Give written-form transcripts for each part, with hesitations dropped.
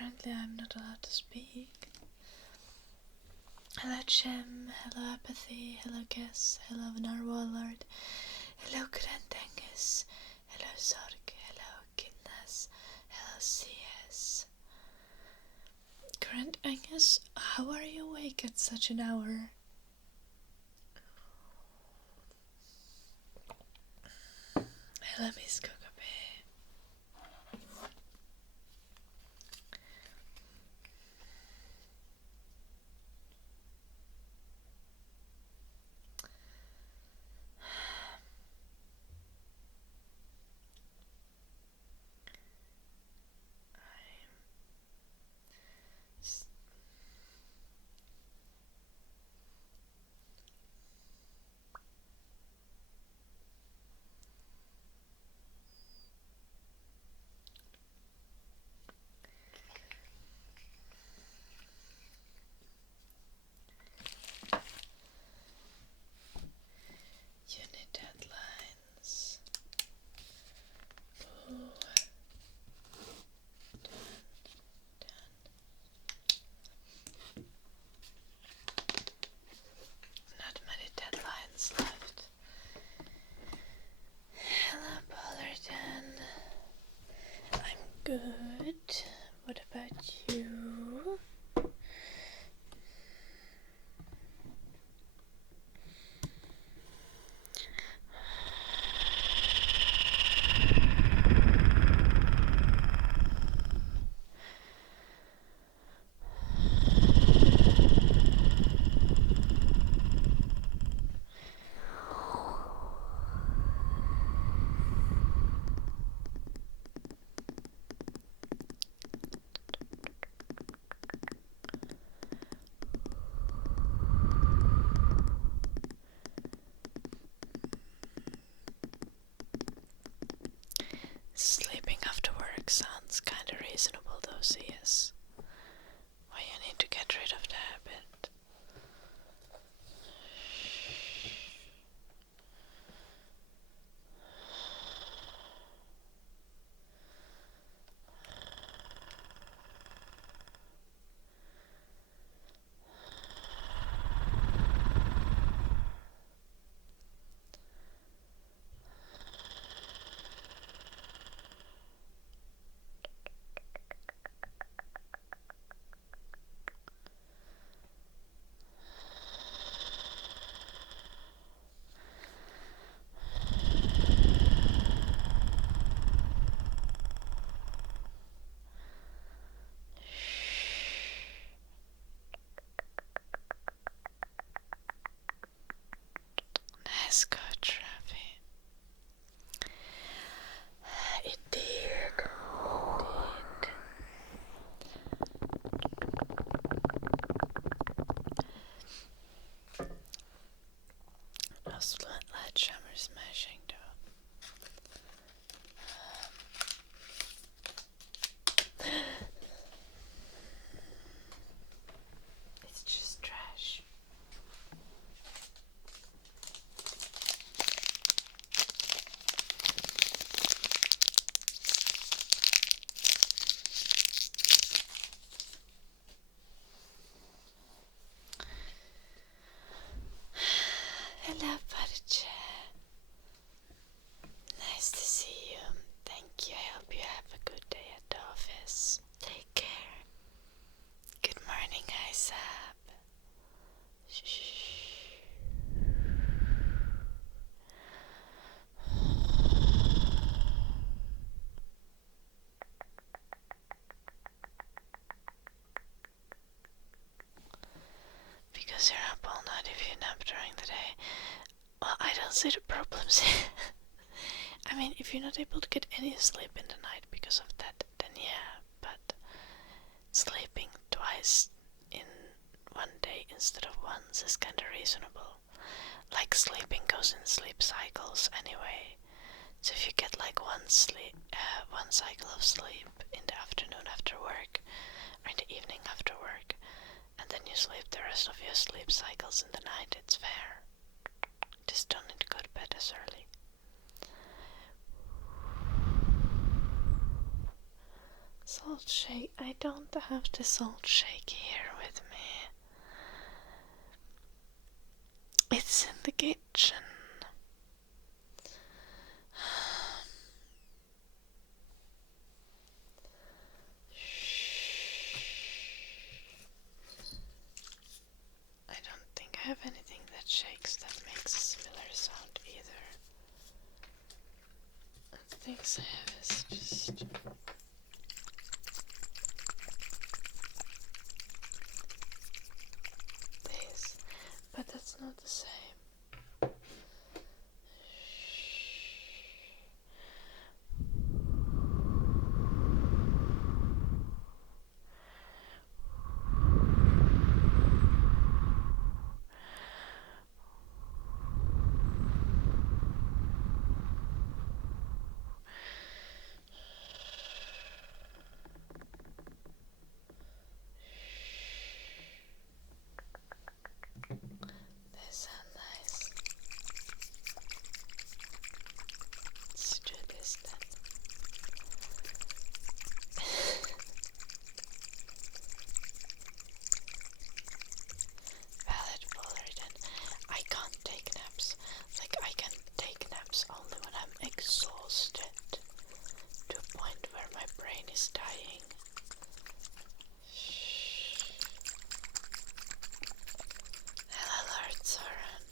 Apparently I'm not allowed to speak. Hello Chem, hello Apathy, hello Guess, hello Narwhallard, hello Grantangus, hello Sorg, hello Kidness, hello CS. Grantangus, how are you awake at such an hour? Hello Miss Kokobe. Unit deadlines. Ooh. Not many deadlines left. Hello, Pollerton. I'm good. What about you? Sleeping after work sounds kinda reasonable though, CS. Why you need to get rid of the habit. Nice coach, Rafi. It did. Sledgehammer smashing though. It's just trash. Hello, Parche. Nice to see you. Thank you. I hope you have a good day at the office. Take care. Good morning, Isab. Shh. Because you're up all night if you nap during the day. Well, I don't see the problems. I mean, if you're not able to get any sleep in the night because of that, then yeah, but sleeping twice in one day instead of once is kinda reasonable. Like, sleeping goes in sleep cycles anyway. So if you get like one cycle of sleep in the afternoon after work, or in the evening after work, and then you sleep the rest of your sleep cycles in the night, it's fair. Just don't need to go to bed as early. salt shake. I don't have the salt shake here with me. It's in the kitchen. I don't think I have anything that shakes that makes a similar sound either. The things I have is just this, but that's not the same. They sound nice. Let's do this then. Valid Fullerton. I can't take naps. Like, I can take naps only when I'm exhausted to a point where my brain is dying. Hello, Lord Soren.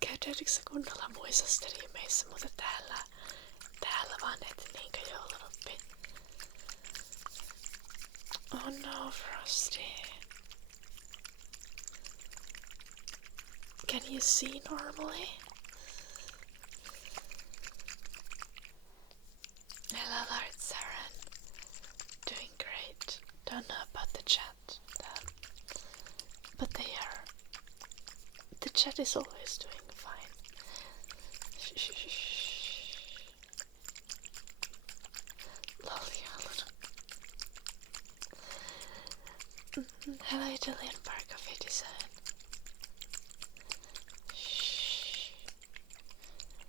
Käytäydykö kunnolla muissa striimeissä, mutta täällä vaan et niinkö joulunoppi. Oh no, Frosty. Can you see normally? Hello, Lord Saren. Doing great. Don't know about the chat. But they are. The chat is always doing fine. Lolly Hello, Italian Park of 87.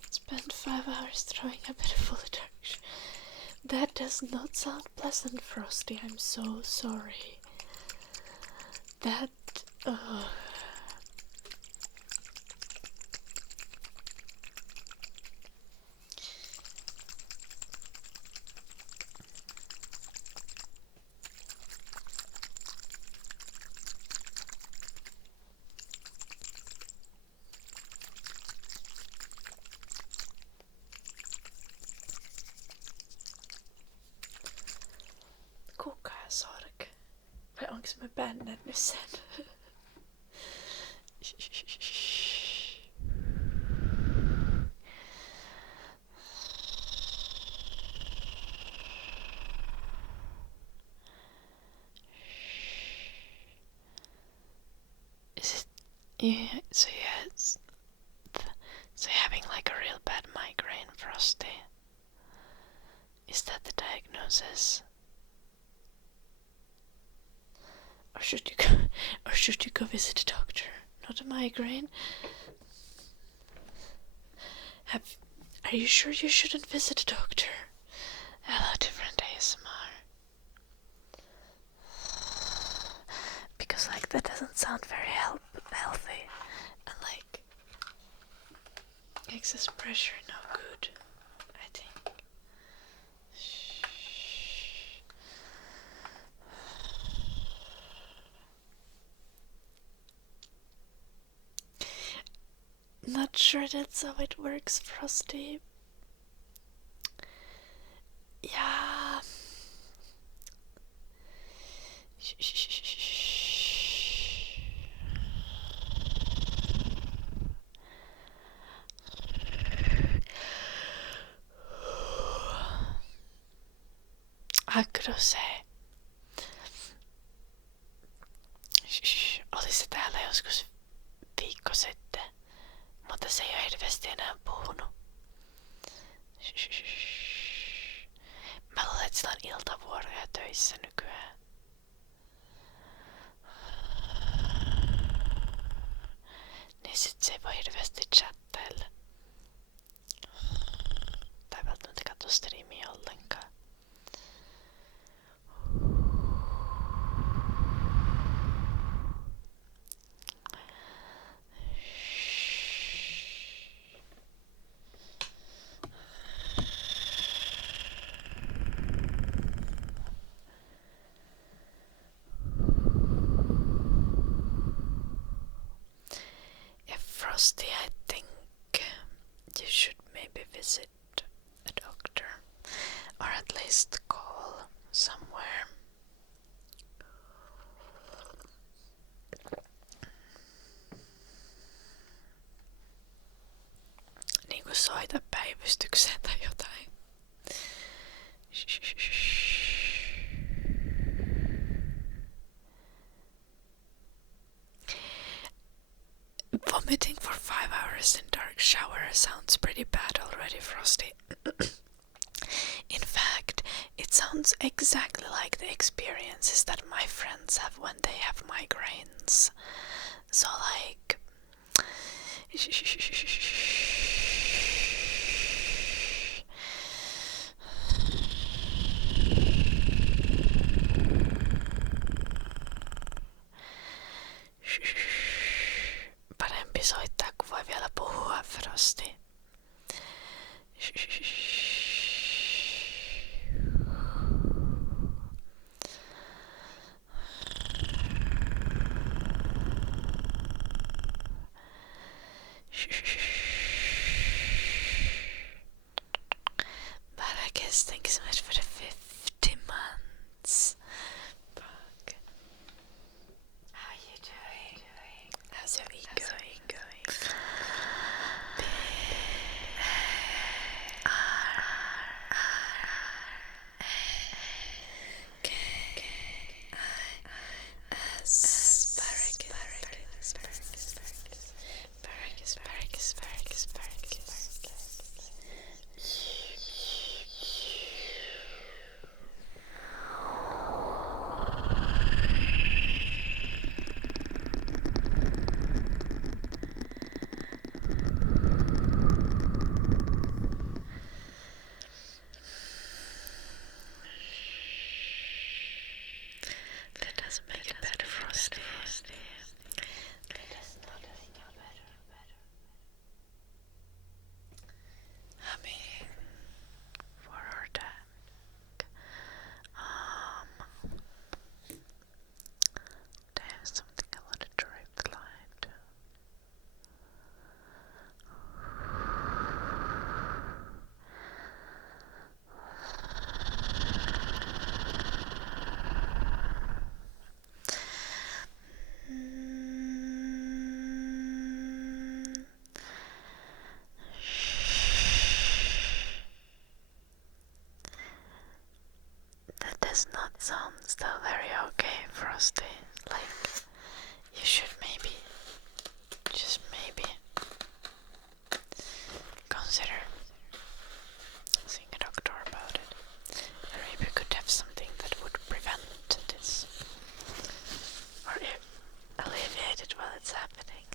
Spent 5 hours throwing a bit of full dark. That does not sound pleasant, Frosty. I'm so sorry. That. Sorg. Vai onks mä bännät nyt sen? Is it? Yeah, so it's so you're having like a real bad migraine, Frosty. Is that the diagnosis? Or should you go visit a doctor? Not a migraine. Are you sure you shouldn't visit a doctor? Hello, different ASMR. Because like that doesn't sound very healthy, and like excess pressure no good, I think. Not sure that's how it works, Frosty. Yeah. Akrose. Oli se täällä joskus viikko sitten, mutta se ei ole hirveästi enää puhunut. Mä luulen, että sillä on iltavuoroja töissä nykyään. Niin sit se ei voi hirveästi chattailla. Tai välttämättä katso streamia ollenkaan. Frosty, I think you should maybe visit a doctor, or at least call somewhere. Niinku soita päivystykseen tai jotain. Vomiting for 5 hours in dark shower sounds pretty bad already, Frosty. In fact, it sounds exactly like the experiences that my friends have when they have migraines. So like... Parempi soittaa, kun voi vielä puhua, Frosty. But I guess thank you so much for the 50 months. Fuck. How you doing? How's your week going? That doesn't make it better, Frosty. That does not make it better. Humming for our deck. There's something I wanted to reply to. That does not sound still very okay, Frosty. Like, you should maybe, just maybe, consider seeing a doctor about it. Maybe we could have something that would prevent this, or alleviate it while it's happening.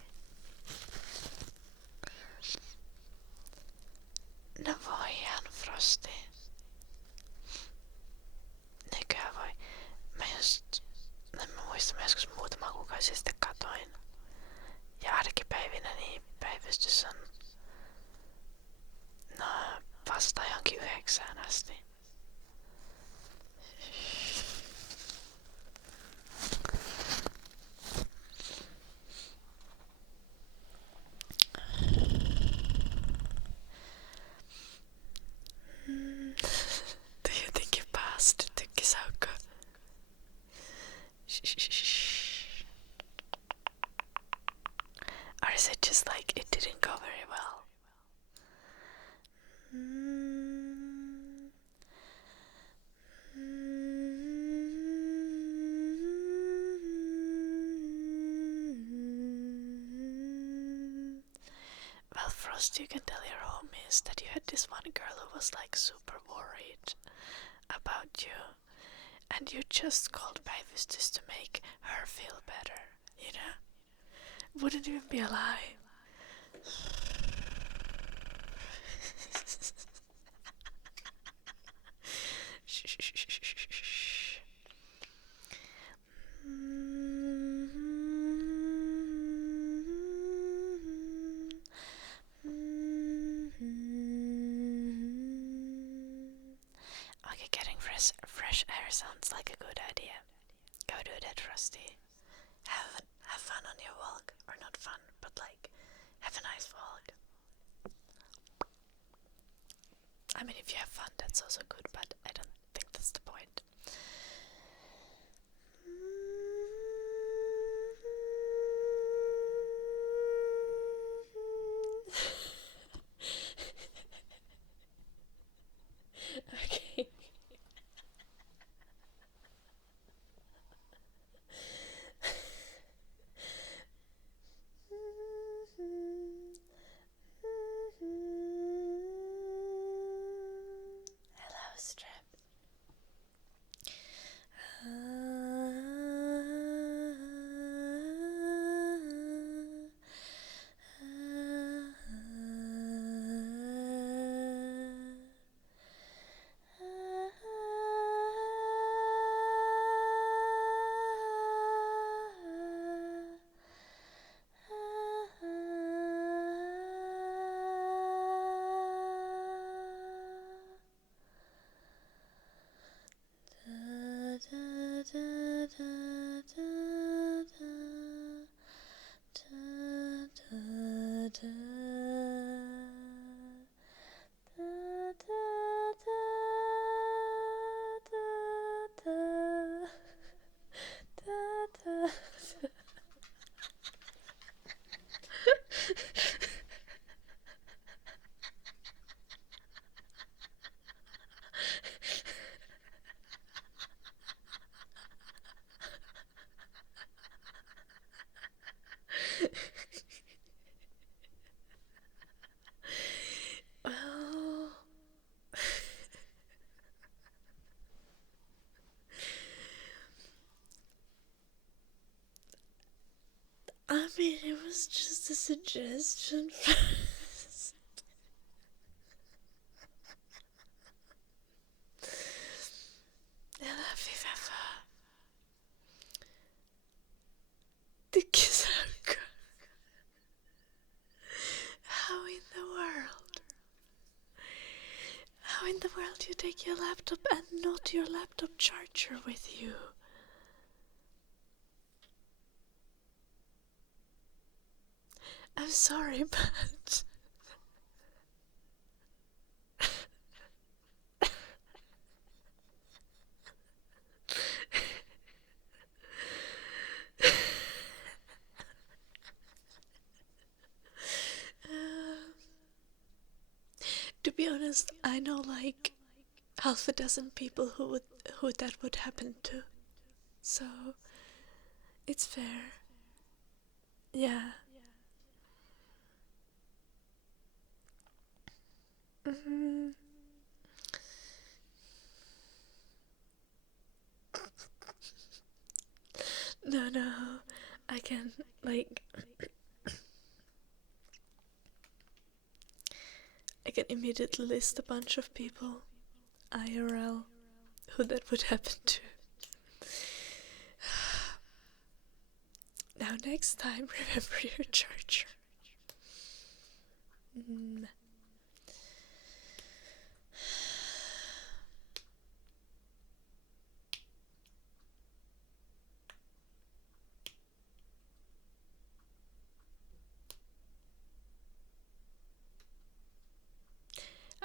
No voihan, Frosty. Nykyään voi. Mä muistan joskus muutama kuukausi sitten katoin. Ja arkipäivinä niin päivystys on vasta johonkin 9 asti. Do you think you passed, Tykkisaukko? Or is it just like it didn't go very well? Well, Frost, you can tell your homies that you had this one girl who was like super worried about you, and you just called Päivystys to make her feel better, you know? Wouldn't even be a lie. fresh air sounds like a good idea. Go do that, Rusty. Have fun on your walk. Or not fun, but like, have a nice walk. I mean, if you have fun, that's also good, but I don't think that's the point. Okay. Hello, Strip. Well, I mean, it was just a suggestion first. I love you, Fefa. The kiss uncle. How in the world? How in the world you take your laptop and not your laptop charger with you? I'm sorry, but... To be honest, I know like half a dozen people who that would happen to. So it's fair. Yeah. Mm-hmm. No, I can like I can immediately list a bunch of people IRL who that would happen to. Now next time, remember your charger.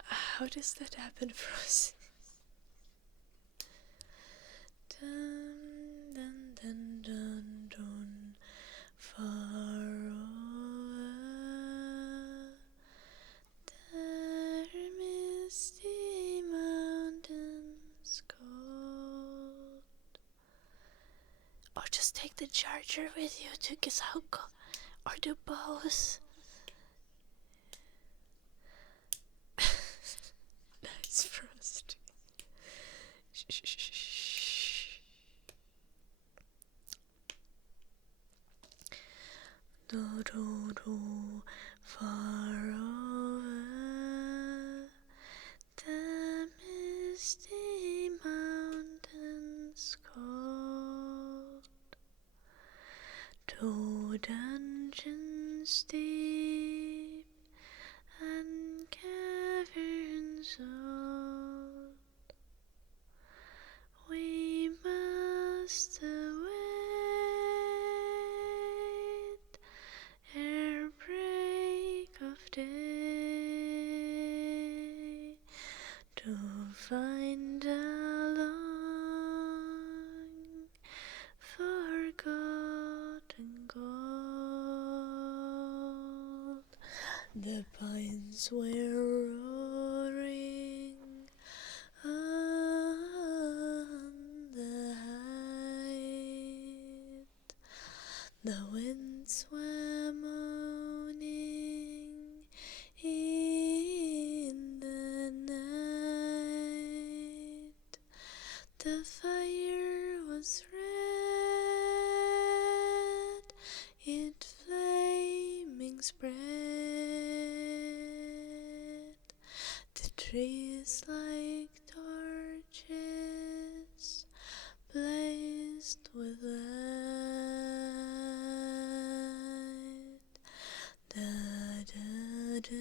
How does that happen for us? Dun, dun, dun, dun, dun, far over the misty mountains cold. Or just take the charger with you to Gisauko, or do both. Nice frost. Shh. Do, far over the misty mountains cold, to dungeons deep and caverns old, day to find a long forgotten gold. The pines were roaring on the height. The winds were moaning in the night. The fire was red, it flaming spread. The trees like torches blazed with light. Da da da.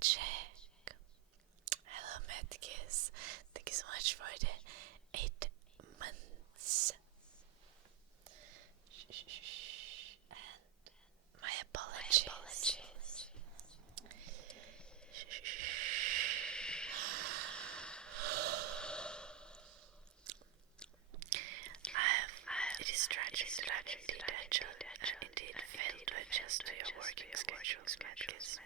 Check. Hello, Medkis. Thank you so much for the 8 months. And my apologies. It is tragic that I indeed failed to adjust to your working schedules, Medkis.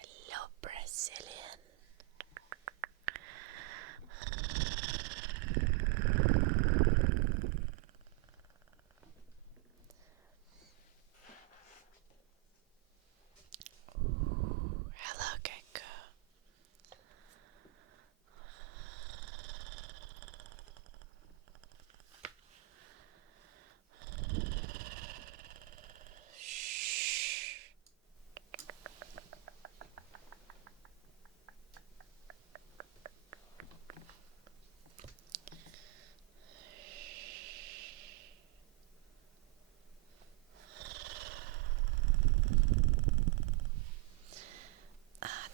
Hello, Brazilian. Hello, Gecko.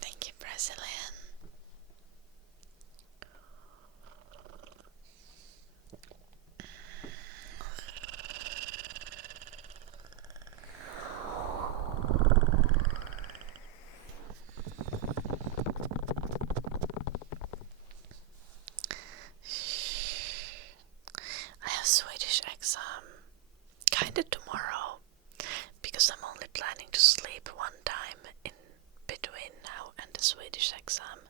Thank you, Brazilian. I have Swedish exam kinda tomorrow because I'm only planning to sleep one time in between now and the Swedish exam.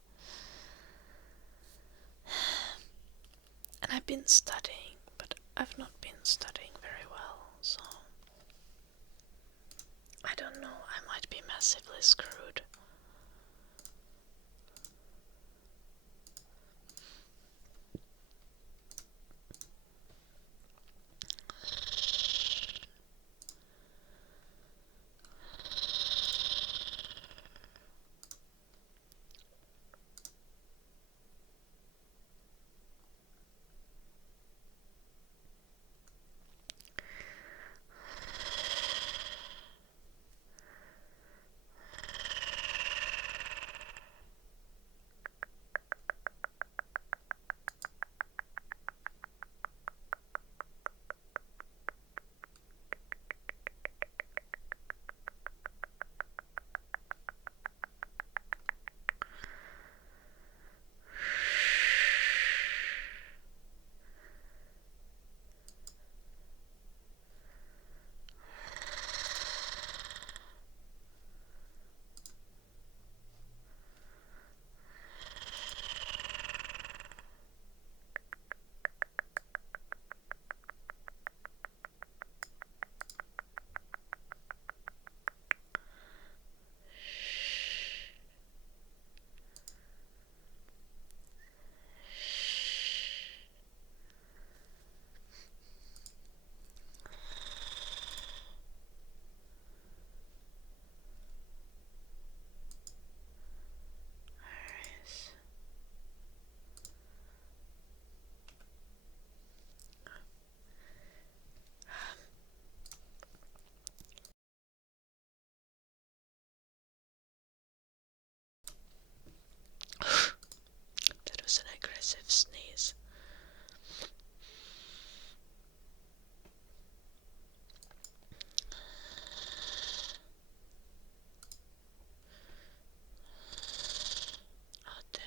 And I've been studying, but I've not been studying very well, so I don't know, I might be massively screwed. massive sneeze. Out there.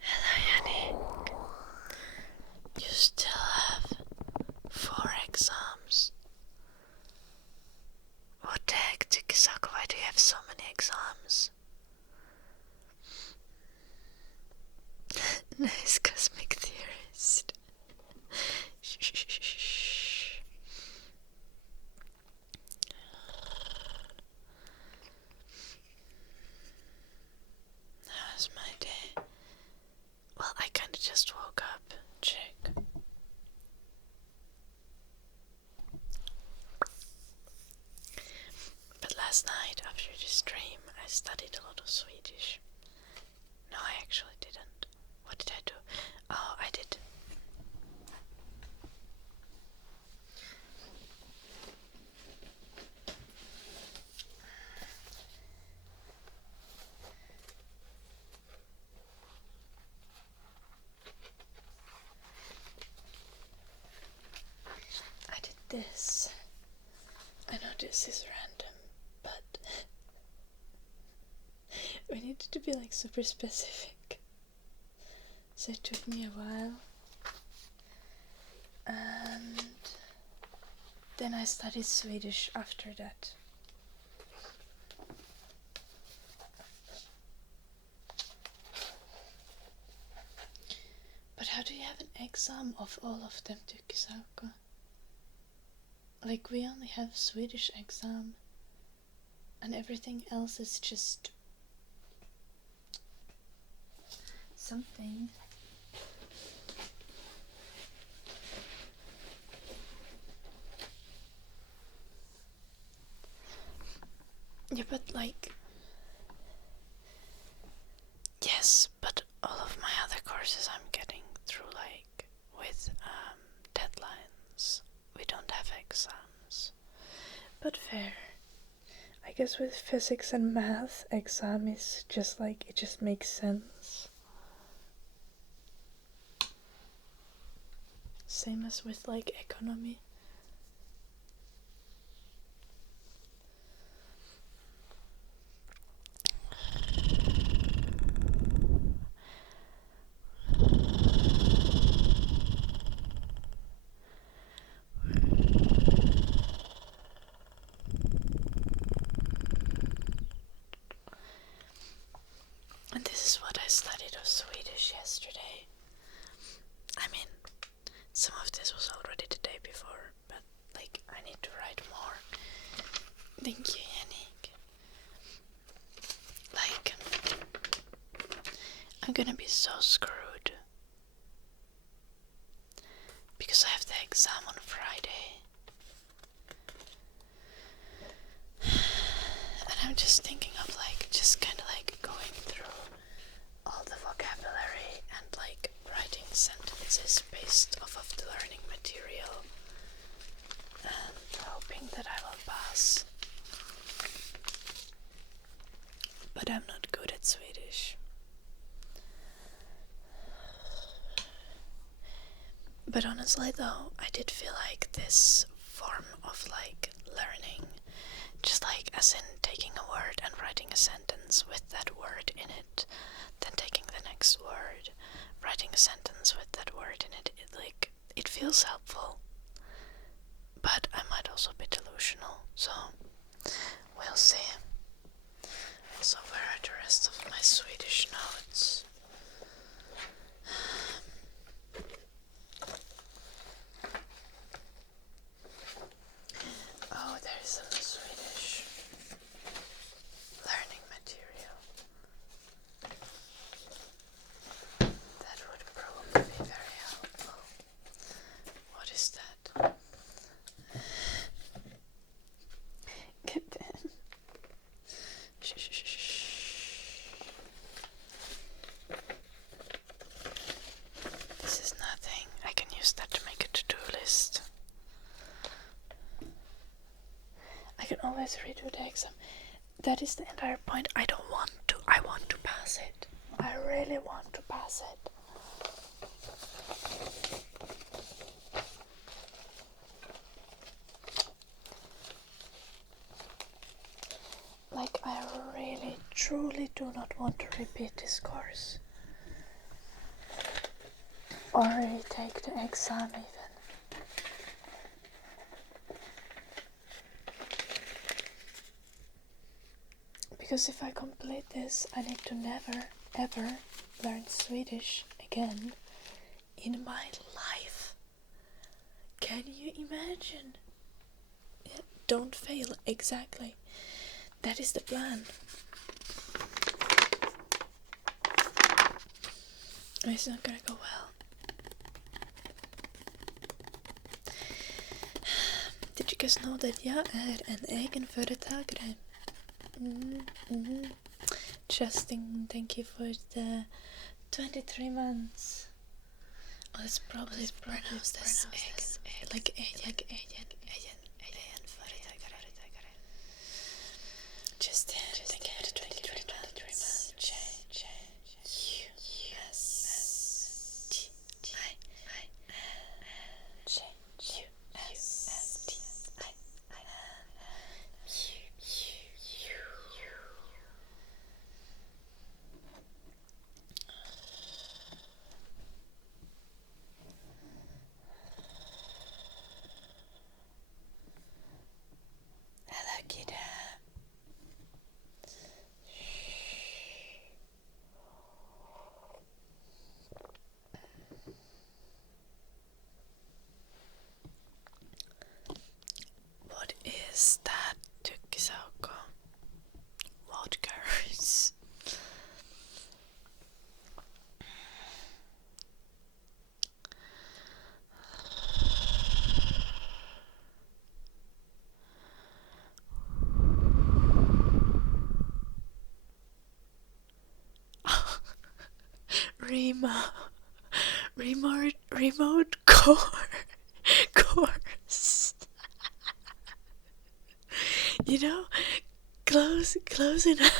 Hello, Yannick. You still have 4 exams. What the heck, Tikisaka? Why do you have so many exams? Nice cosmic theorist. Shh. How was my day? Well, I kinda just woke up. Check. But last night, after the stream, I studied a lot of Swedish. No, I actually didn't. What did I do? Oh, I did. I did this. I know this is random, but we needed to be like super specific. So it took me a while. And then I studied Swedish after that. But how do you have an exam of all of them, Tukisako? Like, we only have Swedish exam, and everything else is just something. Yeah, but like, yes, but all of my other courses I'm getting through like with deadlines. We don't have exams. But fair. I guess with physics and math, exam is just like, it just makes sense. Same as with like economy. And this is what I studied of Swedish yesterday. I mean, some of this was already the day before, but like, I need to write more. Thank you, Yannick. Like, I'm gonna be so screwed because I have the exam on Friday. And I'm just thinking of like, just kind of like going through all the vocabulary and like writing sentences based off of the learning material and hoping that I will pass. But I'm not good at Swedish. But honestly though, I did feel like this form of like learning, just like as in taking a word and writing a sentence with that word in it, then taking the next word, writing a sentence with that word in it, it feels helpful. But I might also be delusional, so we'll see. So where are the rest of my Swedish notes? Oh, there is some Swedish learning material. That would probably be very helpful. What is that? Get in. Shh. always redo the exam. That is the entire point. I don't want to. I want to pass it. I really want to pass it. Like, I really, truly do not want to repeat this course. Or retake the exam even. Because if I complete this, I need to never, ever learn Swedish again in my life. Can you imagine? Yeah, don't fail, exactly. That is the plan. It's not gonna go well. Did you guys know that jag är en egenföretagare? Justin, thank you for the 23 months. Oh, it's probably pronounced as egen. Like egenföretagare. Justin, thank you for the 23 months. What is that? Tyckisauko? Vodkas. Remote course. You know, close enough. Close enough.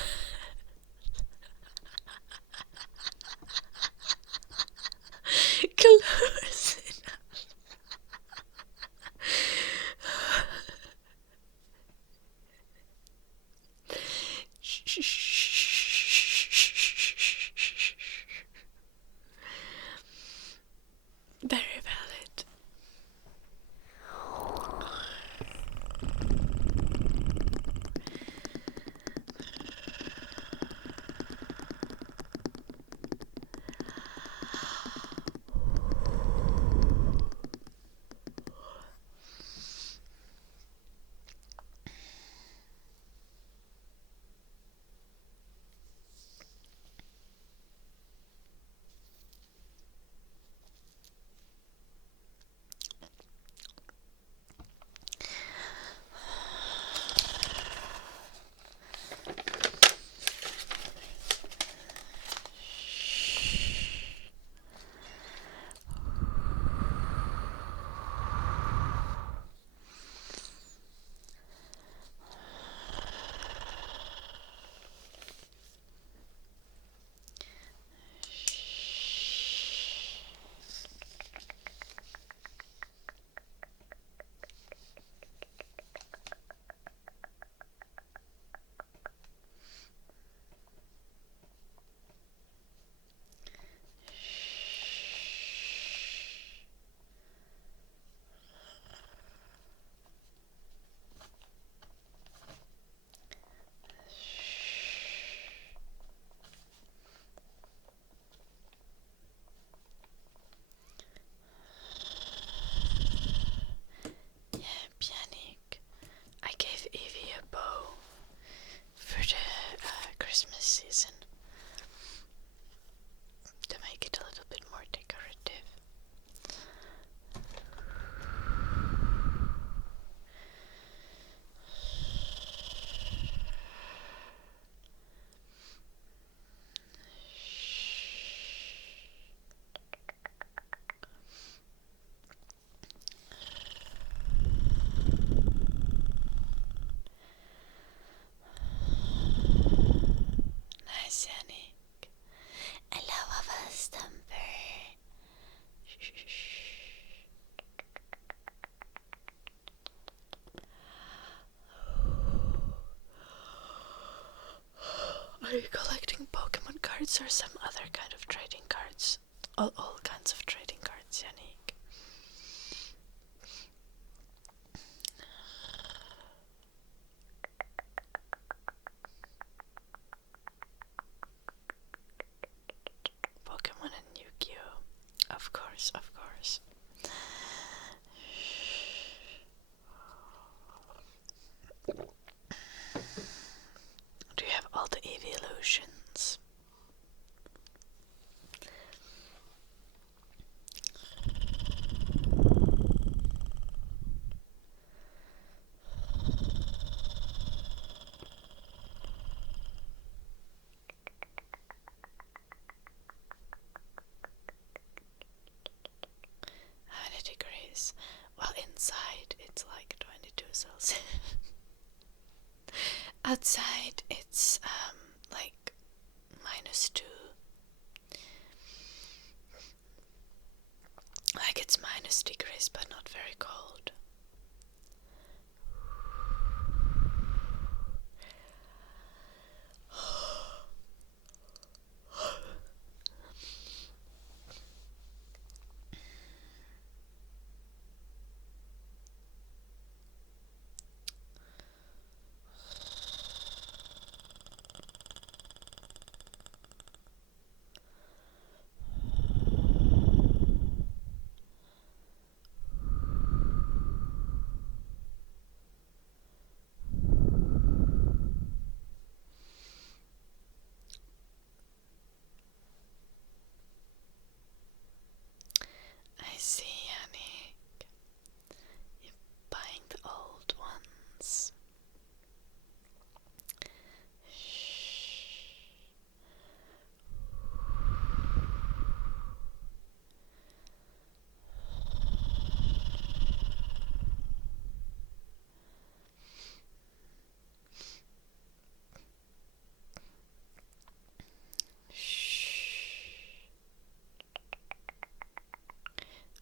Very valid. Are you collecting Pokemon cards or some other kind of trading cards? All kinds of trading cards, Yannick. Pokemon and Yu-Gi-Oh! Of course, of course. Do you have all the evolutions? How many degrees? Well, inside it's like 22 Celsius. Outside it's like -2. Like it's -degrees, but not very cold. I see, Yannick. You're buying the old ones.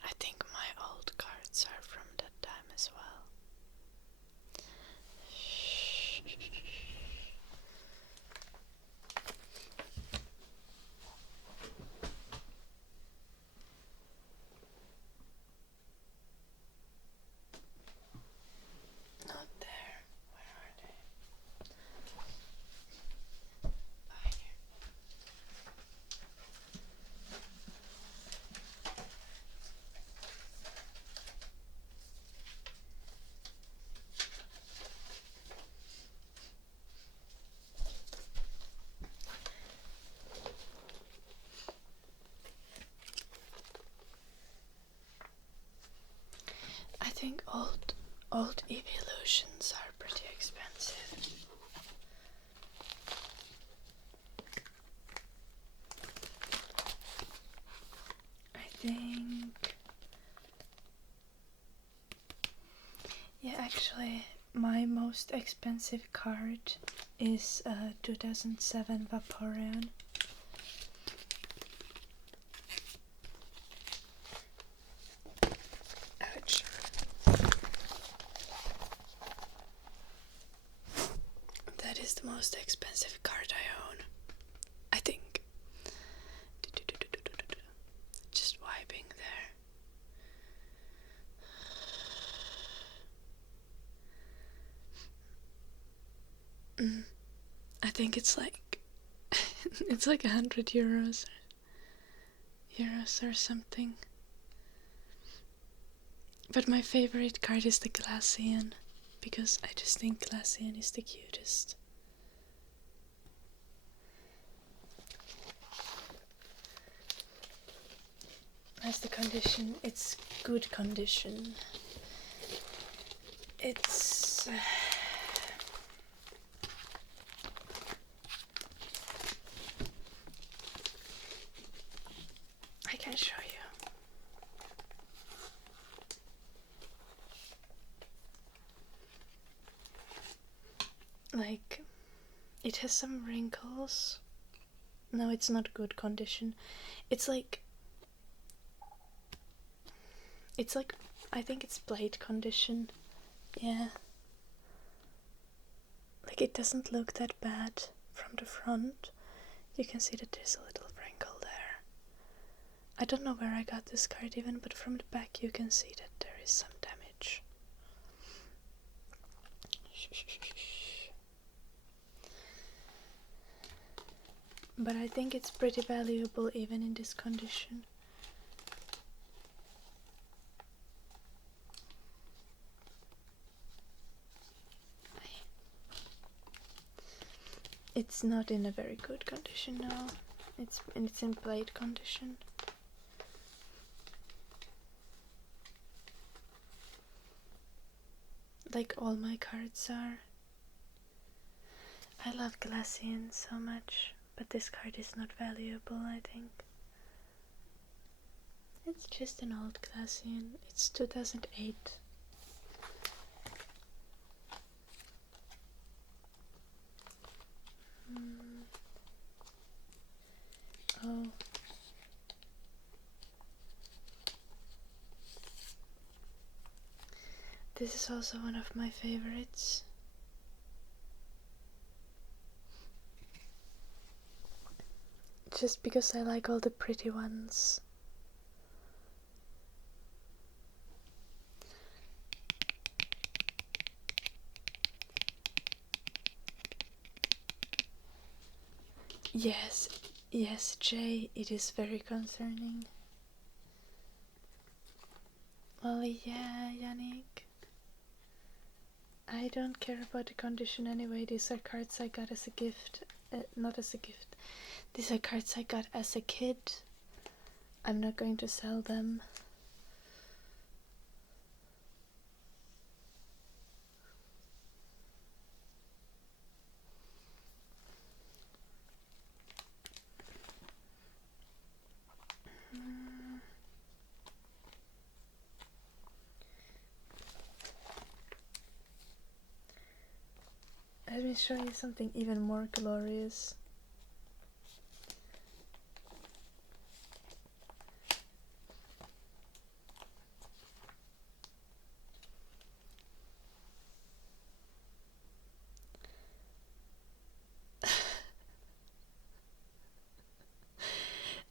I think my old cards are from that time as well. Not there. Where are they? Here. I think old evolutions are pretty expensive. I think, yeah, actually my most expensive card is 2007 Vaporeon. Ouch. That is the most expensive card I own, I think. Just wiping there. I think it's like it's like 100 euros or something. But my favorite card is the Glaceon, because I just think Glaceon is the cutest. As the condition, it's good condition. It's I can show you. Like, it has some wrinkles. No, it's not good condition. It's like I think it's blade condition. Yeah. Like, it doesn't look that bad. from the front, you can see that there's a little wrinkle there. I don't know where I got this card even, but from the back you can see that there is some damage. But I think it's pretty valuable even in this condition. It's not in a very good condition now. It's in plate condition. Like all my cards are. I love Glacian so much, but this card is not valuable, I think. It's just an old Glacian. It's 2008. Oh. This is also one of my favorites. Just because I like all the pretty ones. Yes, Jay, it is very concerning. Well, yeah, Yannick. I don't care about the condition anyway. These are cards I got as a gift. Not as a gift. These are cards I got as a kid. I'm not going to sell them. Let me show you something even more glorious.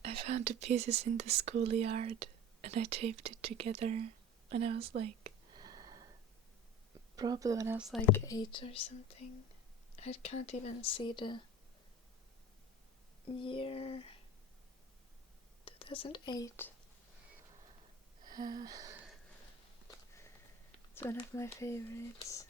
I found the pieces in the schoolyard and I taped it together when I was like, probably when I was like 8 or something. I can't even see the year. 2008. It's one of my favorites.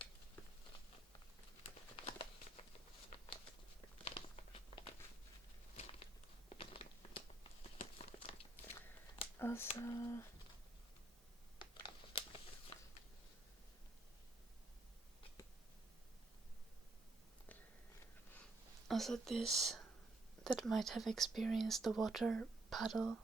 Also this, that might have experienced the water puddle.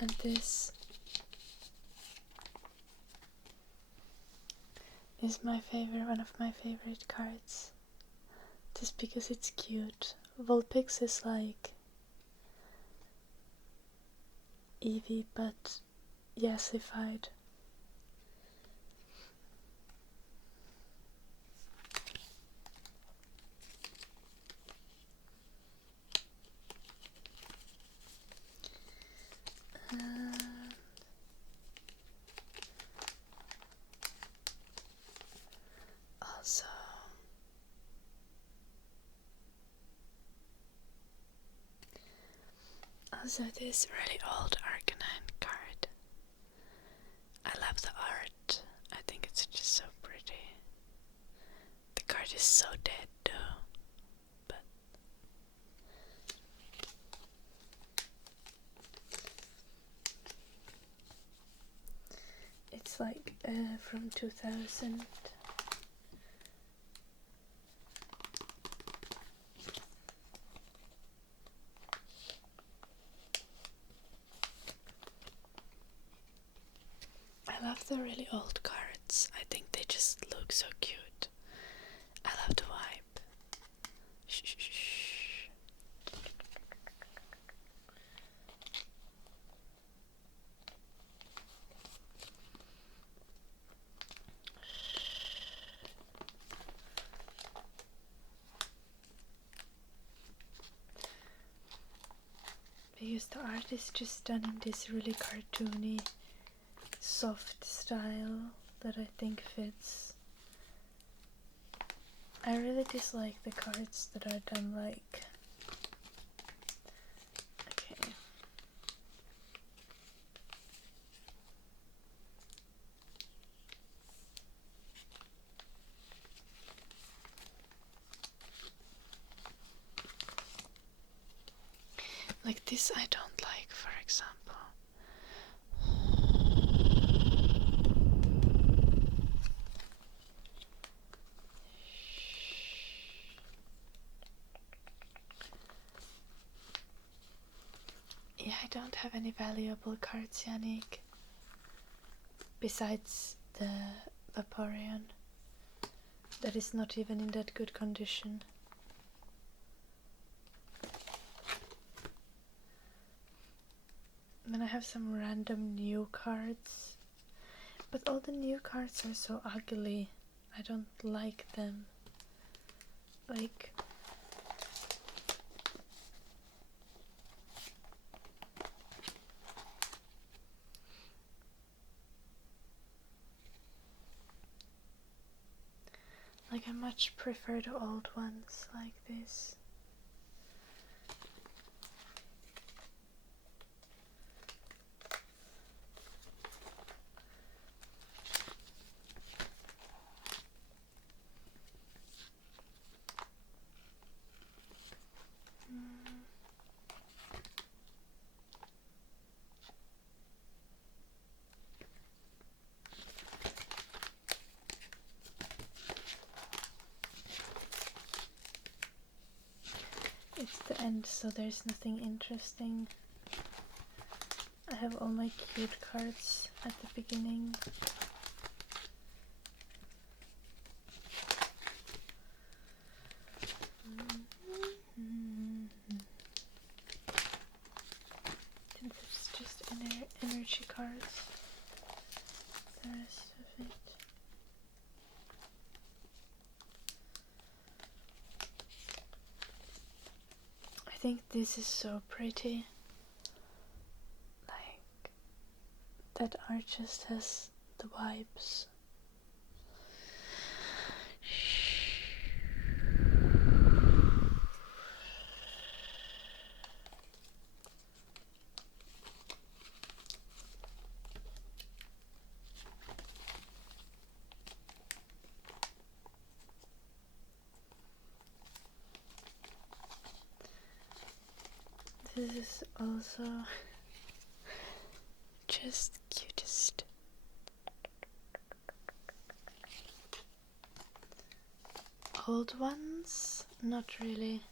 And this is my favorite, one of my favorite cards. Just because it's cute. Vulpix is like Eevee but yassified. Also this really old Arcanine card. I love the art. I think it's just so pretty. The card is so dead though, but it's like from 2000. I love the really old cards. I think they just look so cute. I love the vibe. Shh, shh, shh. Because the art is just done in this really cartoony, soft style that I think fits. I really dislike the cards that are done like... Okay. Like this I don't like, for example. Yeah, I don't have any valuable cards, Yannick. Besides the Vaporeon. That is not even in that good condition. Then I have some random new cards. But all the new cards are so ugly. I don't like them. Like... Like I much prefer the old ones like this. It's the end, so there's nothing interesting. I have all my cute cards at the beginning. And it's just energy cards. The rest of it. I think this is so pretty. Like, that art just has the vibes. This is also just cutest. Old ones? Not really.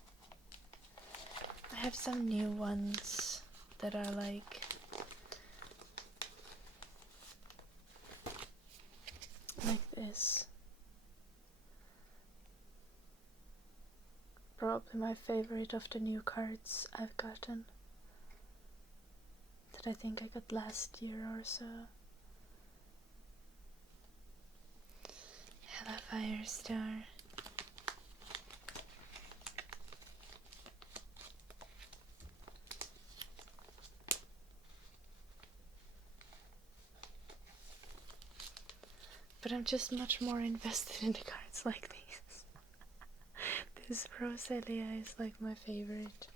I have some new ones that are like this. Probably my favorite of the new cards I've gotten. That I think I got last year or so. Hello, Firestar. But I'm just much more invested in the cards like these. This Roselia is like my favorite.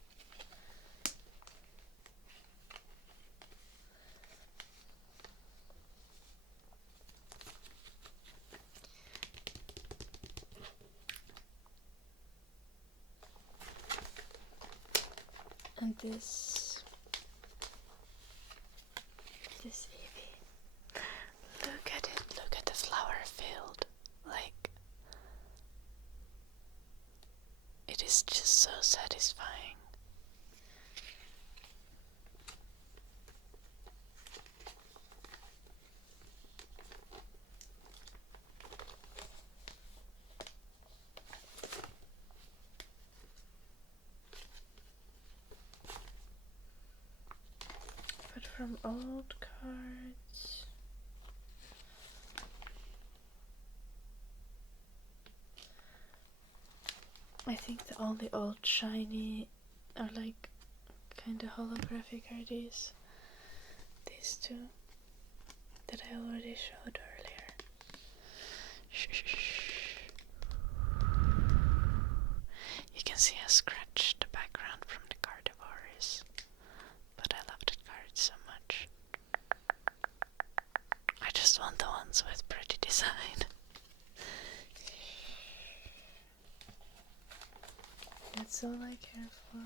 And this Eevee. Look at it, look at the flower field. Like, it is just so satisfying. from old cards. I think all the old shiny are like kind of holographic are these two that I already showed earlier. You can see how scratched the background from the Gardevoir is, but I love that card so much. I just want the ones with pretty design. That's all I care for.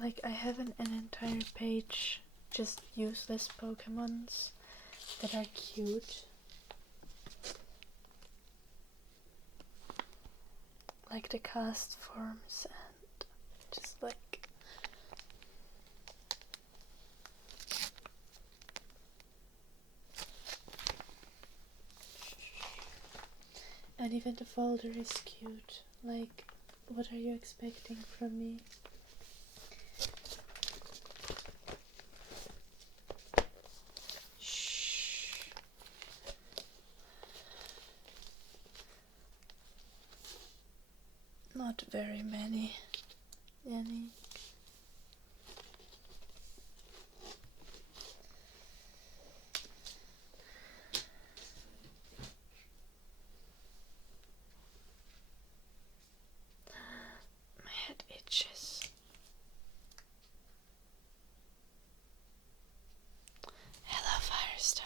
Like, I have an entire page just useless Pokemons that are cute. Like the cast forms and just like and even the folder is cute. Like, what are you expecting from me? Shh. Not very many, Jenny. My head itches. Hello, Firestar.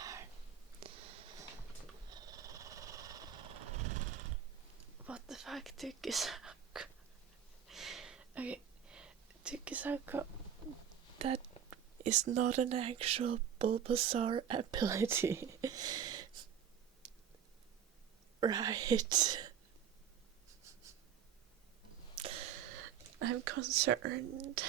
What the fuck, Tukisako? Okay, Tukisako, that is not an actual Bulbasaur ability. Right. I'm concerned.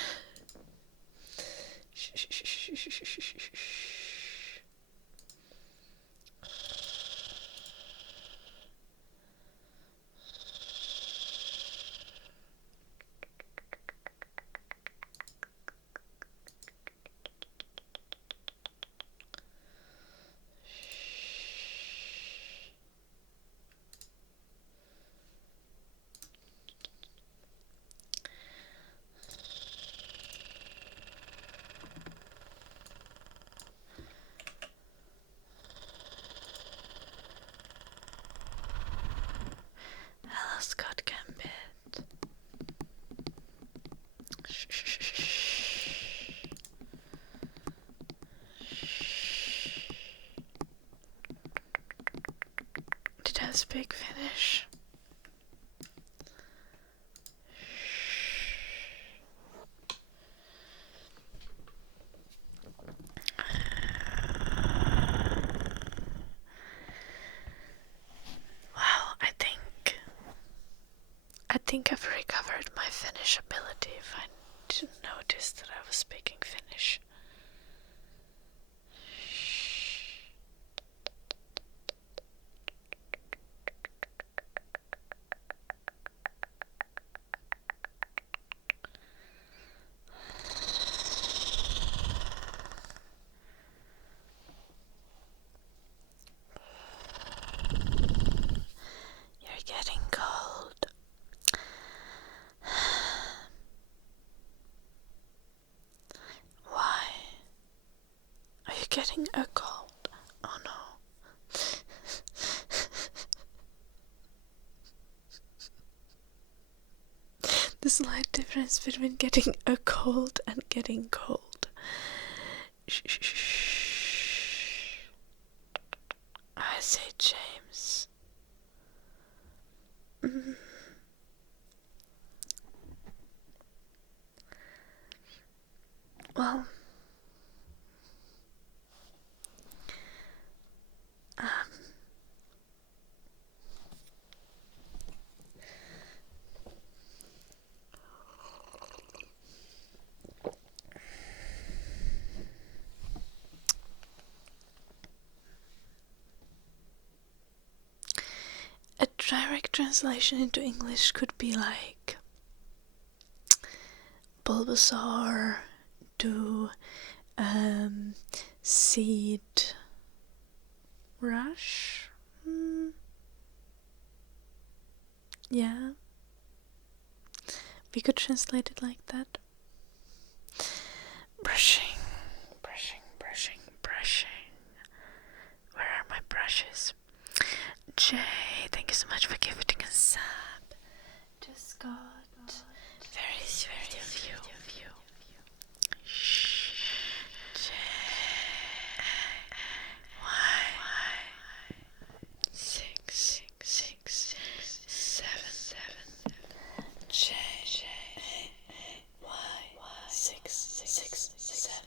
Hello, Scott Gambit. Did I speak Finnish? Wow, I think I've recovered my Finnish ability if I didn't notice that I was speaking Finnish. You're getting cold. Why? Are you getting a cold? Oh no. The slight difference between getting a cold and getting cold. Shh. I say James. Well, direct translation into English could be like Bulbasaur to Seed Rush. Yeah, we could translate it like that. Brushing, brushing, brushing, brushing. Where are my brushes? Jay, thank you so much for gifting a sub. To Scott, very sweet of you. Jay, why? 6, 7. Jay, why? 6, 7.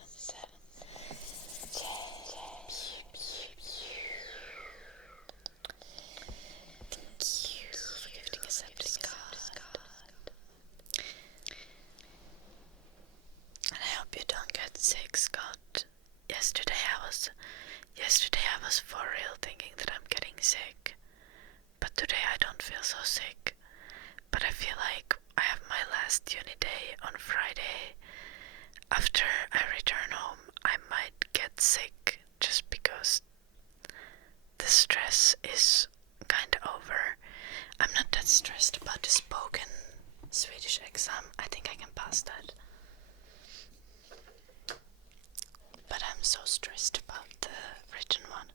And I hope you don't get sick, Scott. Yesterday I was for real thinking that I'm getting sick. But today I don't feel so sick. But I feel like I have my last uni day on Friday. After I return home, I might get sick just because the stress is kinda over. I'm not that stressed about the spoken Swedish exam. I think I can pass that. But I'm so stressed about the written one.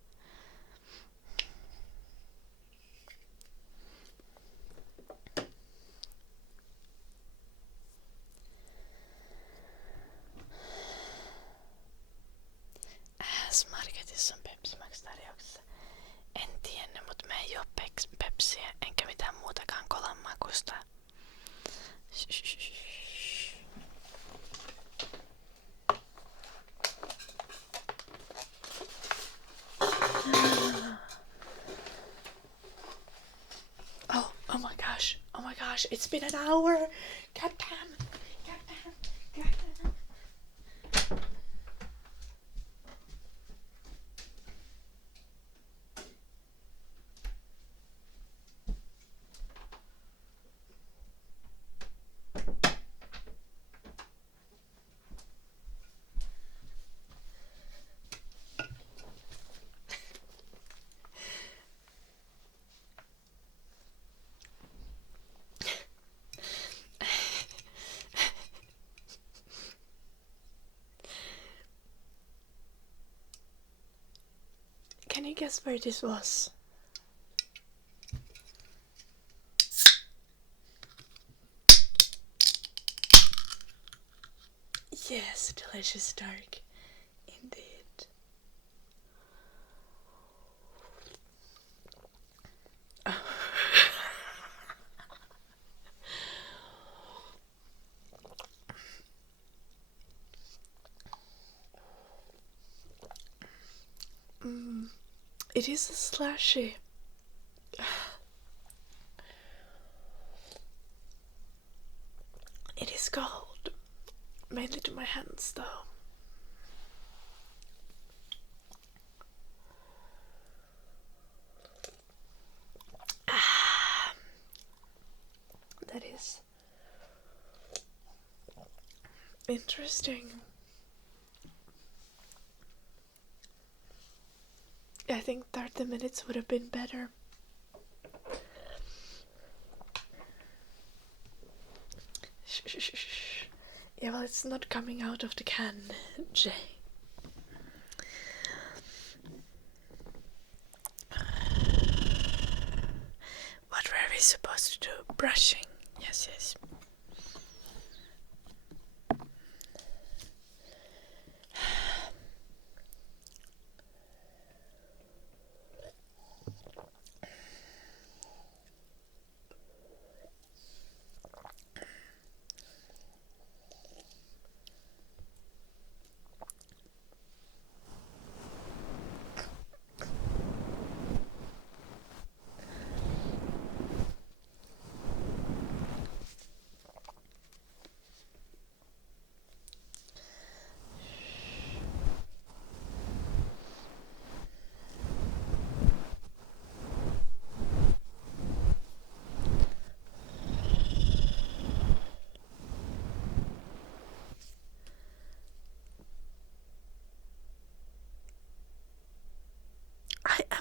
Marketis on Pepsi Max tarjouksessa. En tiennyt, mut mä en juo Pepsiä enkä mitään muutakaan kolan makusta. Oh my gosh, it's been an hour. God damn. Can you guess where this was? Yes, delicious dark. Indeed. It is a slushy. It is cold. Mainly to my hands though. That is interesting. I think 30 minutes would have been better. Shh. Yeah, well, it's not coming out of the can, Jay. What were we supposed to do? Brushing. Yes.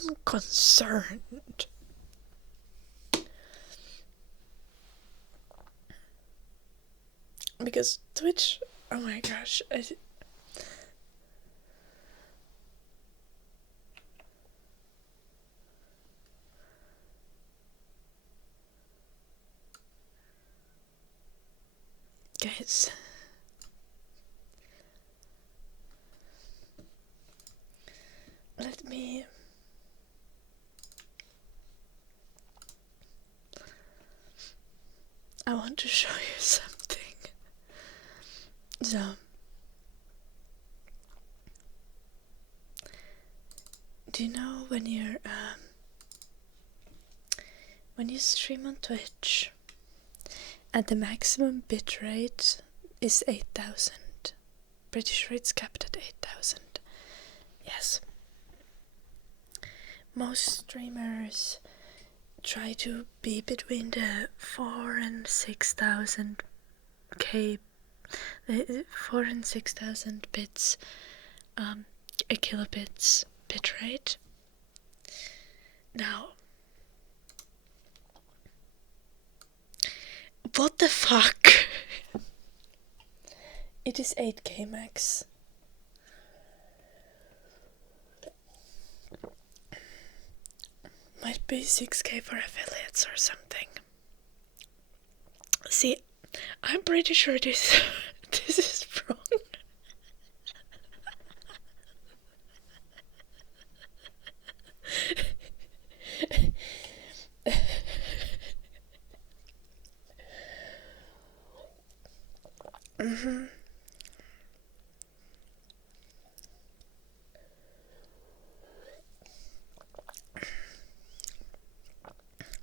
I'm concerned. Because Twitch, oh my gosh, guys, let me I want to show you something. So do you know when you stream on Twitch and the maximum bitrate is 8,000? Pretty sure it's capped at 8,000. Yes. Most streamers try to be between the 4 and 6,000 bits, a kilobits bitrate. Now, what the fuck? It is 8K max. Might be 6K for affiliates or something. See, I'm pretty sure this is wrong.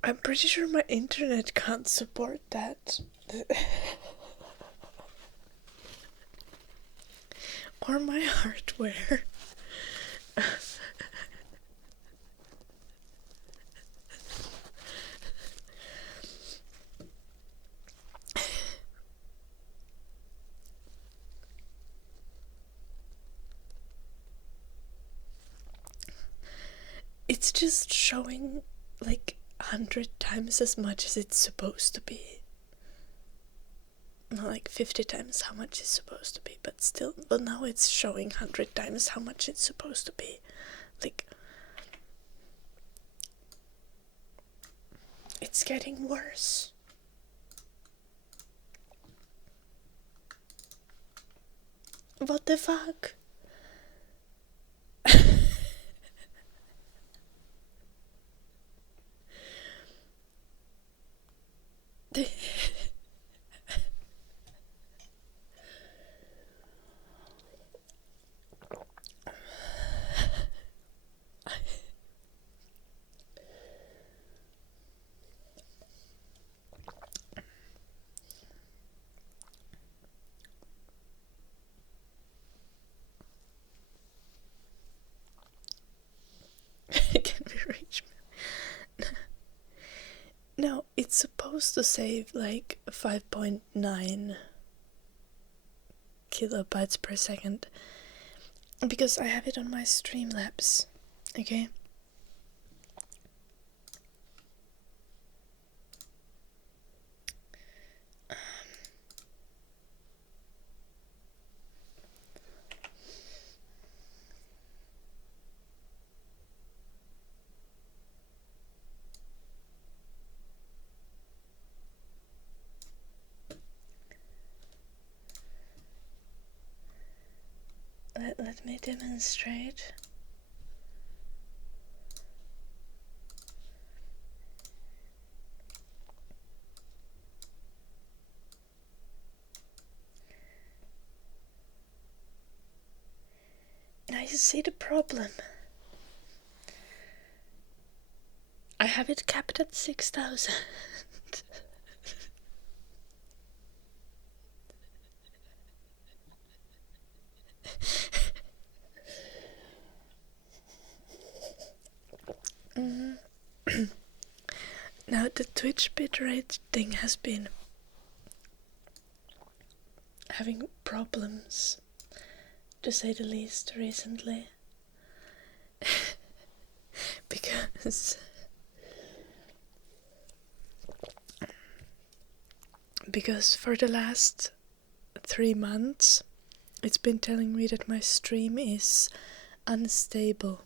I'm pretty sure my internet can't support that. Or my hardware. It's just showing like 100 times as much as it's supposed to be. Not like 50 times how much it's supposed to be, but still. But now it's showing 100 times how much it's supposed to be. Like, it's getting worse. What the fuck? Can we reach? No, it's supposed to save like 5.9 kilobytes per second because I have it on my Streamlabs. Okay. Let me demonstrate. Now you see the problem. I have it capped at 6,000. Now the Twitch bitrate thing has been having problems, to say the least, recently. Because for the last 3 months, it's been telling me that my stream is unstable.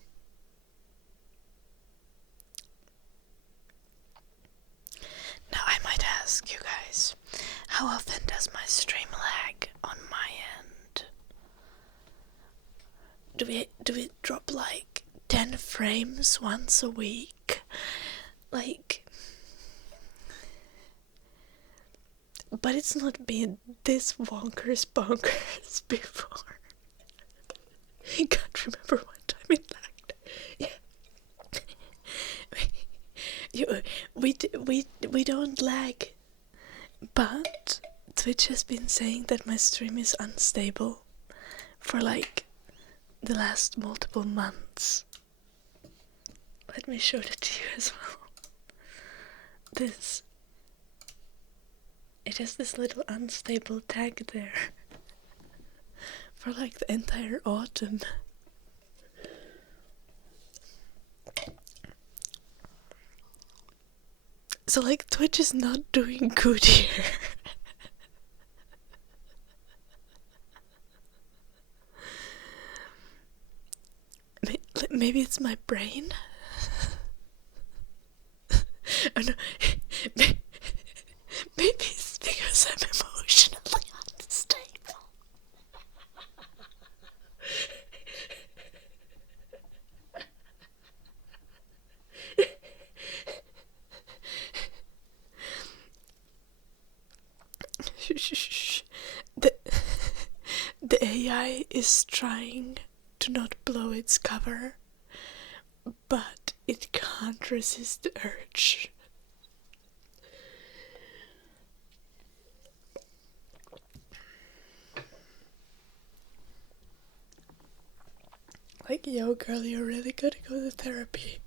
Now I might ask you guys, how often does my stream lag on my end? Do we drop like 10 frames once a week? Like, but it's not been this bonkers before. I can't remember one time it lagged. Yeah. We don't lag, but Twitch has been saying that my stream is unstable for like the last multiple months. Let me show that to you as well. It has this little unstable tag there for like the entire autumn. So like Twitch is not doing good here. Maybe it's my brain? Oh no. Maybe it's because I'm emotionally unstable. The AI is trying to not blow its cover, but it can't resist the urge. Like, yo girl, you're really gotta go to therapy.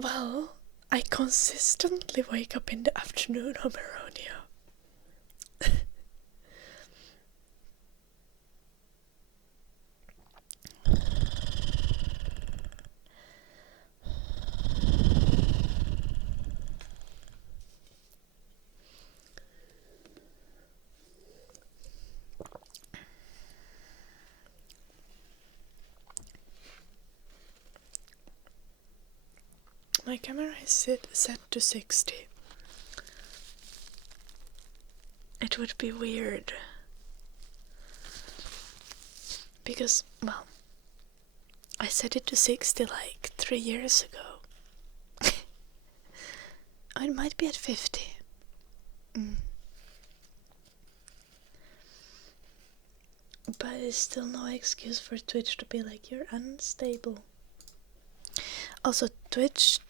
Well, I consistently wake up in the afternoon, Homeronia. My camera is set to 60. It would be weird. Because, well, I set it to 60 like 3 years ago. Oh, it might be at 50. But it's still no excuse for Twitch to be like, you're unstable. Also, Twitch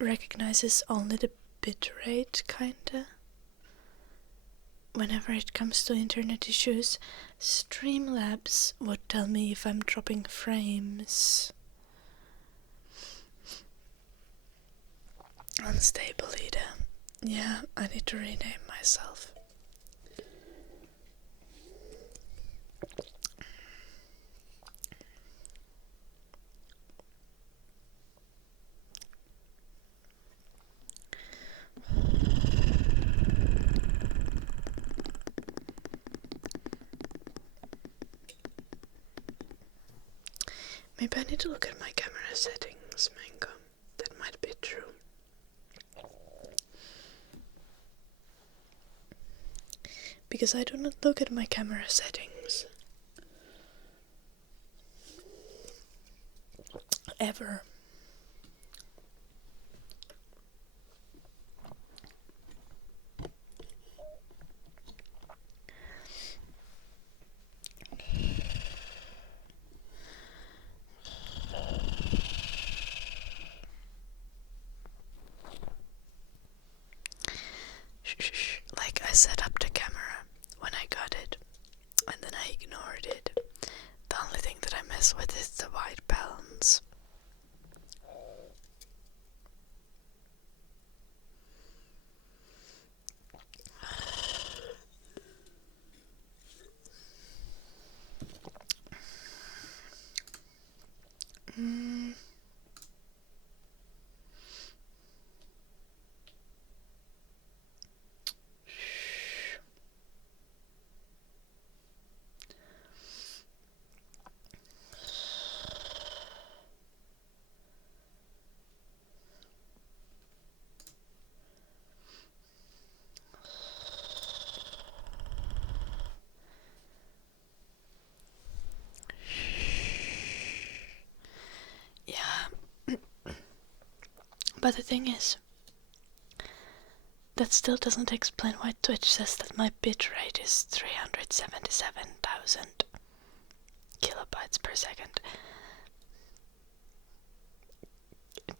recognizes only the bitrate, kinda. Whenever it comes to internet issues, Streamlabs would tell me if I'm dropping frames. Unstable, Ida. Yeah, I need to rename myself. Maybe I need to look at my camera settings, Mango. That might be true. Because I do not look at my camera settings. Ever. Like, I set up the camera when I got it, and then I ignored it. The only thing that I mess with is the white balance. Mm. Yeah. But the thing is, that still doesn't explain why Twitch says that my bitrate is 377,000 kilobytes per second.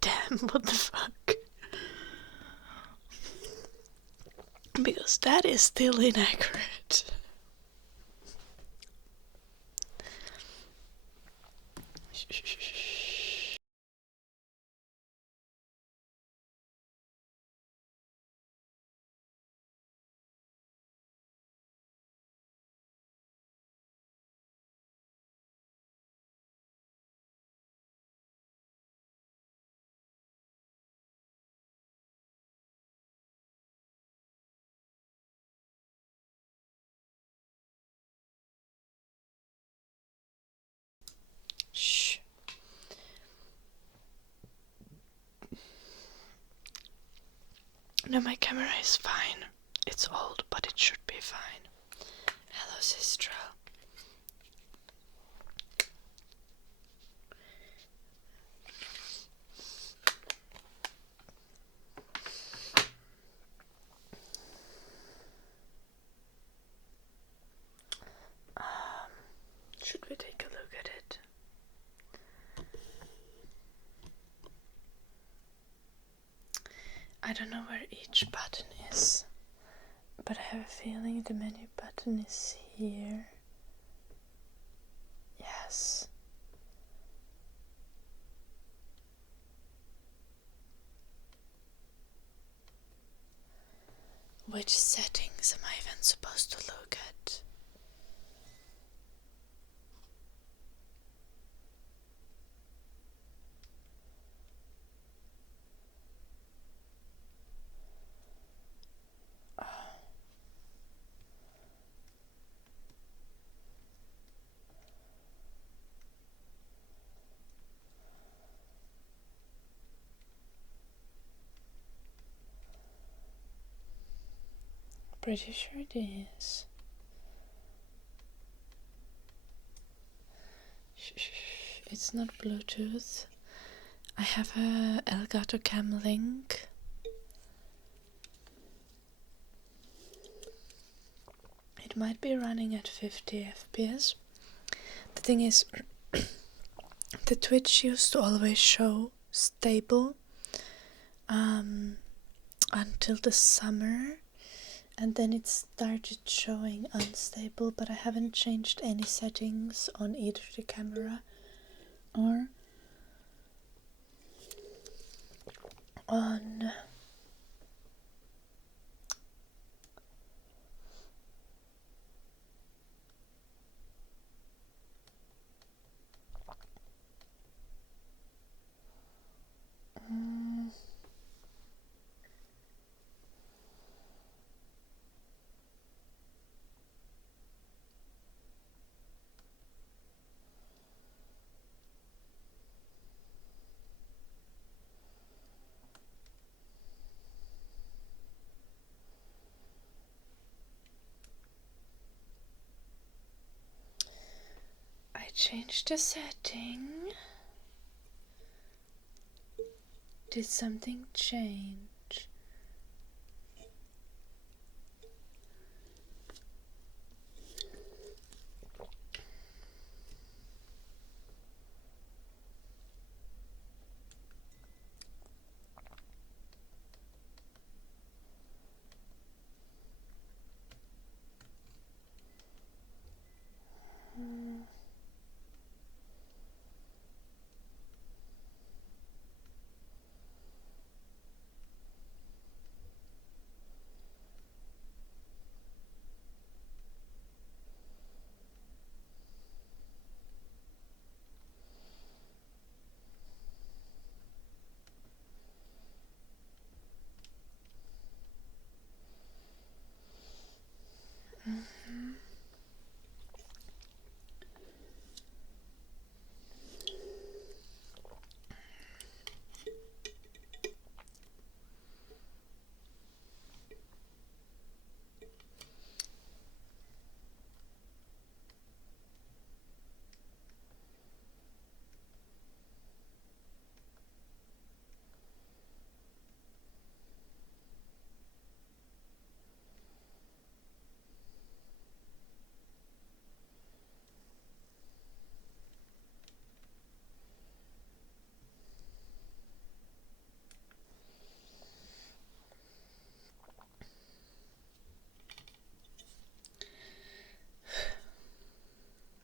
Damn, what the fuck? Because that is still inaccurate. Shh. No, my camera is fine. It's old, but it should be fine. Hello, sister. Should we take a look at it? I don't know where each button is, but I have a feeling the menu button is here. Yes. Which settings am I even supposed to look at? Pretty sure it is. It's not Bluetooth. I have a Elgato Cam Link. It might be running at 50 FPS. The thing is, the Twitch used to always show stable until the summer, and then it started showing unstable, but I haven't changed any settings on either the camera or on I changed the setting. Did something change? Mm-hmm.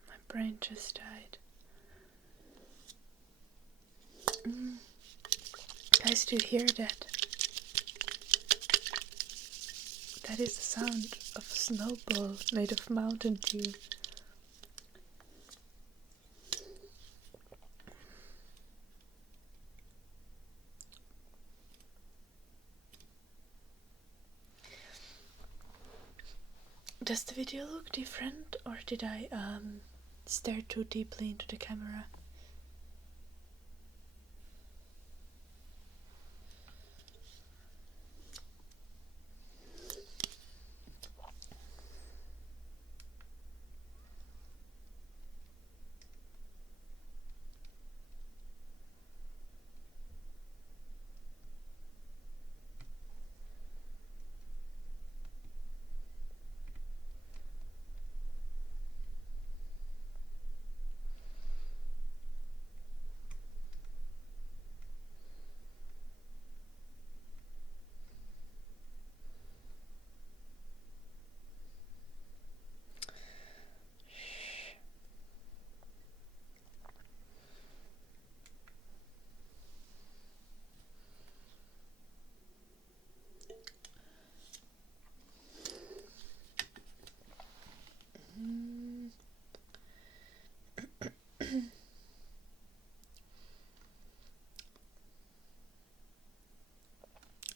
My brain just died. Guys, do you hear that? That is the sound of a snowball made of Mountain Dew. Does the video look different, or did I stare too deeply into the camera?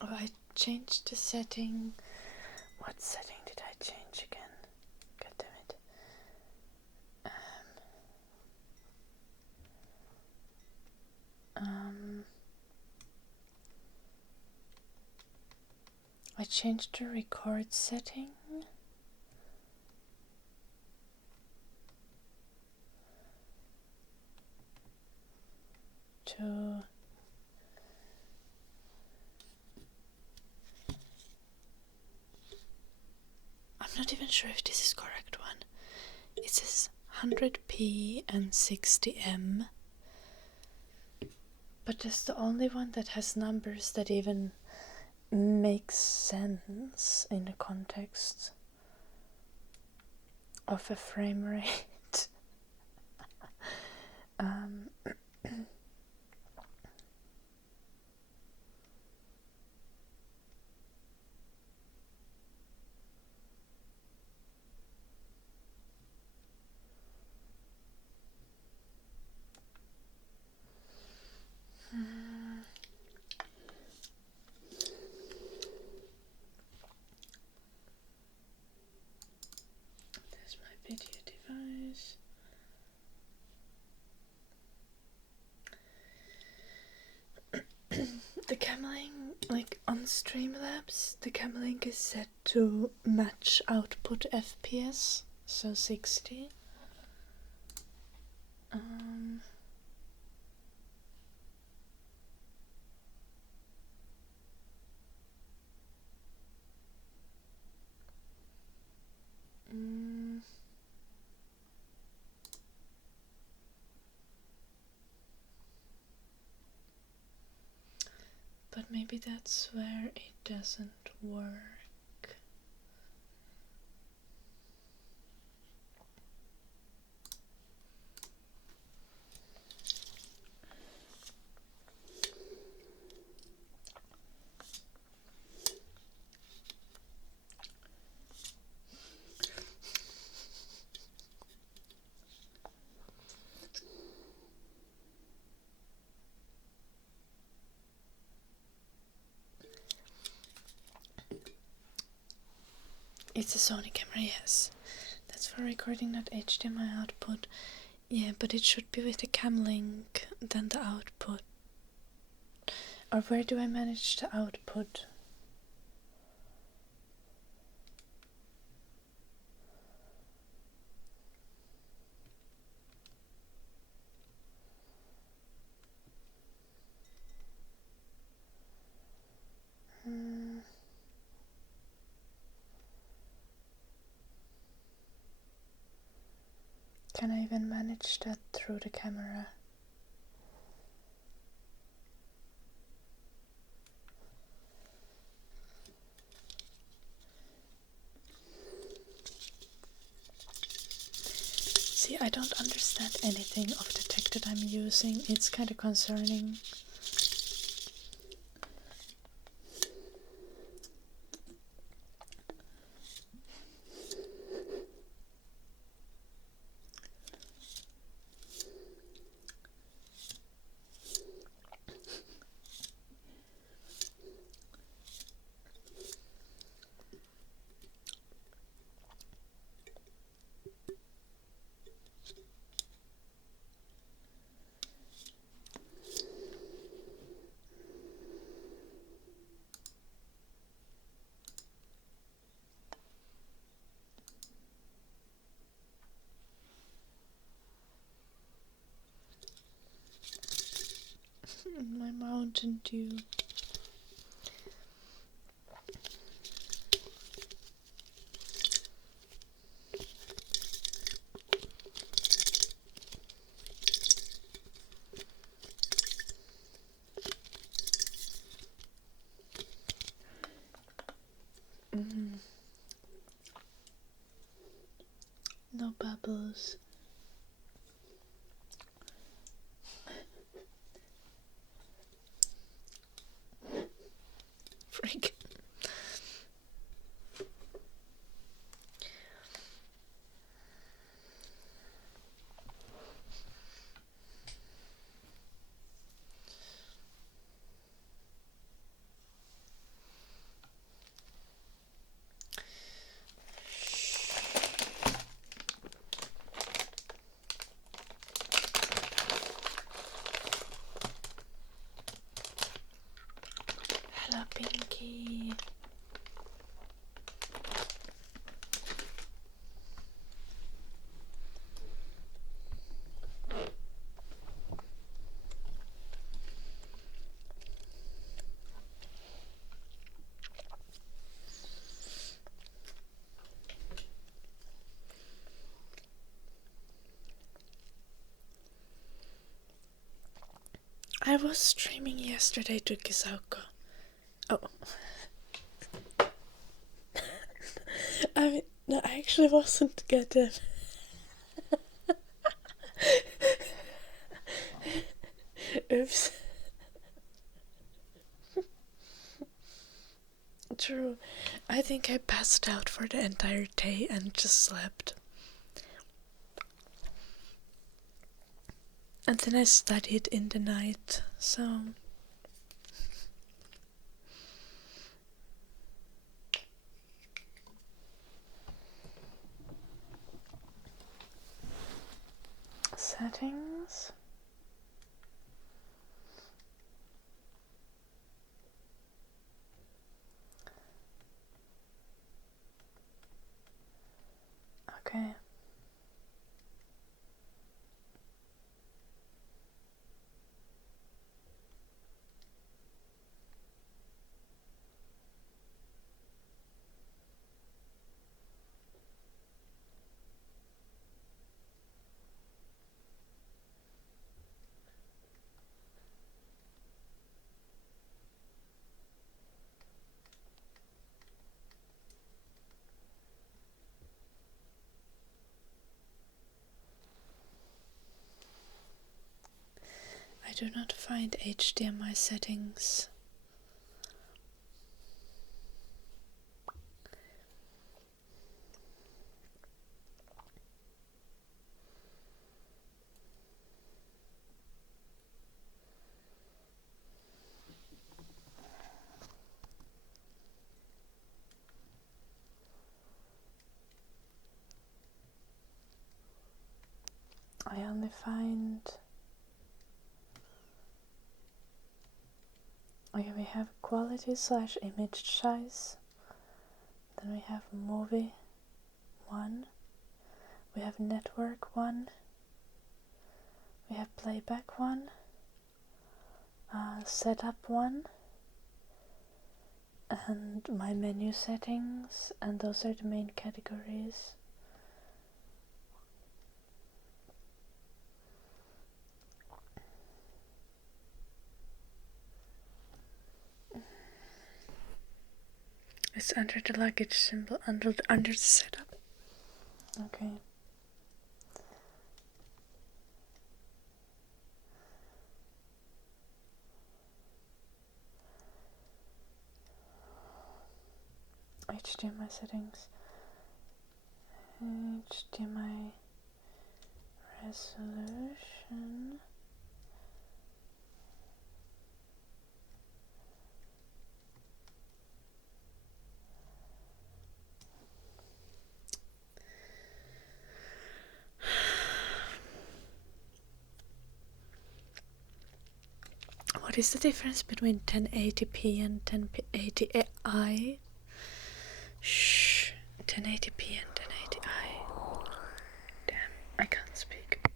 Oh, I changed the setting. What setting did I change again? God damn it. I changed the record setting to I'm not even sure if this is correct one. It says 100p and 60m, but that's the only one that has numbers that even makes sense in the context of a frame rate. There's my video device. The Camelink, like on Streamlabs, the Camelink is set to match output FPS, so 60. But maybe that's where it doesn't work. It's a Sony camera, yes. That's for recording, not HDMI output. Yeah, but it should be with the cam link, then the output. Or where do I manage the output? Can I even manage that through the camera? See, I don't understand anything of the tech that I'm using. It's kind of concerning. My Mountain Dew. No bubbles. Freak. Hello, Pinky. I was streaming yesterday to Kisauko. Oh. I mean, no, I actually wasn't getting. Oops. True. I think I passed out for the entire day and just slept. And then I studied in the night, so... Settings... Okay. I do not find HDMI settings. I only find... Okay, we have quality / image size. Then we have movie 1. We have network 1. We have playback 1. Setup 1. And my menu settings, and those are the main categories. It's under the luggage symbol, under the setup. Okay. HDMI settings. HDMI resolution. What is the difference between 1080p and 1080i? Shh, 1080p and 1080i. Damn, I can't speak.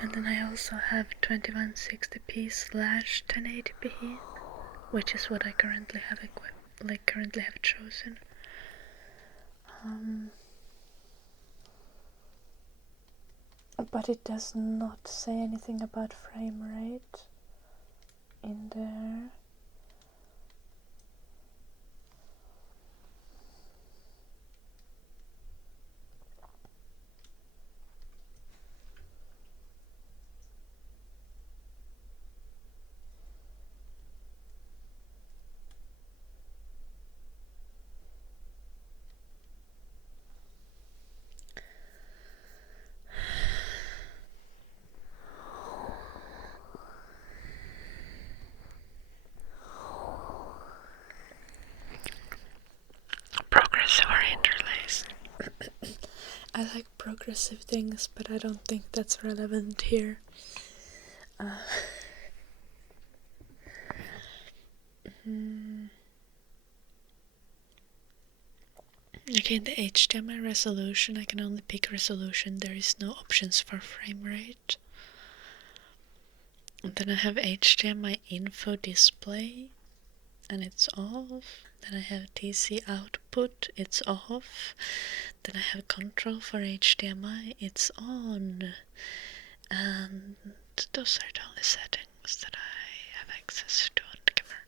And then I also have 2160p / 1080p, which is what I currently have chosen. But it does not say anything about frame rate in there. Progressive or interlace. I like progressive things, but I don't think that's relevant here. Okay, in the HDMI resolution, I can only pick resolution. There is no options for frame rate. And then I have HDMI info display, and it's off. Then I have TC output, it's off. Then I have control for HDMI, it's on. And those are the only settings that I have access to on the camera.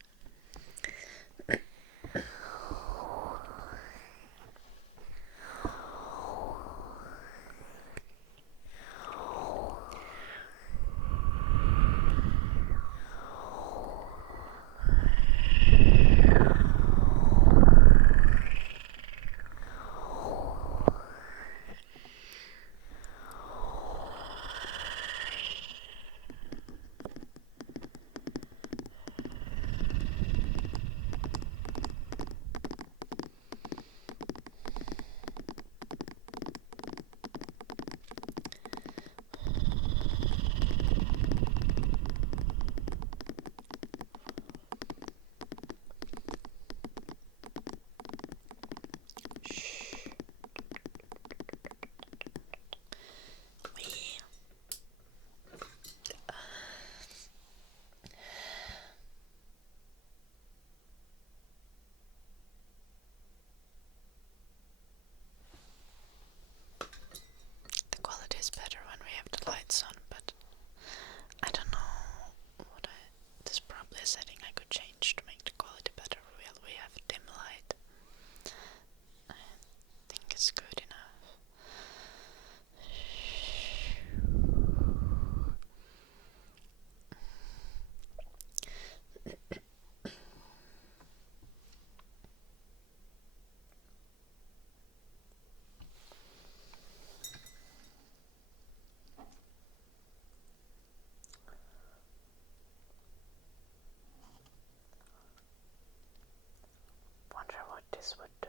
This would do.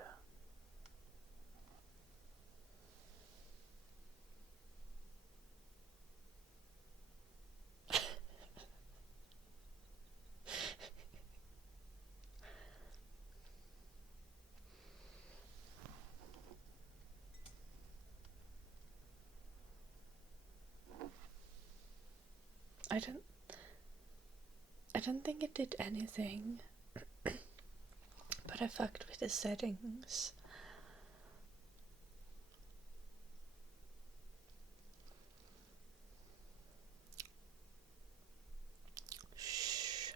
don't think it did anything, but I fucked with the settings. Shh.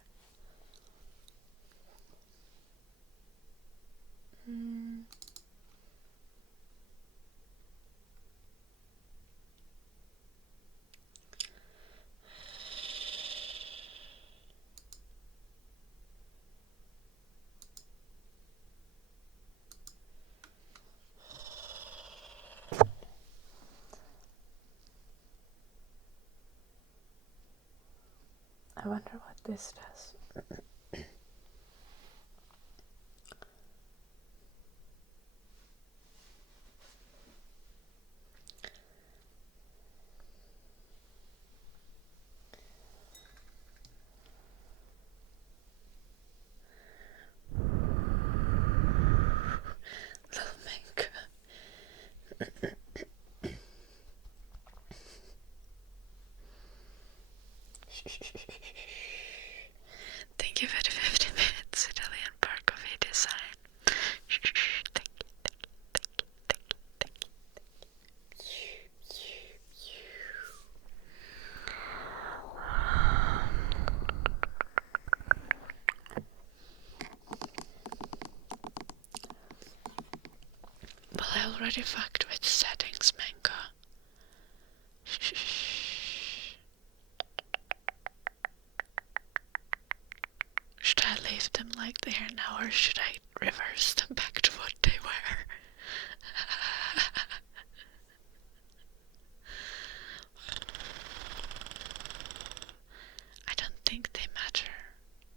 I wonder what this does. Little mango. Thank you for the 50 minutes, Italian Park of design. Thank you, thank you. Well, I already fucked with settings, Mango. Should I leave them like they are now, or should I reverse them back to what they were? I don't think they matter,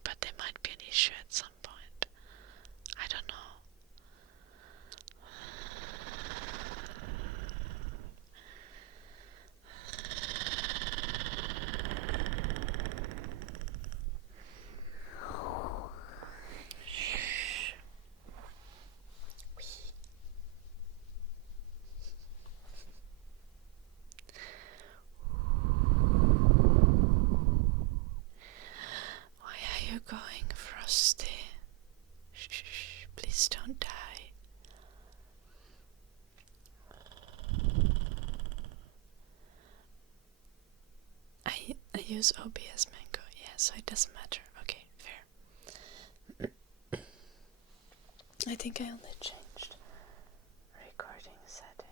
but they might be an issue at some point. I don't know. Why are you going, Frosty? Shh, please don't die. I use OBS, Mango, yeah, so it doesn't matter. Okay, fair. I think I only changed recording settings.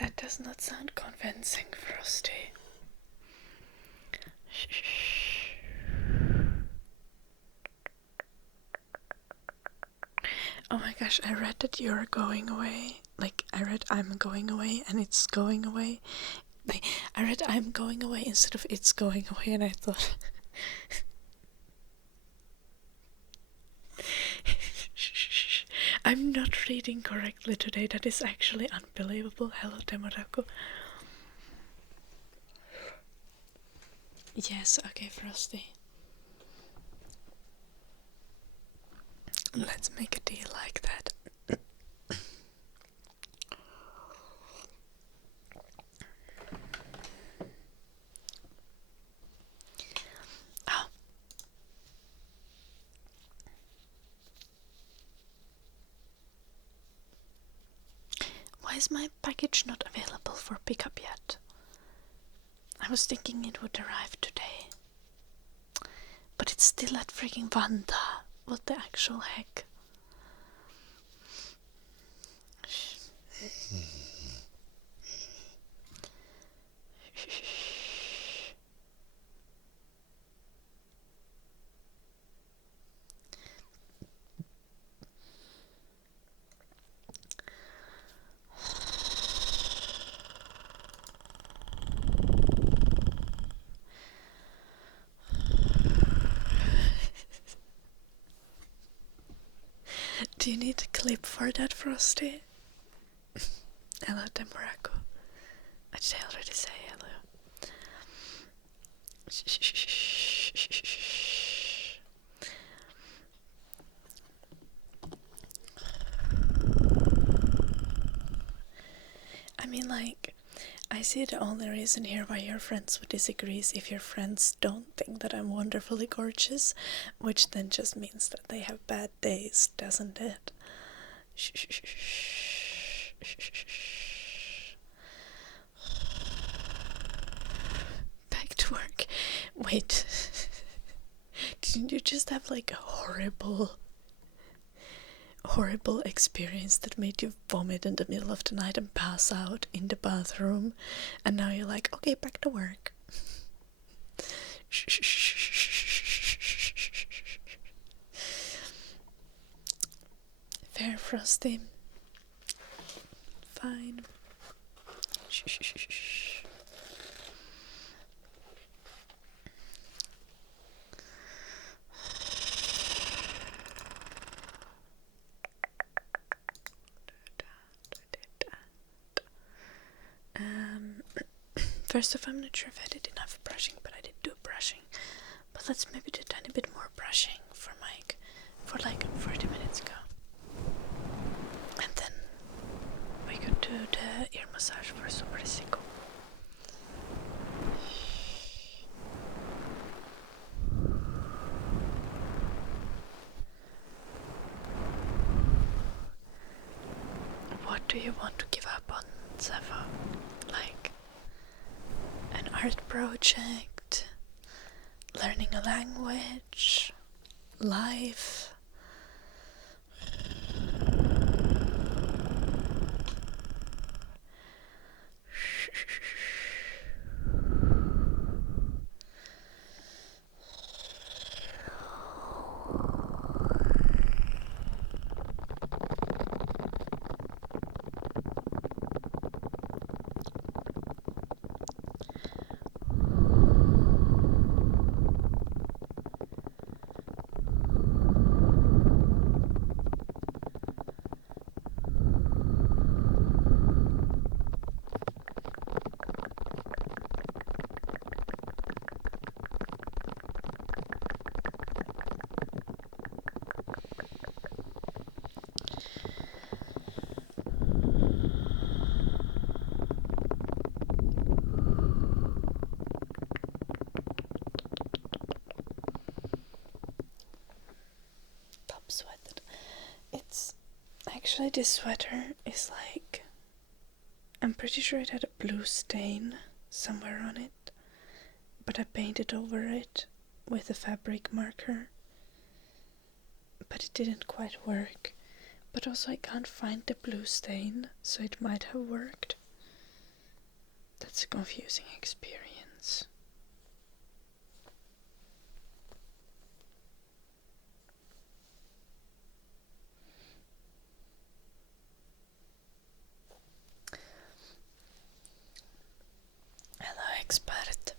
That does not sound convincing, Frosty. Oh my gosh, I read that you're going away. Like, I read I'm going away and it's going away. Like, I read I'm going away instead of it's going away, and I thought... I'm not reading correctly today. That is actually unbelievable. Hello, Demoraku. Yes, okay, Frosty. Let's make a deal like that. Oh. Why is my package not available for pickup yet? I was thinking it would arrive today. But it's still at freaking Vanda. What the actual heck? Do you need a clip for that, Frosty? Hello, Temporaco. Did I already say hello? I mean, like, I see the only reason here why you're friends would disagree is if your friends don't think that I'm wonderfully gorgeous, which then just means that they have bad days, doesn't it? Back to work. Wait. Didn't you just have like a horrible experience that made you vomit in the middle of the night and pass out in the bathroom, and now you're like, okay, back to work? Fair, Frosty. Fine. First off, I'm not sure if I did enough brushing, but I did do brushing. But let's maybe do a tiny bit more brushing for like 40 minutes ago. And then we could do the ear massage for Super Sicko. What do you want to give up on, Zephyr? Like an art project, learning a language, life? Sweated. It's actually, this sweater is like, I'm pretty sure it had a blue stain somewhere on it, but I painted over it with a fabric marker, but it didn't quite work. But also I can't find the blue stain, so it might have worked. That's a confusing experience. Hello, expert.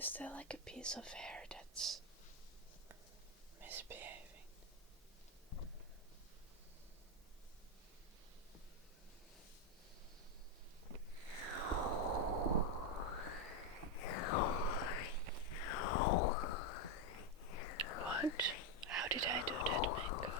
Is there like a piece of hair that's misbehaving? What? How did I do that, Mango?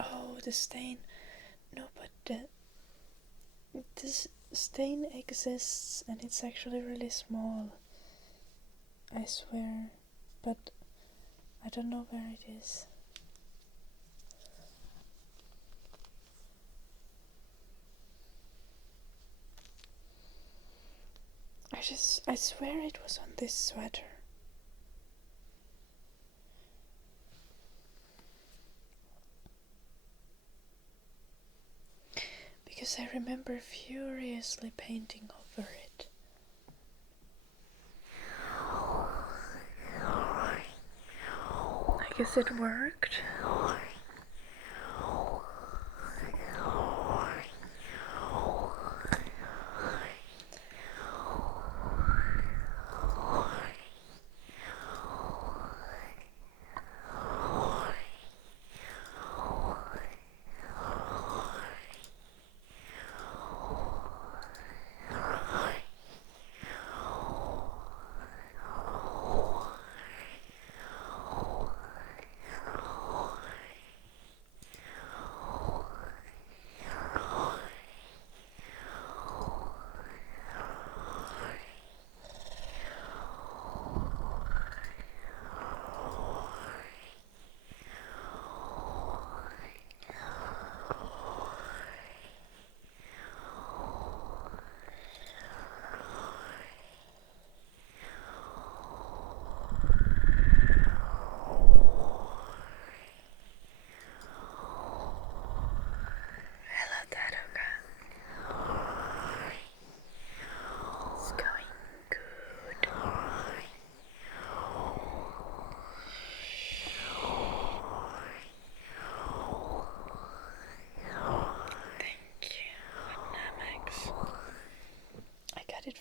Oh, the stain. No, but this stain exists and it's actually really small. I swear. But I don't know where it is. I swear it was on this sweater. Because I remember furiously painting over it. I guess it worked.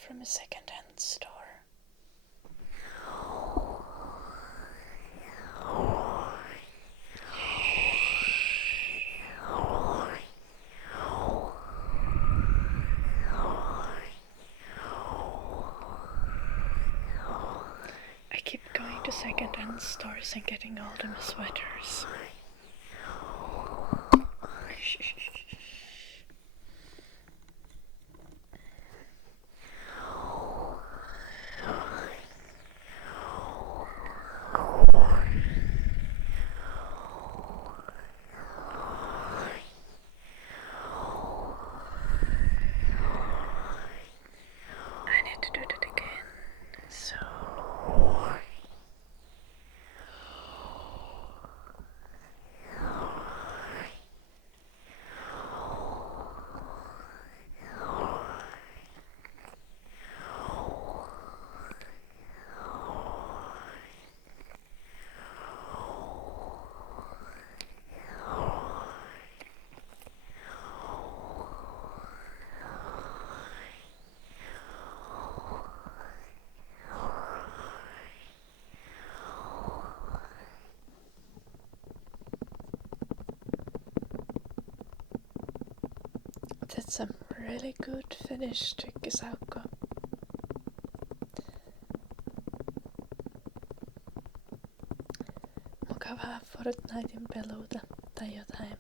From a second-hand store. I keep going to second-hand stores and getting all them sweaters. That's a really good finish to Kisauko. Mukavaa Fortnitein peluuta tai jotain.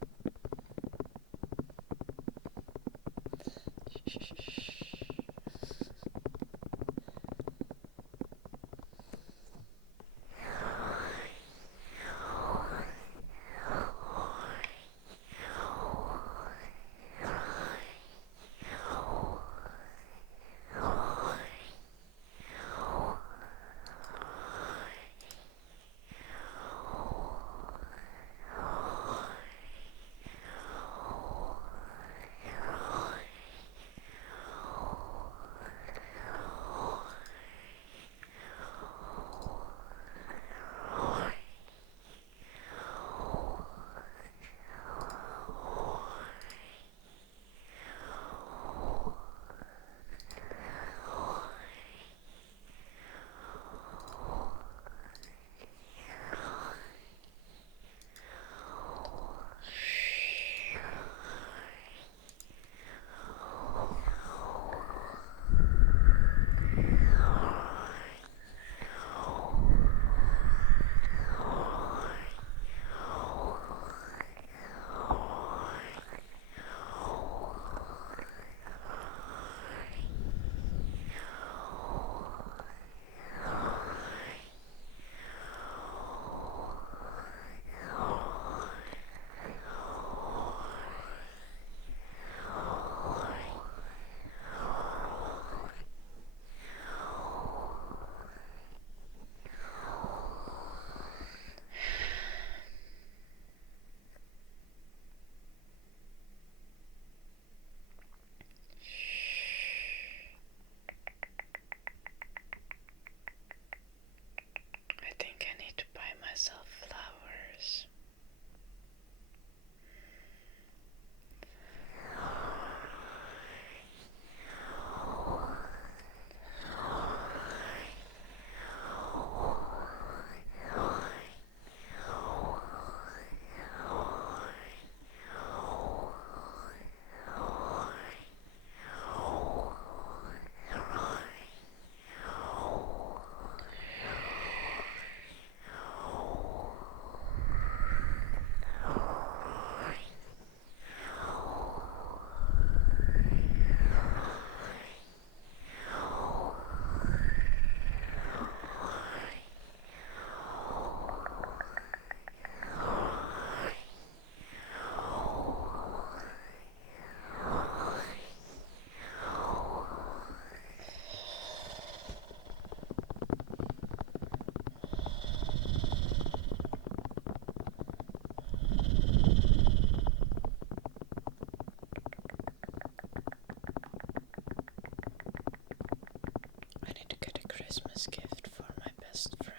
Christmas gift for my best friend.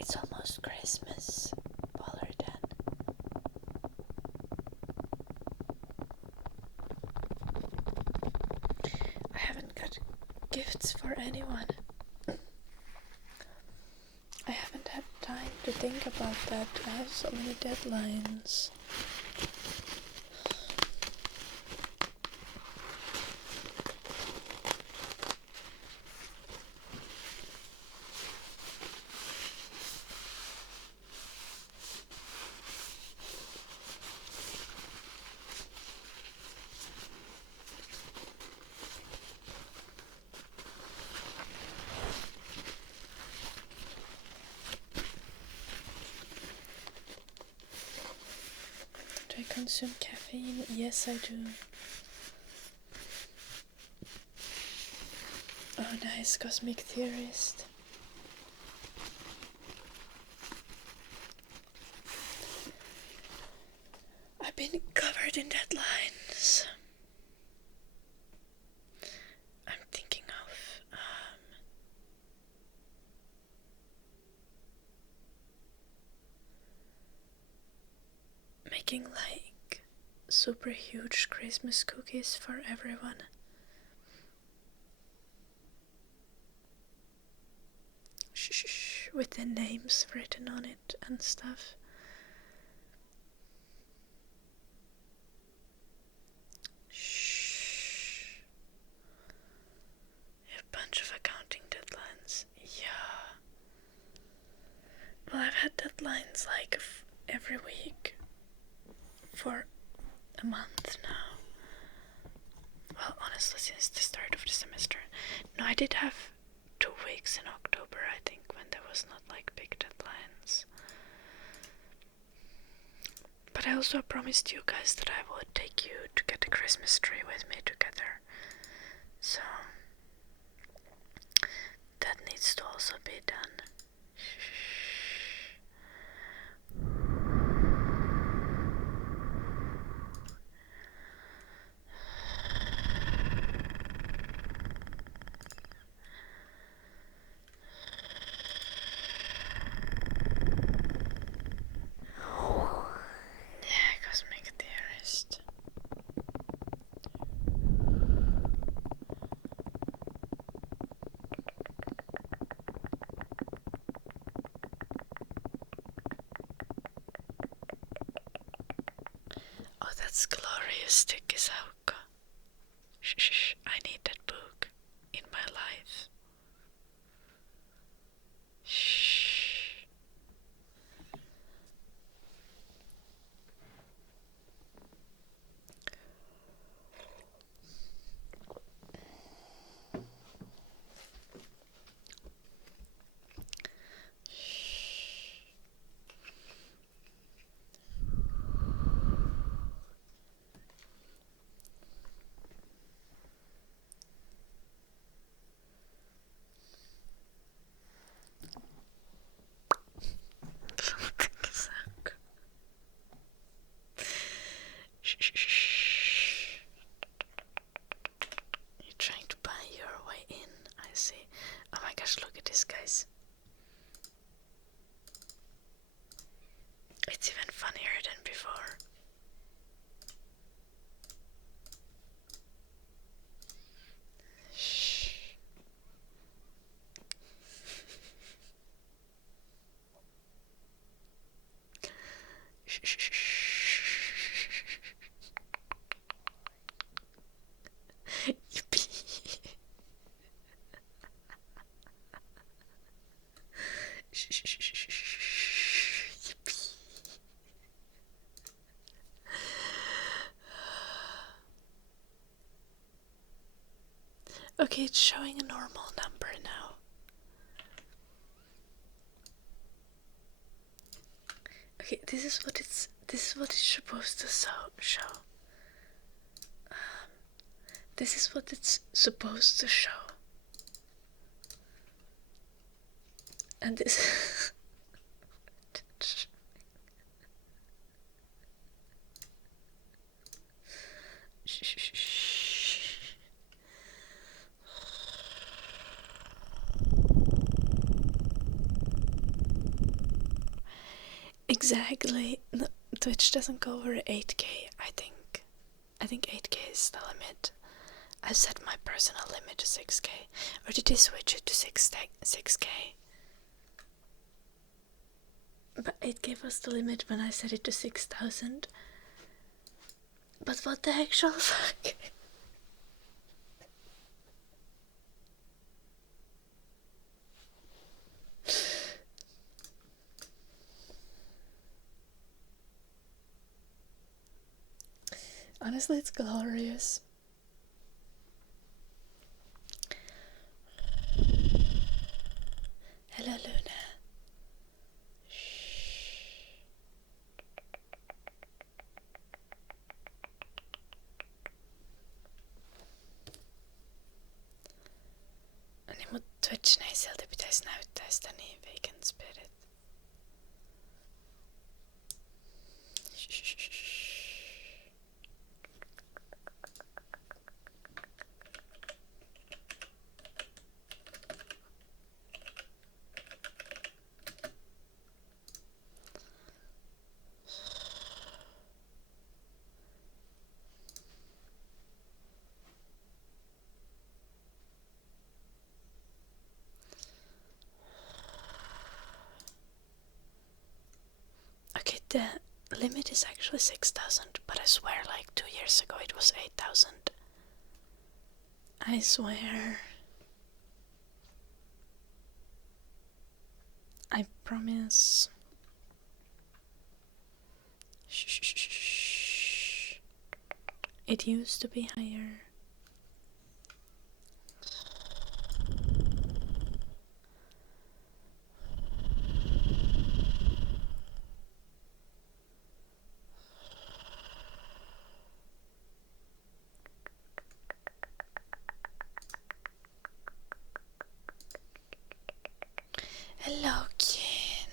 It's almost Christmas, Ballerden. I haven't got gifts for anyone. I haven't had time to think about that. I have so many deadlines. Do I consume caffeine? Yes, I do. Oh, nice, cosmic theorist. I've been covered in deadlines. I'm thinking of making like super huge Christmas cookies for everyone. With the names written on it and stuff. A bunch of accounting deadlines. Yeah. Well, I've had deadlines like every week for a month now. Well, honestly, since the start of the semester. No, I did have 2 weeks in October, I think, when there was not like big deadlines. But I also promised you guys that I would take you to get a Christmas tree with me together. So that needs to also be done. Yeah, cosmic theorist. Oh, that's glorious, Tykisauka. Shh, I need that book in my life. Shh. Tykisauka. Shh. You're trying to buy your way in, I see. Oh my gosh, look at this, guys. It's even funnier than before. Shh. Shh. Okay, it's showing a normal number now. Okay, this is what it's supposed to show. This is what it's supposed to show. And this Exactly. No, Twitch doesn't go over 8K, I think. I think 8K is the limit. I've set my personal limit to 6K. Or did they switch it to 6K? But 8K was the limit when I set it to 6,000. But what the actual fuck? Honestly, it's glorious. Hello, Luna. Ni mot Twitch näiseltä pitäisi näyttää sitä niin vacant spirit. Okay, the limit is actually 6,000, but I swear like 2 years ago it was 8,000. I swear. I promise. Shh. It used to be higher. Hello, Ken.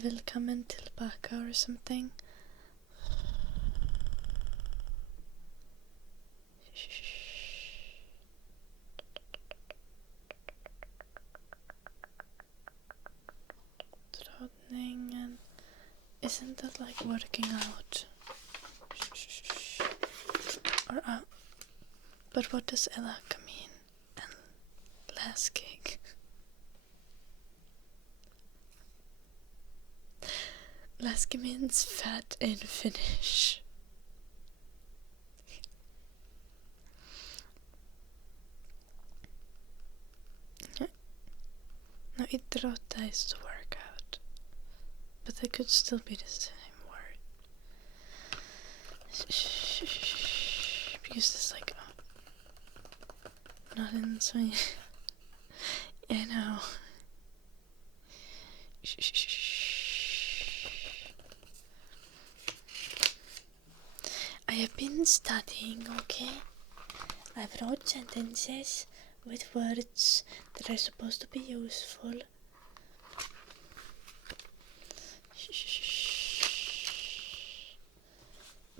Välkommen tillbaka or something. Drottningen. Isn't that like working out? Or but what does Elaka mean? And last gig. Laski means fat in Finnish. No, idrotta is to work out. But that could still be the same word. Because it's like not in swing. I know. I have been studying, okay? I've wrote sentences with words that are supposed to be useful.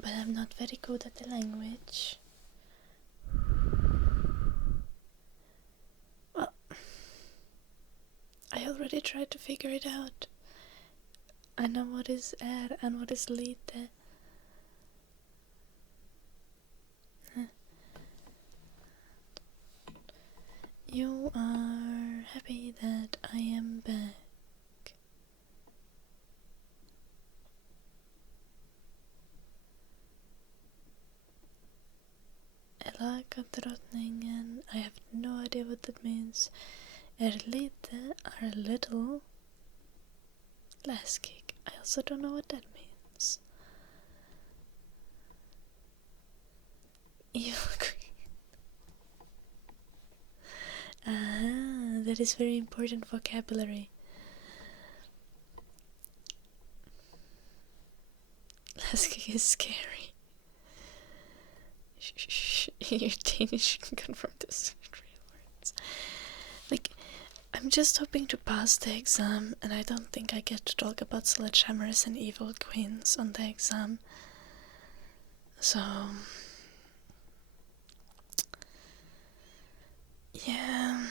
But I'm not very good at the language. Well, I already tried to figure it out. I know what is är and what is lite. You are happy that I am back. Elaka drottningen. I have no idea what that means. Lite are little. Last kick. I also don't know what that means. Evil queen. Ah, that is very important vocabulary. Lasky is scary. Your Danish shouldn't confirm this with real words. Like, I'm just hoping to pass the exam, and I don't think I get to talk about sledgehammers and evil queens on the exam. So, yeah.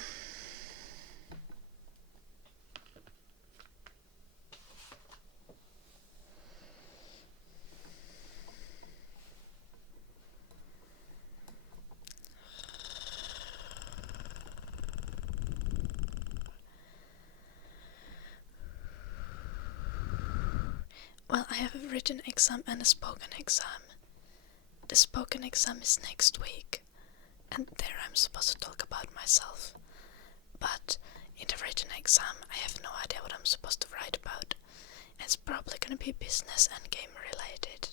Well, I have a written exam and a spoken exam. The spoken exam is next week, and there I'm supposed to talk about myself. But in the written exam, I have no idea what I'm supposed to write about. It's probably gonna be business and game related.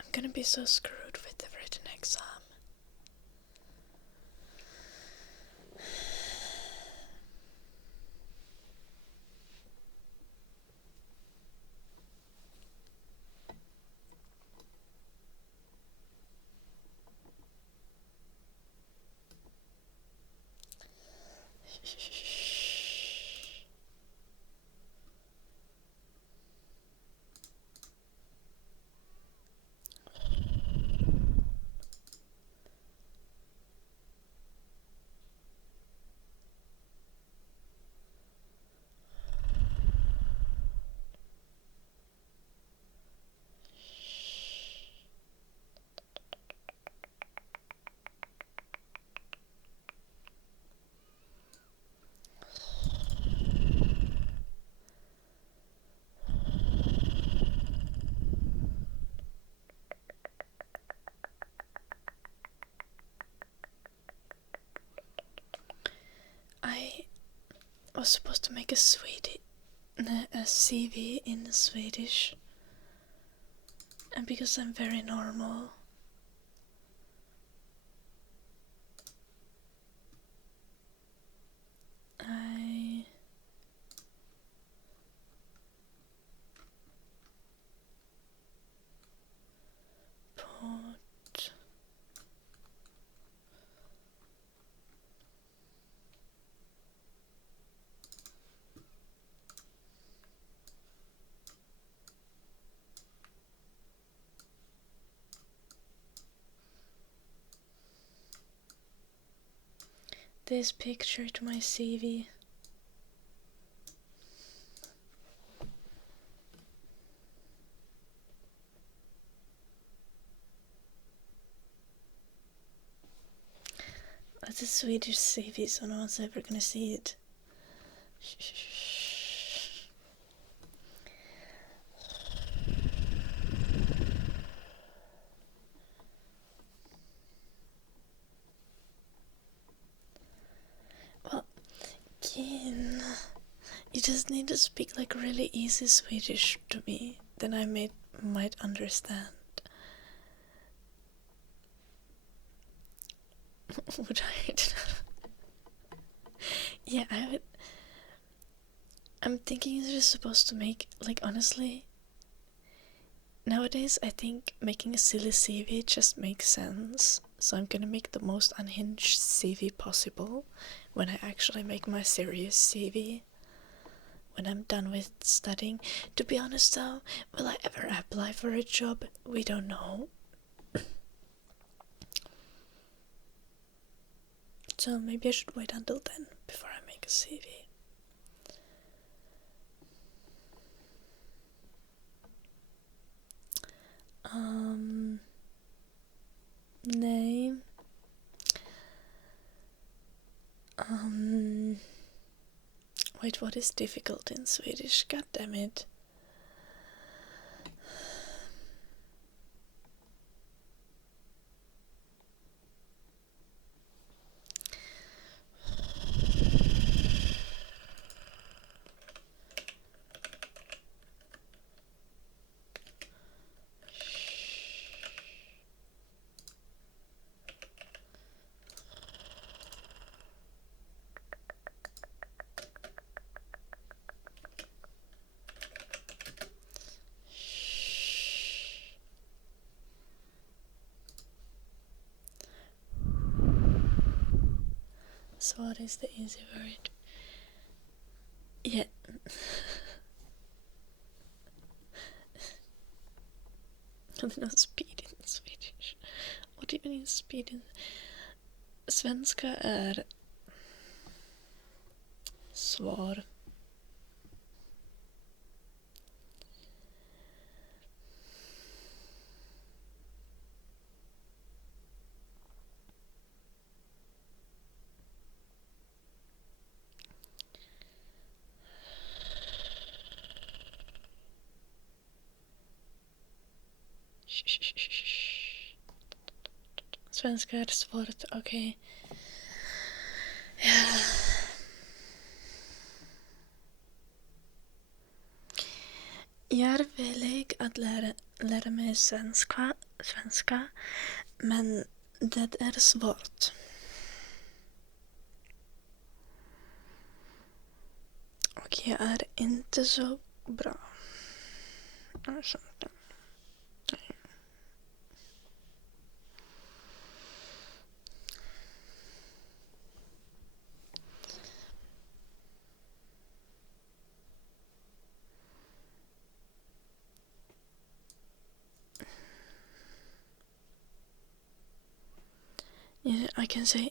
I'm gonna be so screwed with the written exam. I was supposed to make a CV in Swedish, and because I'm very normal, I put this picture to my CV. That's a Swedish CV, so no one's ever gonna see it. Well, Kin, you just need to speak like really easy Swedish to me, then I might understand. Would I? Yeah, I would. I'm thinking you're just supposed to make, like, honestly, nowadays I think making a silly CV just makes sense. So I'm gonna make the most unhinged CV possible when I actually make my serious CV. When I'm done with studying. To be honest though, will I ever apply for a job? We don't know. So maybe I should wait until then before I make a CV. Wait, what is difficult in Swedish? God damn it. So what is the easy word? Yeah. No speed in Swedish. What even is speed in... Svenska är svar. Svenska är svaret, okej. Ja. Jag är villig att lära mig svenska, men det är svårt. Och jag är inte så bra. Alltså. Yeah, I can say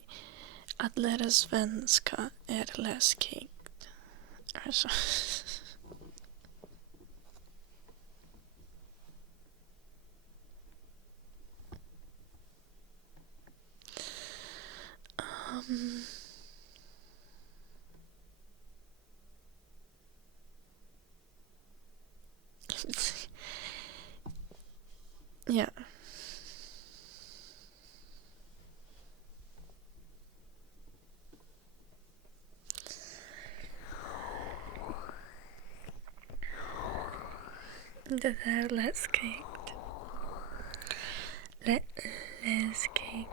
att lära svenska är läskigt. Alltså. Ja. Det är läskigt. Läskigt.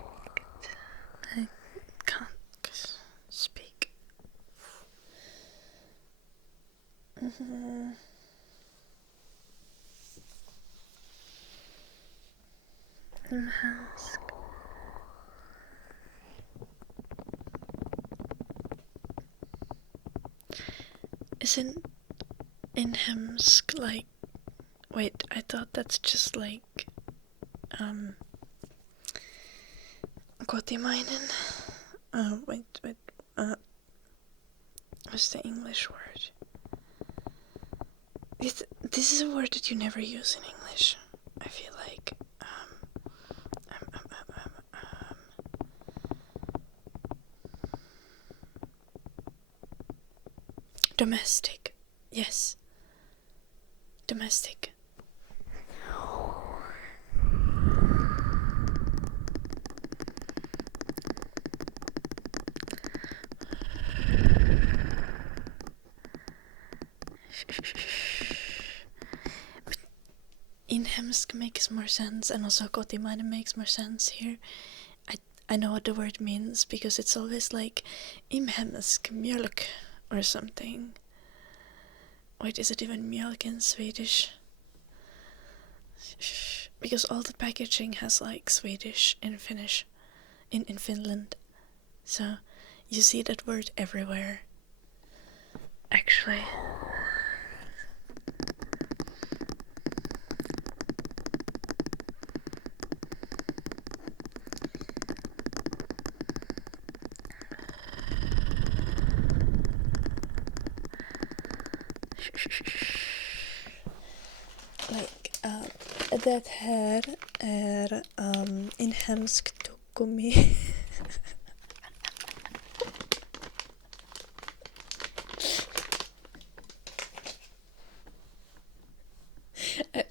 I can't speak. Hemsk. Isn't inhemsk like... Wait, I thought that's just like... Kotimainen. Wait. What's the English word? This is a word that you never use in English. I feel like. Domestic. Yes. Domestic. But inhemsk makes more sense, and also kotimainen makes more sense here. I know what the word means because it's always like inhemsk mjölk or something. Wait, is it even mjölk in Swedish? Because all the packaging has like Swedish in Finnish in Finland. So you see that word everywhere. Actually. Det här är inhemskt tuggummi.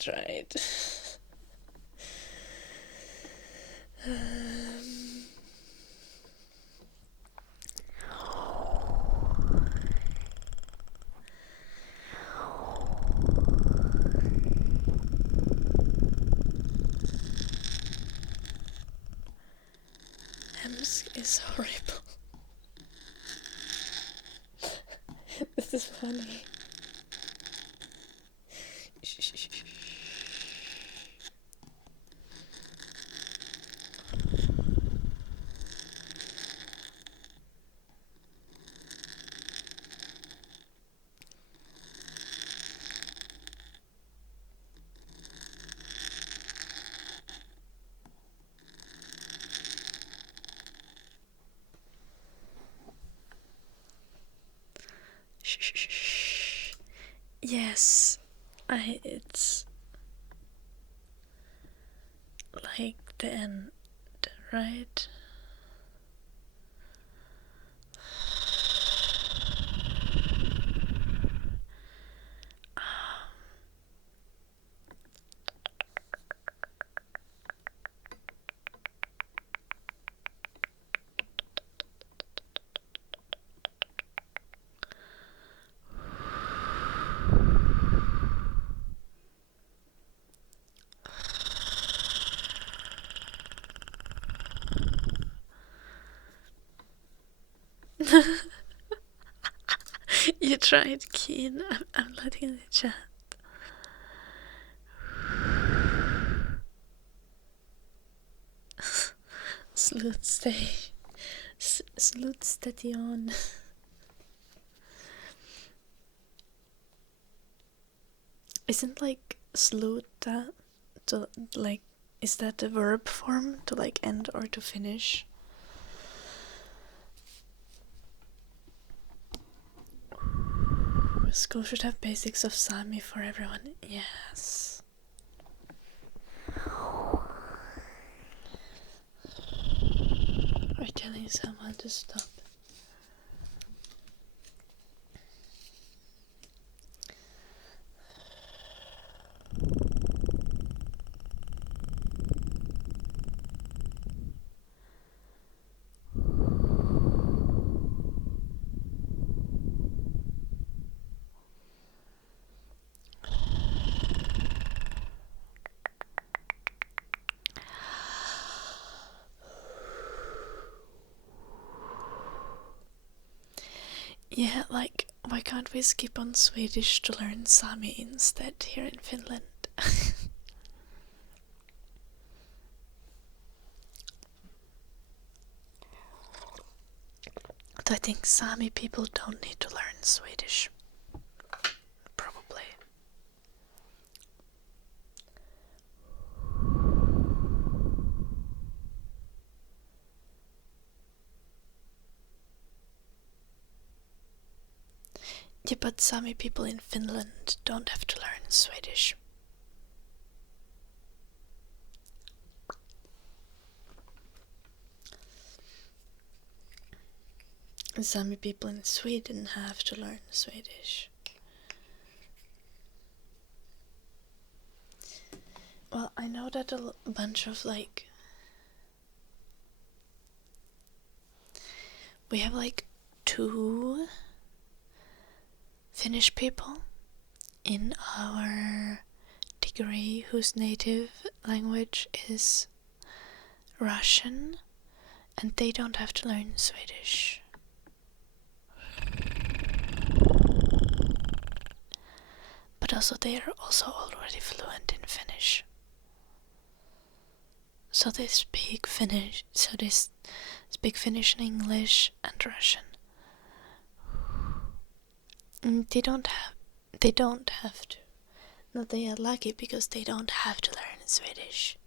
tried. Hemsk is horrible. This is funny. Yes, it's like the end, right? You tried, Keen. I'm letting the chat. Slutstation. Isn't like sluta to like, is that the verb form to like end or to finish? School should have basics of Sami for everyone. Yes. We're telling someone to stop. Yeah, like, why can't we skip on Swedish to learn Sami instead here in Finland? But I think Sami people don't need to learn Swedish. Probably. Yeah, but Sami people in Finland don't have to learn Swedish. Sami people in Sweden have to learn Swedish. Well, I know that a bunch of like... We have like 2 Finnish people in our degree whose native language is Russian, and they don't have to learn Swedish. But also they are also already fluent in Finnish. So they speak Finnish, and English and Russian. They don't have to. No, they are lucky because they don't have to learn Swedish.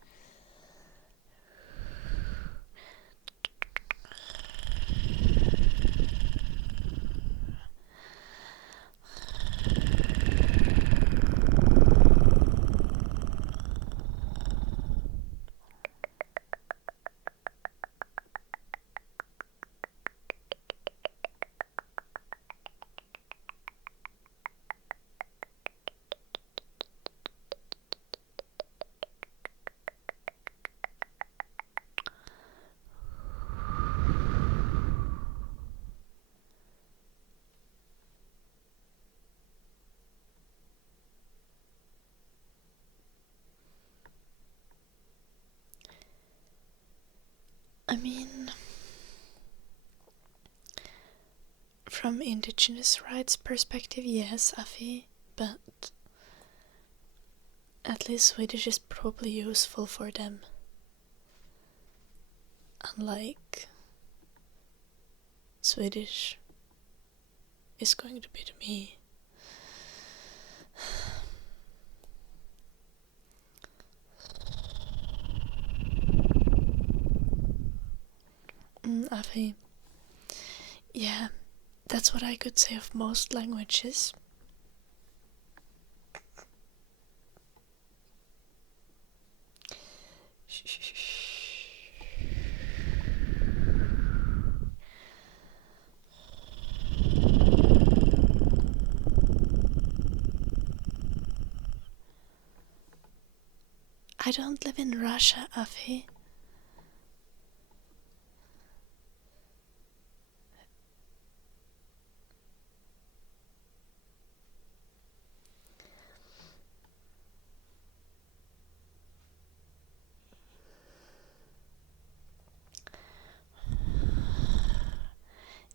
I mean, from indigenous rights perspective, yes, Afi, but at least Swedish is probably useful for them. Unlike Swedish is going to be to me. Afi. Yeah, that's what I could say of most languages. I don't live in Russia, Afi.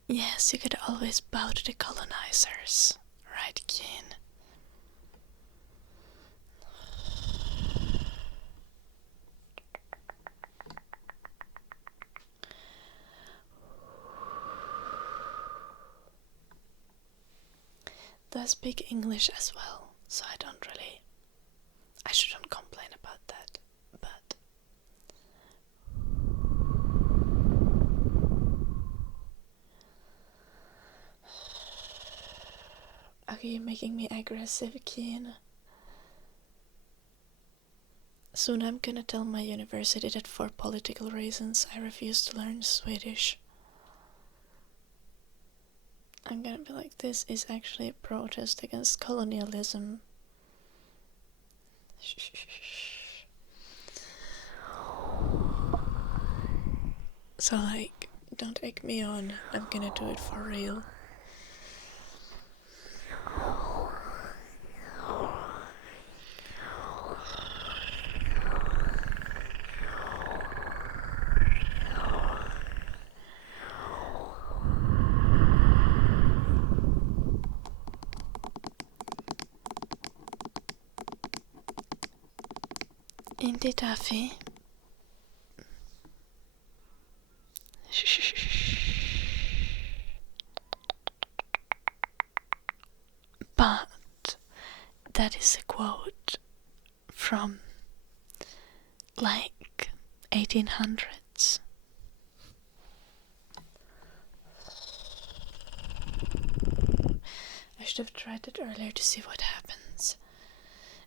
Yes, you could always bow to the colonizers, right, Keen? I speak English as well, so I shouldn't complain about that, but okay, you're making me aggressive, Keen. Soon I'm gonna tell my university that for political reasons I refuse to learn Swedish. I'm gonna be like, this is actually a protest against colonialism. So like, don't egg me on, I'm gonna do it for real. Indeed, Afi. But that is a quote from like 1800s. I should have tried it earlier to see what happens.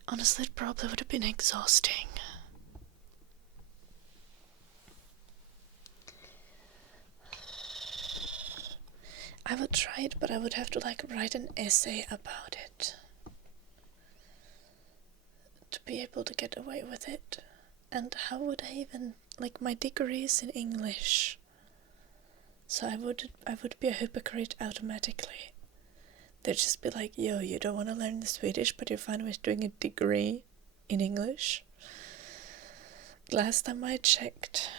Honestly, it probably would have been exhausting. I would try it, but I would have to like write an essay about it to be able to get away with it. And how would I even, like, my degree is in English, so I would be a hypocrite automatically. They'd just be like, yo, you don't want to learn the Swedish, but you're fine with doing a degree in English. Last time I checked,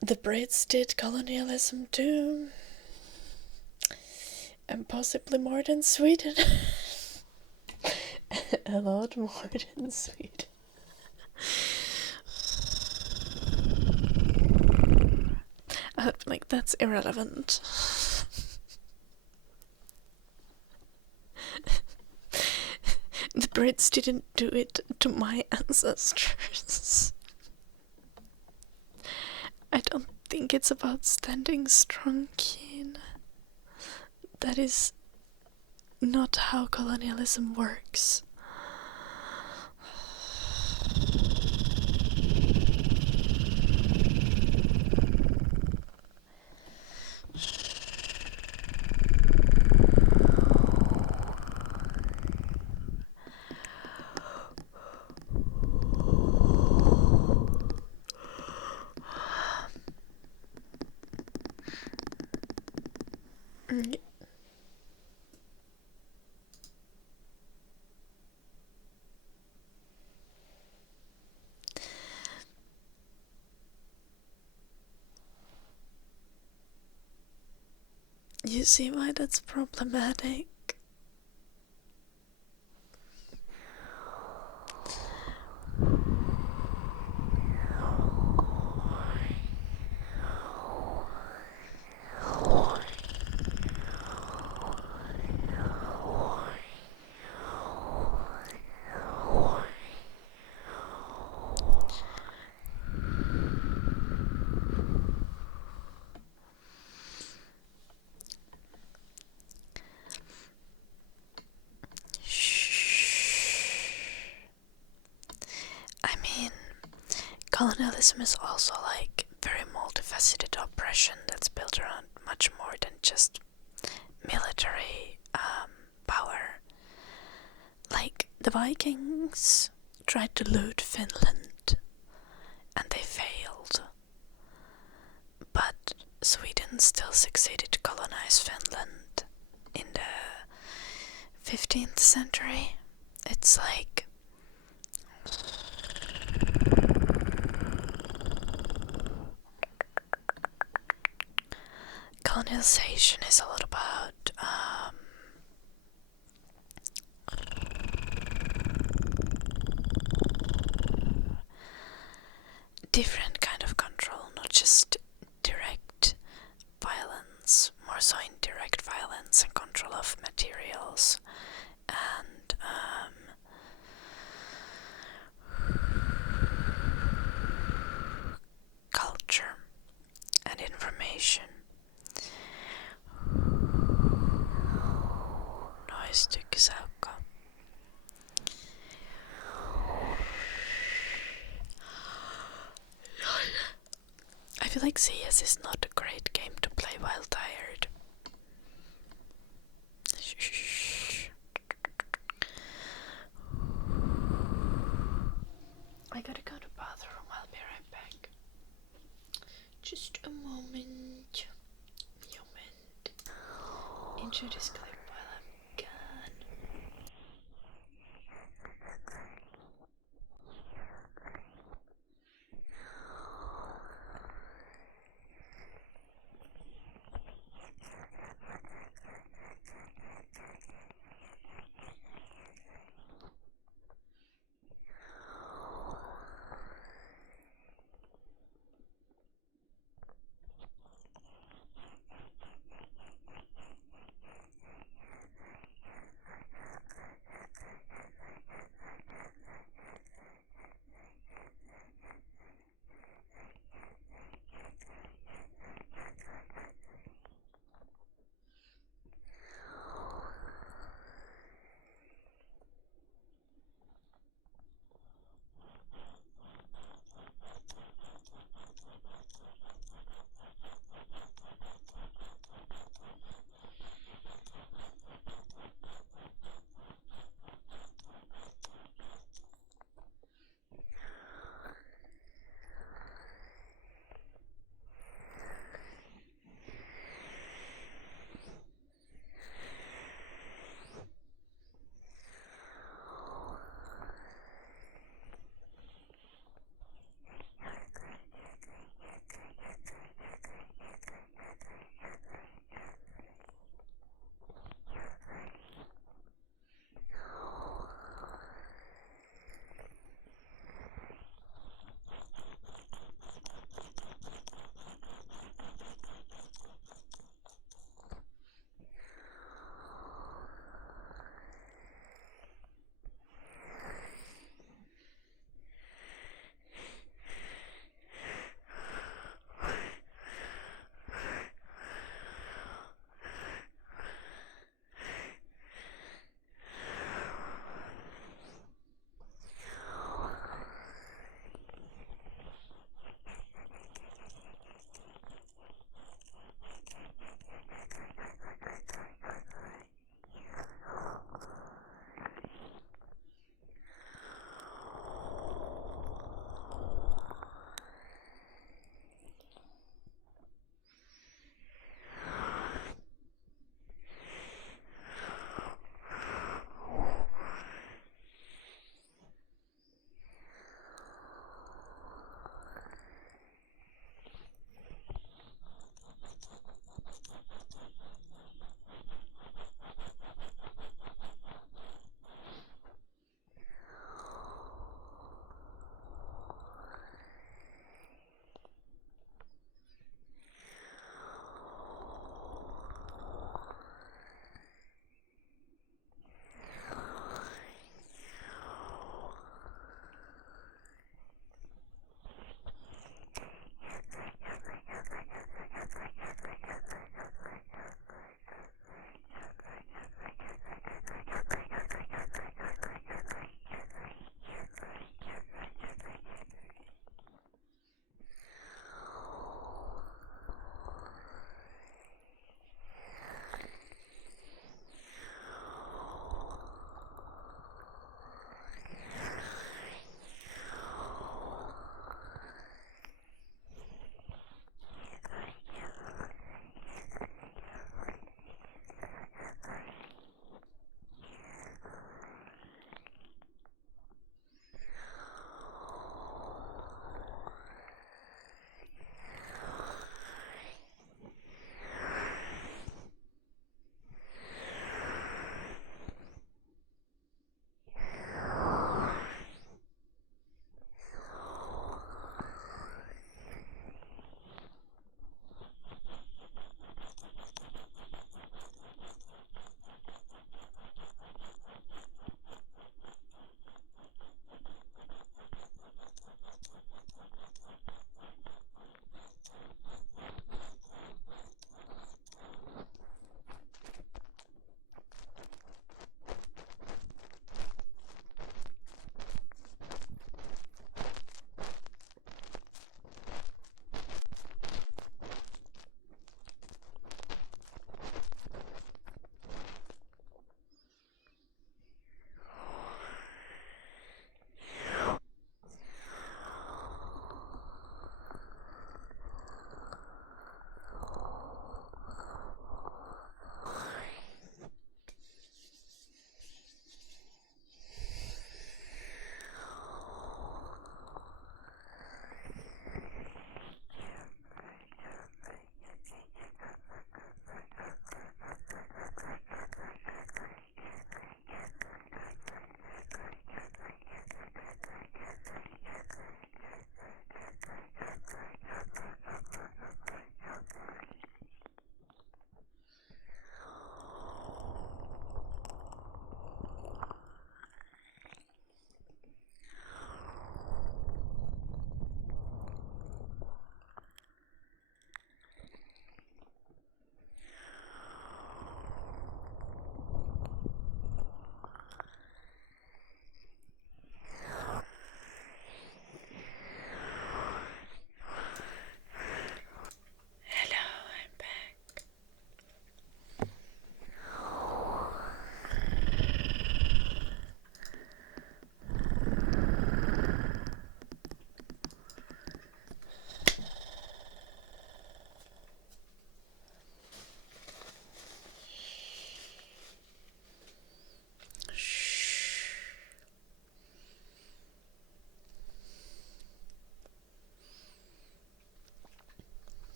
the Brits did colonialism too, and possibly more than Sweden. A lot more than Sweden. Like, that's irrelevant. The Brits didn't do it to my ancestors. I don't think it's about standing strong, Keen. That is not how colonialism works. You see why that's problematic? I mean, colonialism is also like very multifaceted oppression that's built around much more than just military power. Like, the Vikings tried to loot Finland and they failed. But Sweden still succeeded to colonize Finland in the 15th century. It's like colonization is a lot about different kind of control, not just direct violence, more so indirect violence and control of materials and culture and information. Noise tykkisaukko. I feel like CS is not a great game to play while tired. I gotta go to the bathroom, I'll be right back. Just a moment. Enjoy this clip while I'm gone.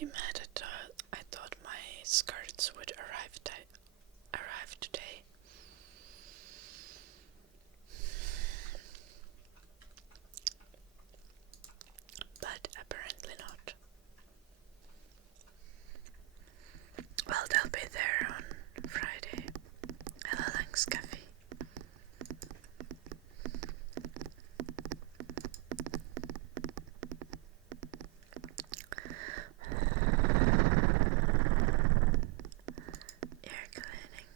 you mad at I thought my skirts would arrive today. But apparently not. Well, they'll be there on Friday. Hello, Langs Cafe. Air cleaning.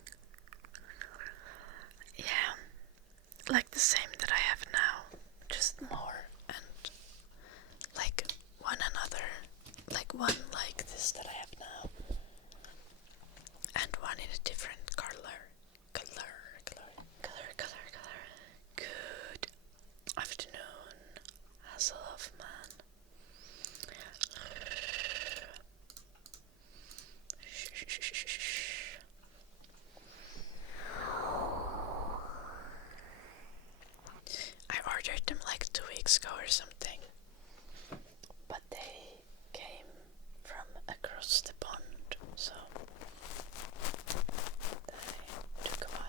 Yeah, like the same that I have now, just more and like one another, like one like this that I have now, and one in a different color. Good afternoon, Hasselhoffman. I ordered them like 2 weeks ago or something, but they came from across the pond, so they took a while.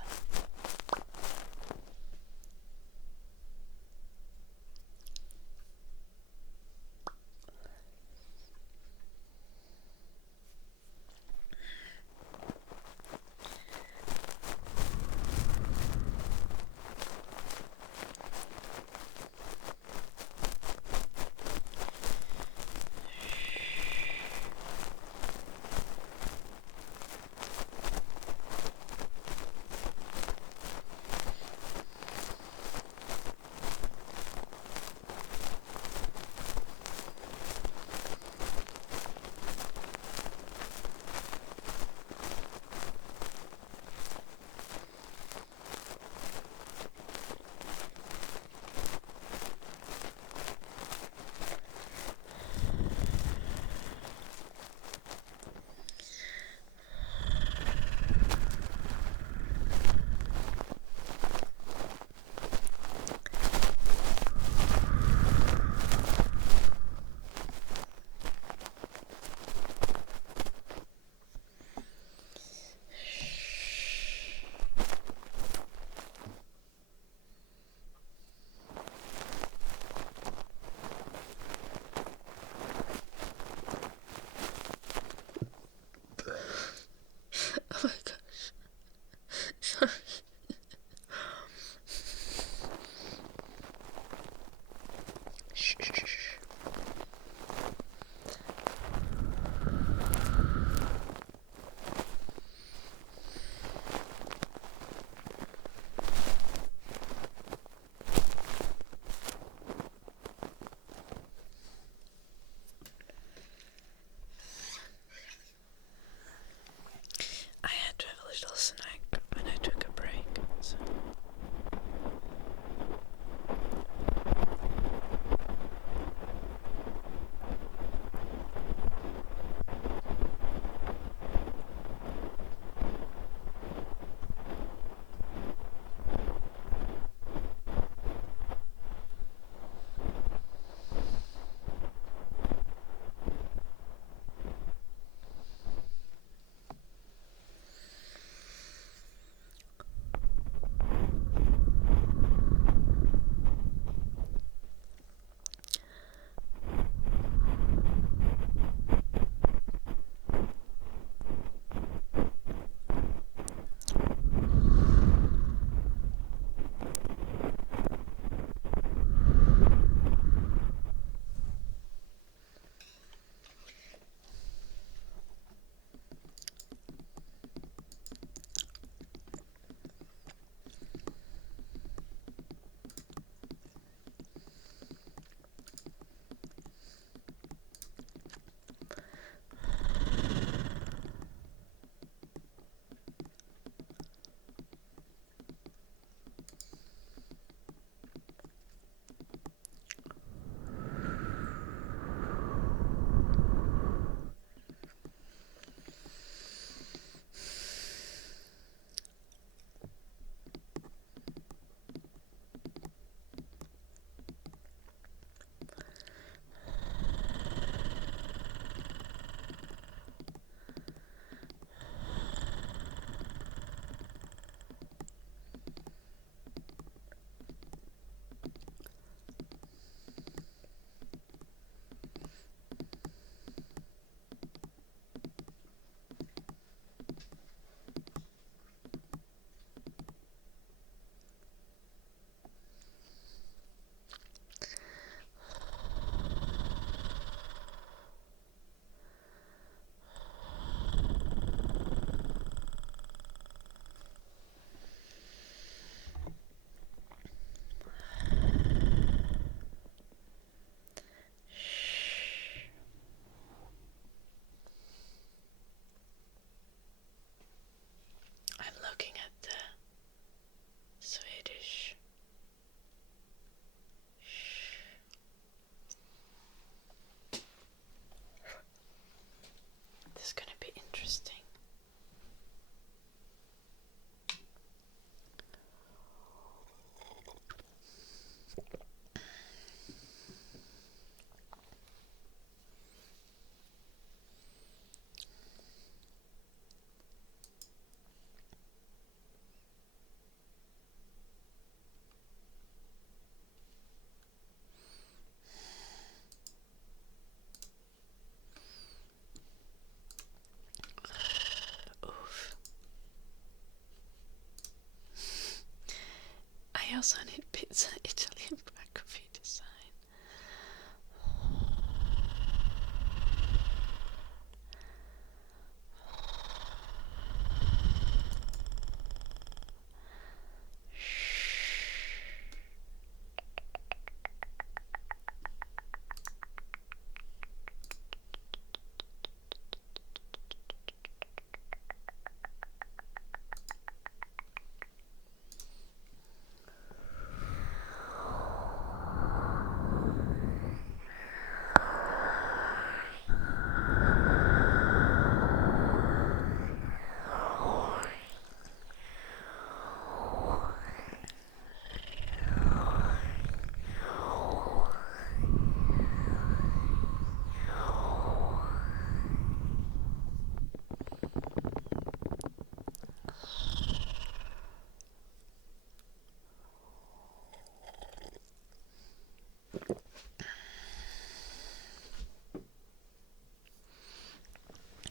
I also need pizza, Italian biography design.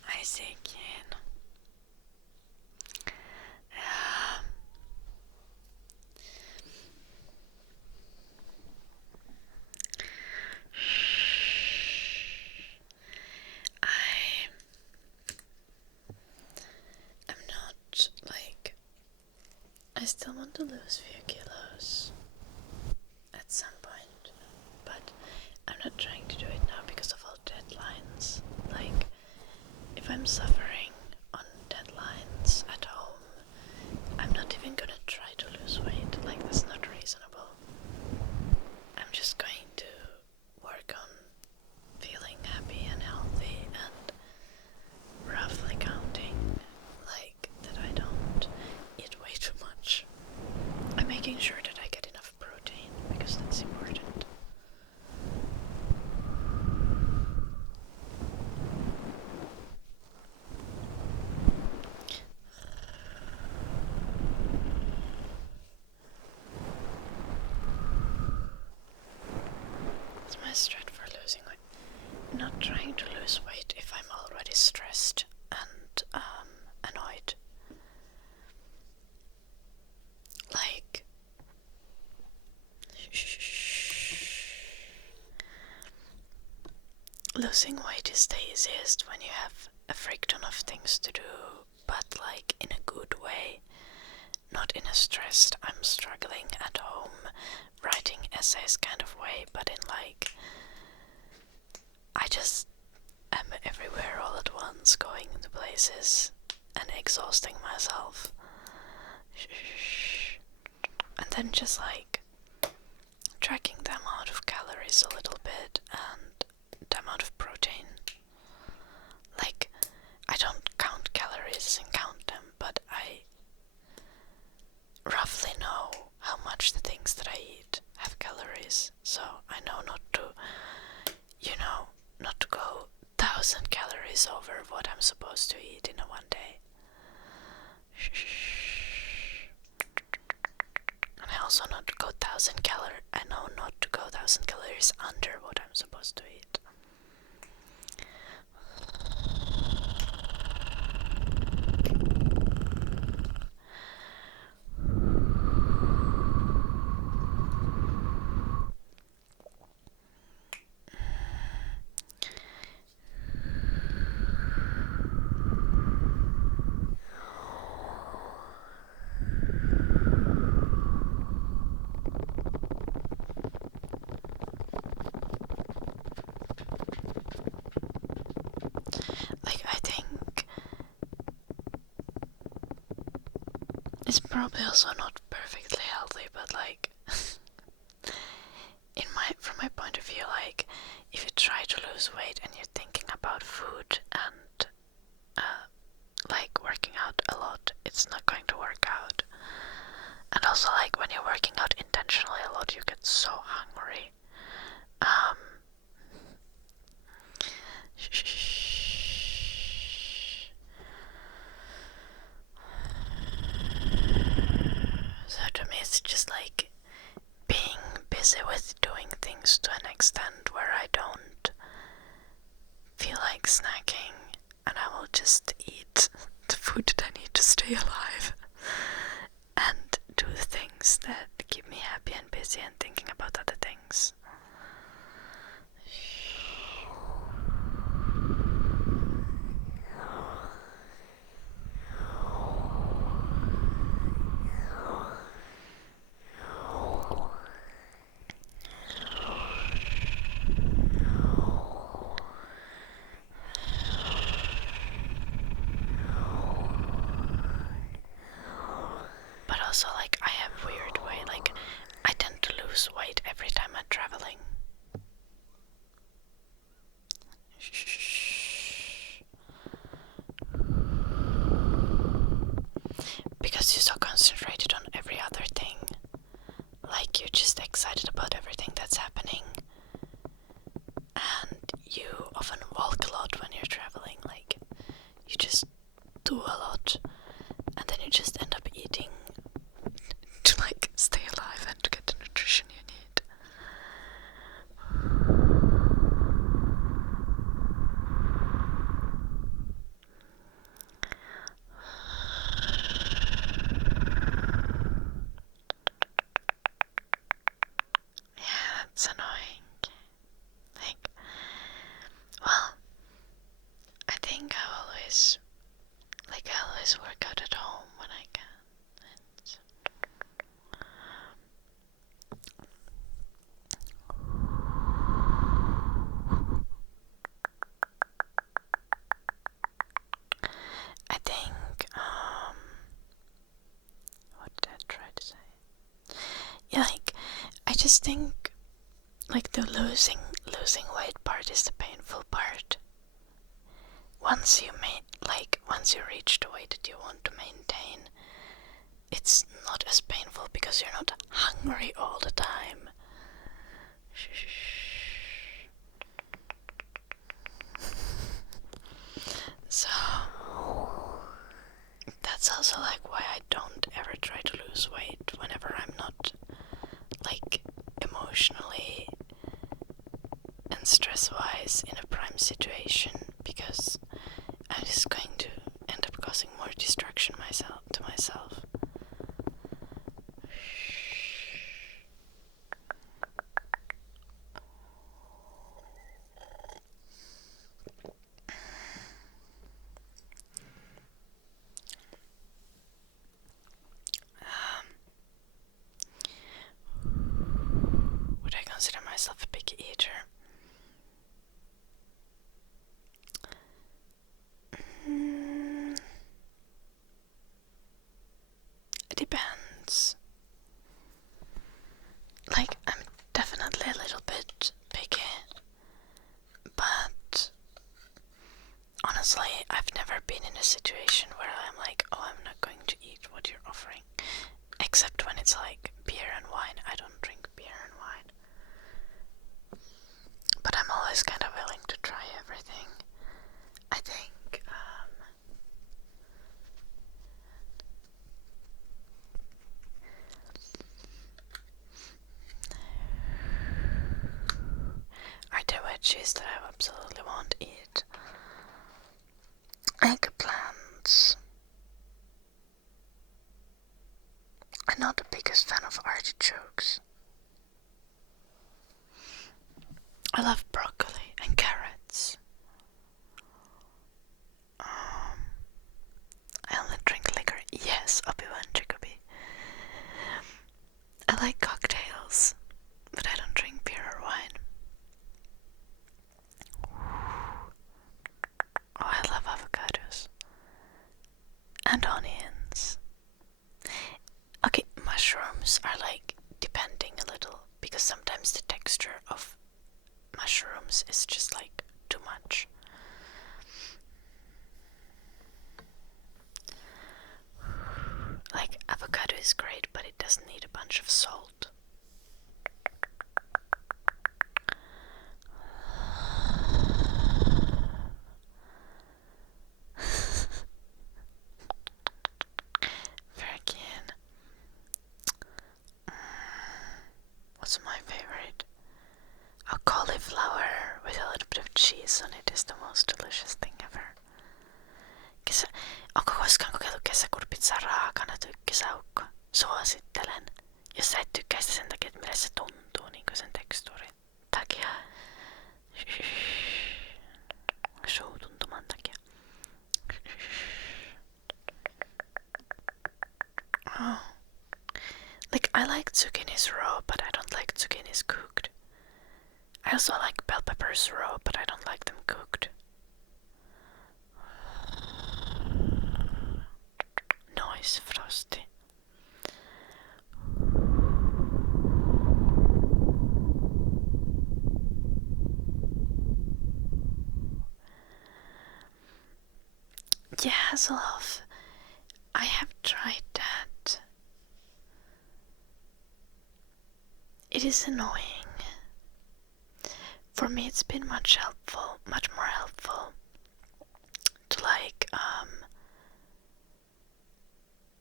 I see again. I'm not like, I still want to lose a few kilos at some point, but I'm not trying to do it now because of all deadlines. Like, if I'm suffering on deadlines at home, I'm not even gonna try to lose weight. Like, that's not reasonable. I'm just going to work on feeling happy and healthy and roughly counting, like, that I don't eat way too much. I'm making sure that I get enough protein because that's important. It's my strat for losing weight. Not trying to lose weight if I'm already stressed and annoyed. Like, losing weight is the easiest when you have a frick ton of things to do, but like in a good way, not in a stressed, I'm struggling at home writing essays kind of way, but in like, I just am everywhere all at once, going to places and exhausting myself. And then just like tracking the amount of calories a little bit and the amount of protein. Like, I don't count calories and count them, but I roughly know how much the things that I eat have calories, so I know not to, not to go 1,000 calories over what I'm supposed to eat in a one day. And I also know to go 1,000 calories. I know not to go 1,000 calories under what I'm supposed to eat. It's probably also not perfectly healthy, but like, from my point of view, like, if you try to lose weight and you're thinking about food and like working out a lot, it's not going to work out. And also, like, when you're working out intentionally a lot, you get so hungry. So to me, it's just like being busy with doing things to an extent where I don't feel like snacking, and I will just eat the food that I need to stay alive and do the things that keep me busy and thinking about other things. But also, like, I have a weird way, like, I tend to lose weight every time I'm traveling. Because you're so concentrated on every other thing. Like, you're just excited about everything that's happening. And you often walk a lot when you're traveling. Like, you just do a lot. And then you just end up eating to, like, stay alive and to get the nutrition you need. Yeah, that's annoying. Like, well, I think I always work out at home when I can. I think, what did I try to say? Yeah, like, I just think, like, the losing weight part is the painful part. Once you reach the weight that you want to maintain, it's not as painful because you're not hungry all the time. So that's also like why I don't ever try to lose weight whenever I'm not, like, emotionally and stress-wise in a prime situation, because I'm just going to end up causing more distraction to myself. Would I consider myself a picky eater? It depends. Like, I'm definitely a little bit picky, but honestly, I've never been in a situation where I'm like, oh, I'm not going to eat what you're offering. Except when it's like beer and wine. I don't drink beer and wine. But I'm always kind of willing to try everything. I think, are there veggies that I absolutely won't eat? Eggplants. I'm not the biggest fan of artichokes. I love broccoli and carrots. I only drink liquor. Yes, Obi-Wan Jacoby. I like cocktails, but I don't drink beer or wine. Oh, I love avocados. And onions. Okay, mushrooms are like depending a little, because sometimes the texture of mushrooms is just like too much. Like, avocado is great, but it doesn't need a bunch of salt. Virgin. What's my favorite? A cauliflower with a little bit of cheese on it is the most delicious thing ever. Onko koskaan kokeillut kesäkurpitsaa raakana tykkisaukko? Suosittelen. Jos sä et tykkää sitä sen takia, että se tuntuu niinku sen tekstuurin takia. Suutuntuman takia. Oh. Like, I like zucchinis raw, but I don't like zucchinis cooked. I also like bell peppers raw, but I don't like them cooked. Noise frosty. Yeah, Hasselhoff. I have tried that. It is annoying. For me, it's been much more helpful to like,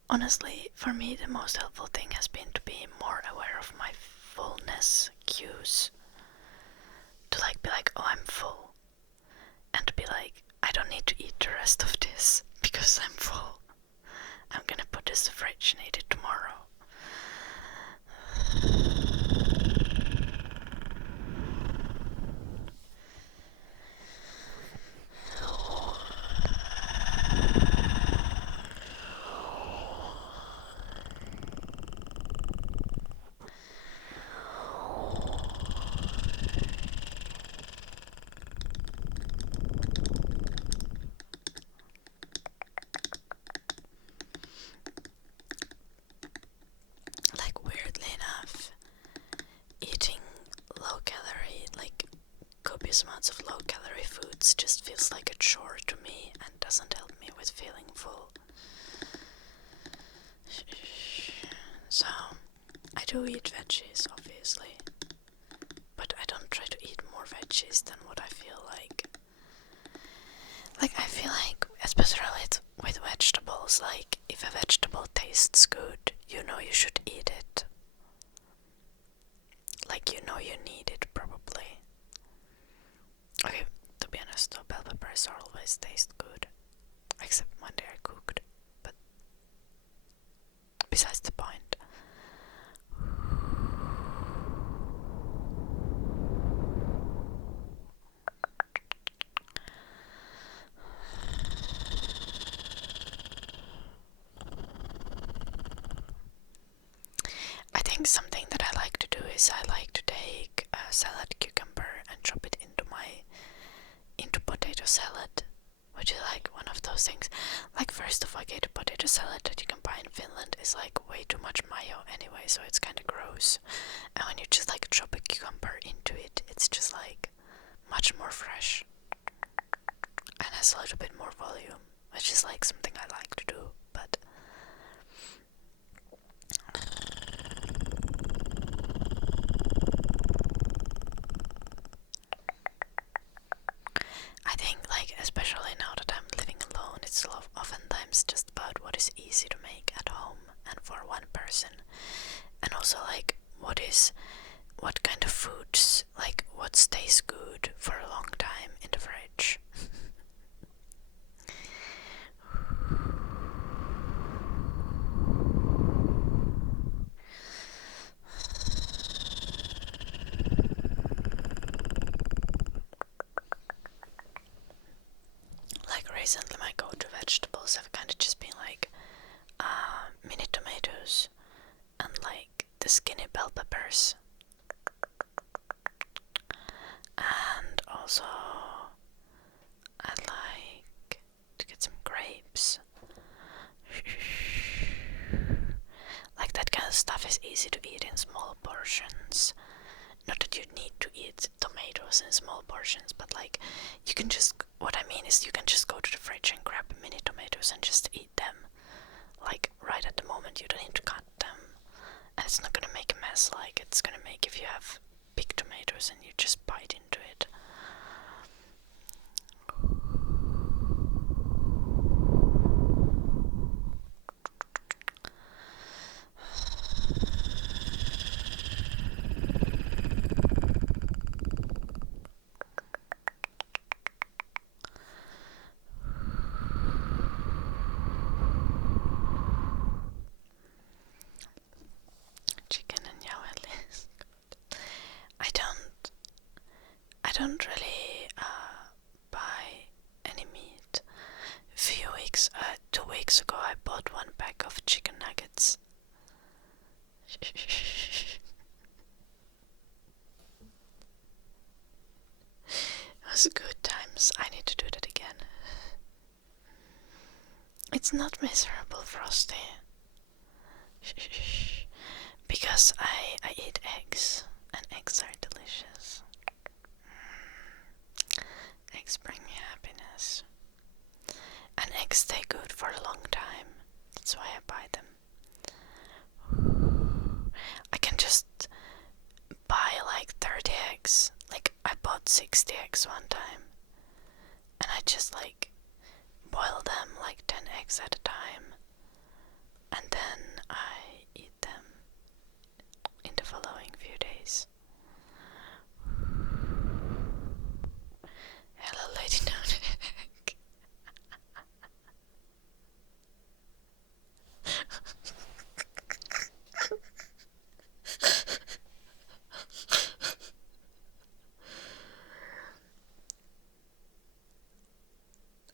honestly, for me, the most helpful thing has been to be more aware of my fullness cues. To like be like, oh, I'm full. And to be like, I don't need to eat the rest of this because I'm full. I'm gonna put this in the fridge and eat it tomorrow. Like, weirdly enough, eating low calorie, like copious amounts of low calorie foods just feels like a chore to me and doesn't help me with feeling full. So, I do eat veggies, obviously, but I don't try to eat more veggies than what I feel like. Like, I feel like, especially with vegetables, like, if a vegetable tastes good, you know you should eat it. Like, you know you need it, probably. Okay, to be honest though, bell peppers always taste good. Except when they are cooked. But besides the point. I think something that I like to do is I like to take a salad cucumber and chop it into potato salad, which is like one of those things. Like, first of all, the potato salad that you can buy in Finland is like way too much mayo anyway, so it's kind of gross. And when you just like chop a cucumber into it, it's just like much more fresh and has a little bit more volume, which is like something I like to do. But I think, like, especially now that I'm living alone, it's oftentimes just about what is easy to make at home and for one person. And also, like, what kind of foods, like, what stays good for a long time in the fridge. Like, recently my go-to vegetables have kind of just been like mini tomatoes and like the skinny bell peppers, and also I'd like to get some grapes. Like, that kind of stuff is easy to eat in small portions. Not that you need to eat tomatoes in small portions, but like, you can just, what I mean is you can just go to the fridge and grab mini tomatoes and just eat them. Like, right at the moment, you don't need to cut them. And it's not gonna make a mess like it's gonna make if you have big tomatoes and you just bite into it. Chicken and jauhelihka. It's not miserable, Frosty. Shh. Because I eat eggs, and eggs are delicious. Eggs bring me happiness. And eggs stay good for a long time. That's why I buy them. I can just buy like 30 eggs. Like, I bought 60 eggs one time. And I just like boil them like 10 eggs at a time. And then I eat them in the following few days. Hello, Lady Nugget.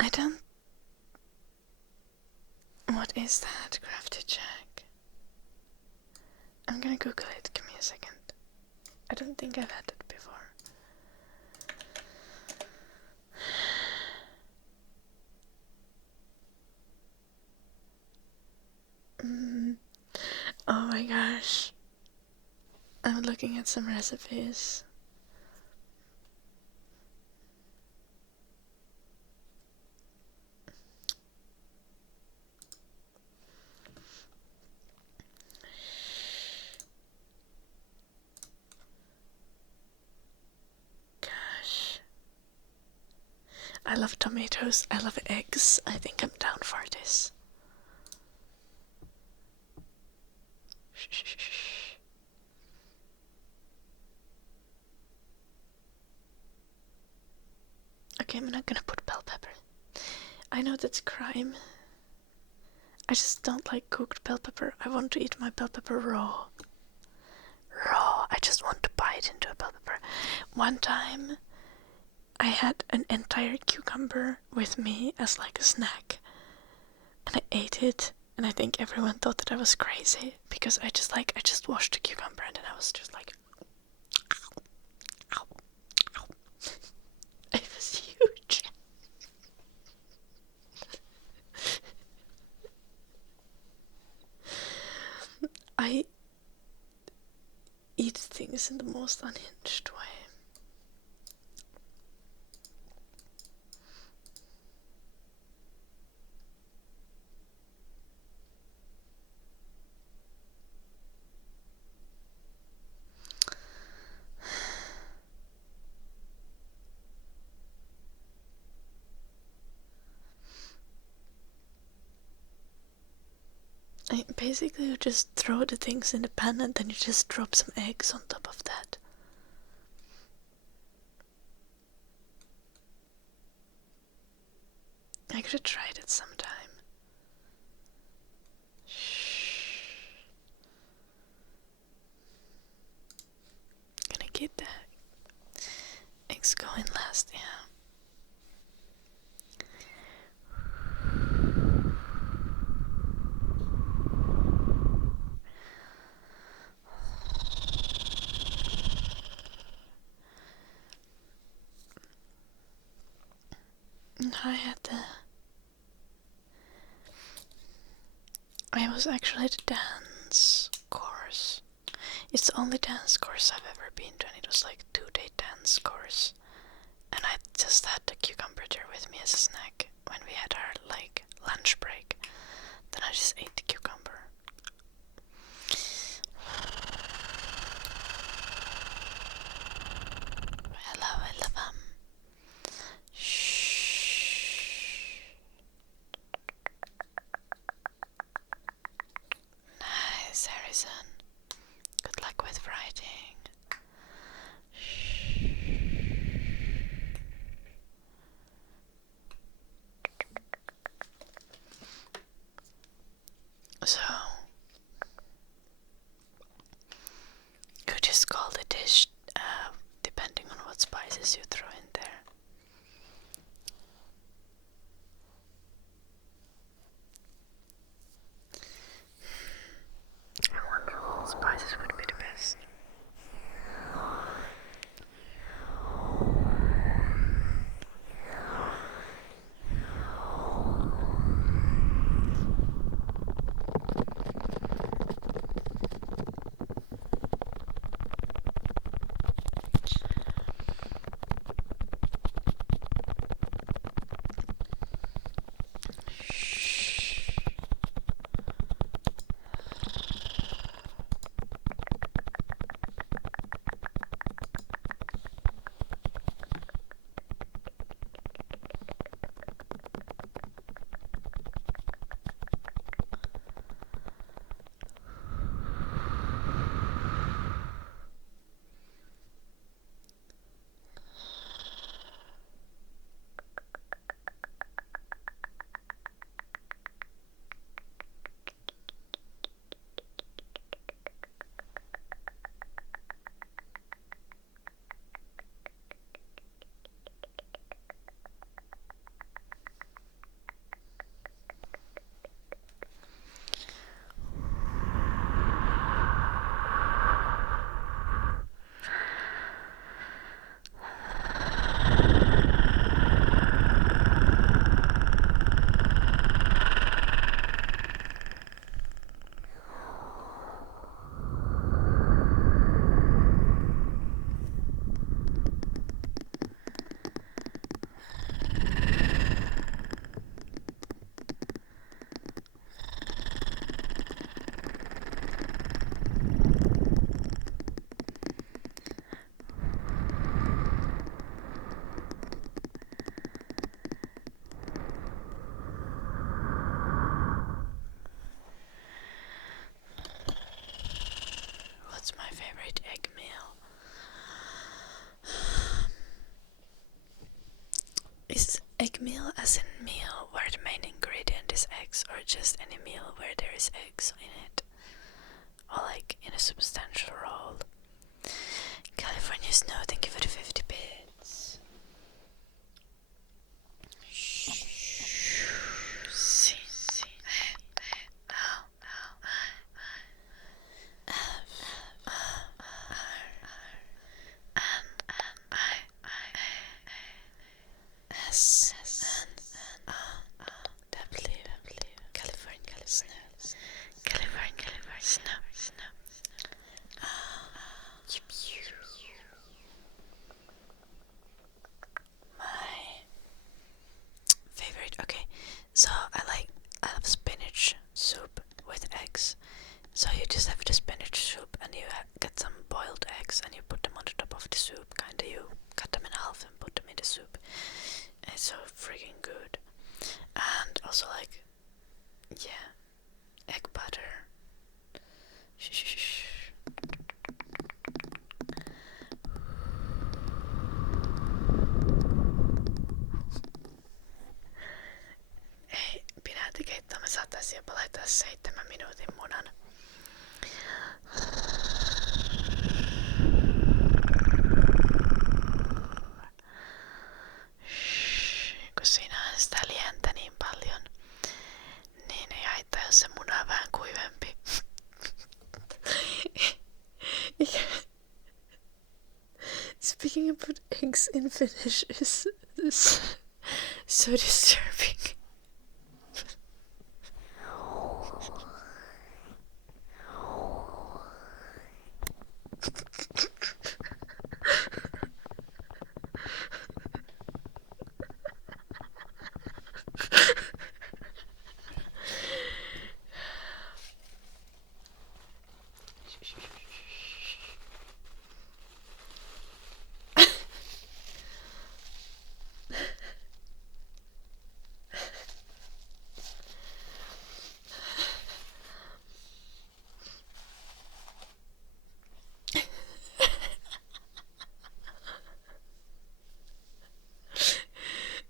I don't... What is that, Crafty Jack? I'm gonna Google it. Give me a second. I don't think I've had it before. Oh my gosh. I'm looking at some recipes. Gosh. I love tomatoes. I love eggs. I think I'm down for this. Shh. Okay, I'm not gonna put bell pepper. I know that's crime. I just don't like cooked bell pepper. I want to eat my bell pepper raw. I just want to bite into a bell pepper. One time, I had an entire cucumber with me as like a snack. And I ate it. And I think everyone thought that I was crazy. Because I just washed the cucumber and then I was just like... Ow. It was huge. I eat things in the most unhinged way. Basically, you just throw the things in the pan and then you just drop some eggs on top of that. I could have tried it sometime. Shh. Gonna get the eggs going last, yeah. I was actually at a dance course. It's the only dance course I've ever been to, and it was like 2-day dance course. And I just had the cucumber there with me as a snack when we had our like lunch break. Then I just ate the cucumber. Hello, Elevam. Shh. Nice, Harrison. Good luck with writing. Shh. So, you just call the dish depending on what spices you throw in there. I wonder what spices would be the best. Egg meal as in meal where the main ingredient is eggs, or just any meal where there is eggs in it, or like in a substantial role. California Snow, thank you for the 50 bits. California Snow. California Snow. My favorite. Okay, so I love spinach soup with eggs. So you just have the spinach soup and you get some boiled eggs and you put them on the top of the soup. Kinda, you cut them in half and put them in the soup. And it's so freaking good. And also like, yeah, egg butter. Ei, pidätte keittää, me saatais jopa laittaa 7 minuutin munan. Kun siinä on sitä lientä niin paljon, niin ei haittaa, jos se muna on vähän kuivempi. Speaking about eggs in Finnish is so disturbing.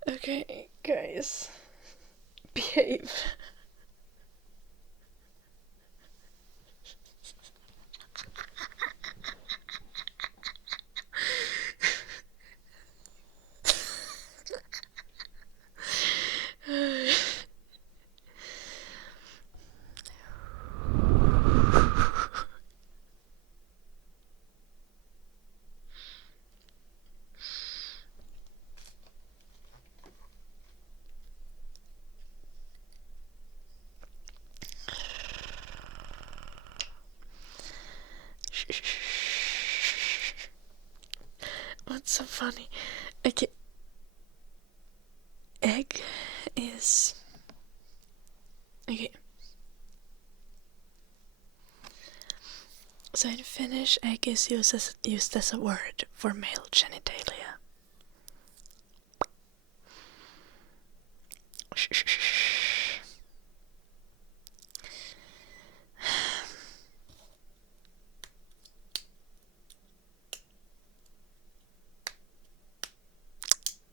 Okay, guys, behave. What's so funny? Okay. Egg is... Okay. So in Finnish, egg is used as a word for male genitalia.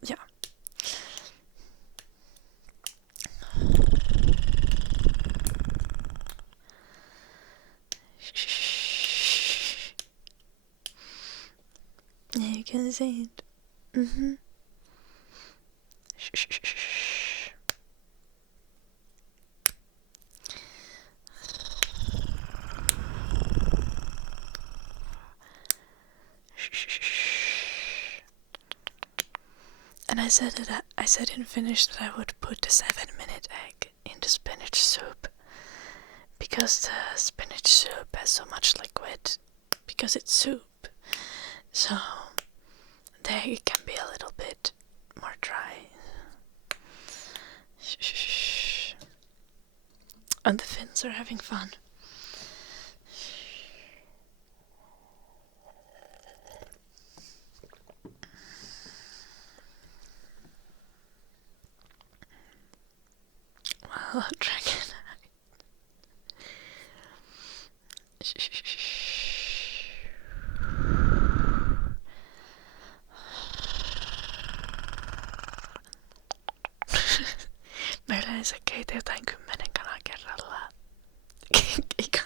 Yeah. Yeah, you can say it. Mm-hmm. And I said in Finnish that I would put the 7-minute egg in the spinach soup because the spinach soup has so much liquid because it's soup. So the egg can be a little bit more dry. And the Finns are having fun. Well, dragon.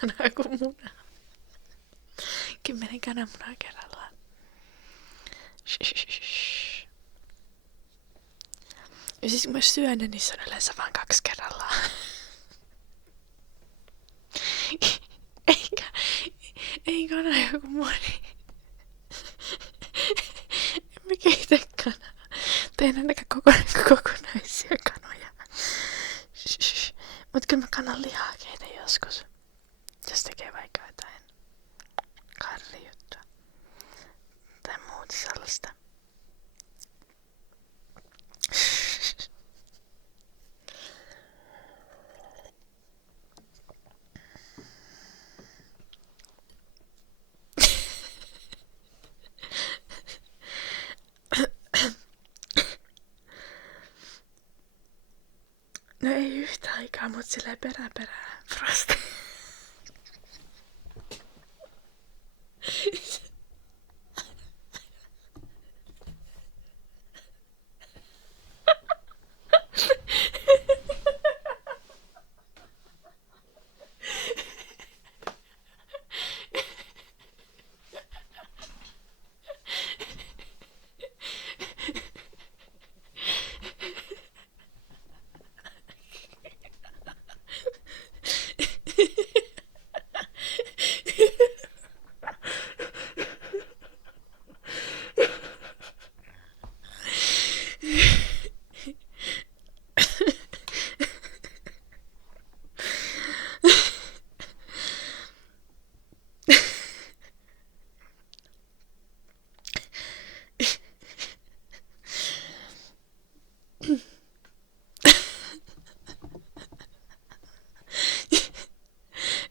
kanaa kuin muna. 10 kananmunaa kerrallaan. Ja siis kun mä syön, niin niissä on yleensä vaan 2 kerrallaan. Ei kana joku moni. En mä keitä kanaa. Tein ainakaan kokonaisia kanoja. Mut kyllä mä kanan lihaa keitän joskus. Jos tekee vaikka jotain karrijuttua. Tai muuta sellaista. No ei yhtä aikaa, mut silleen perää. Frosti.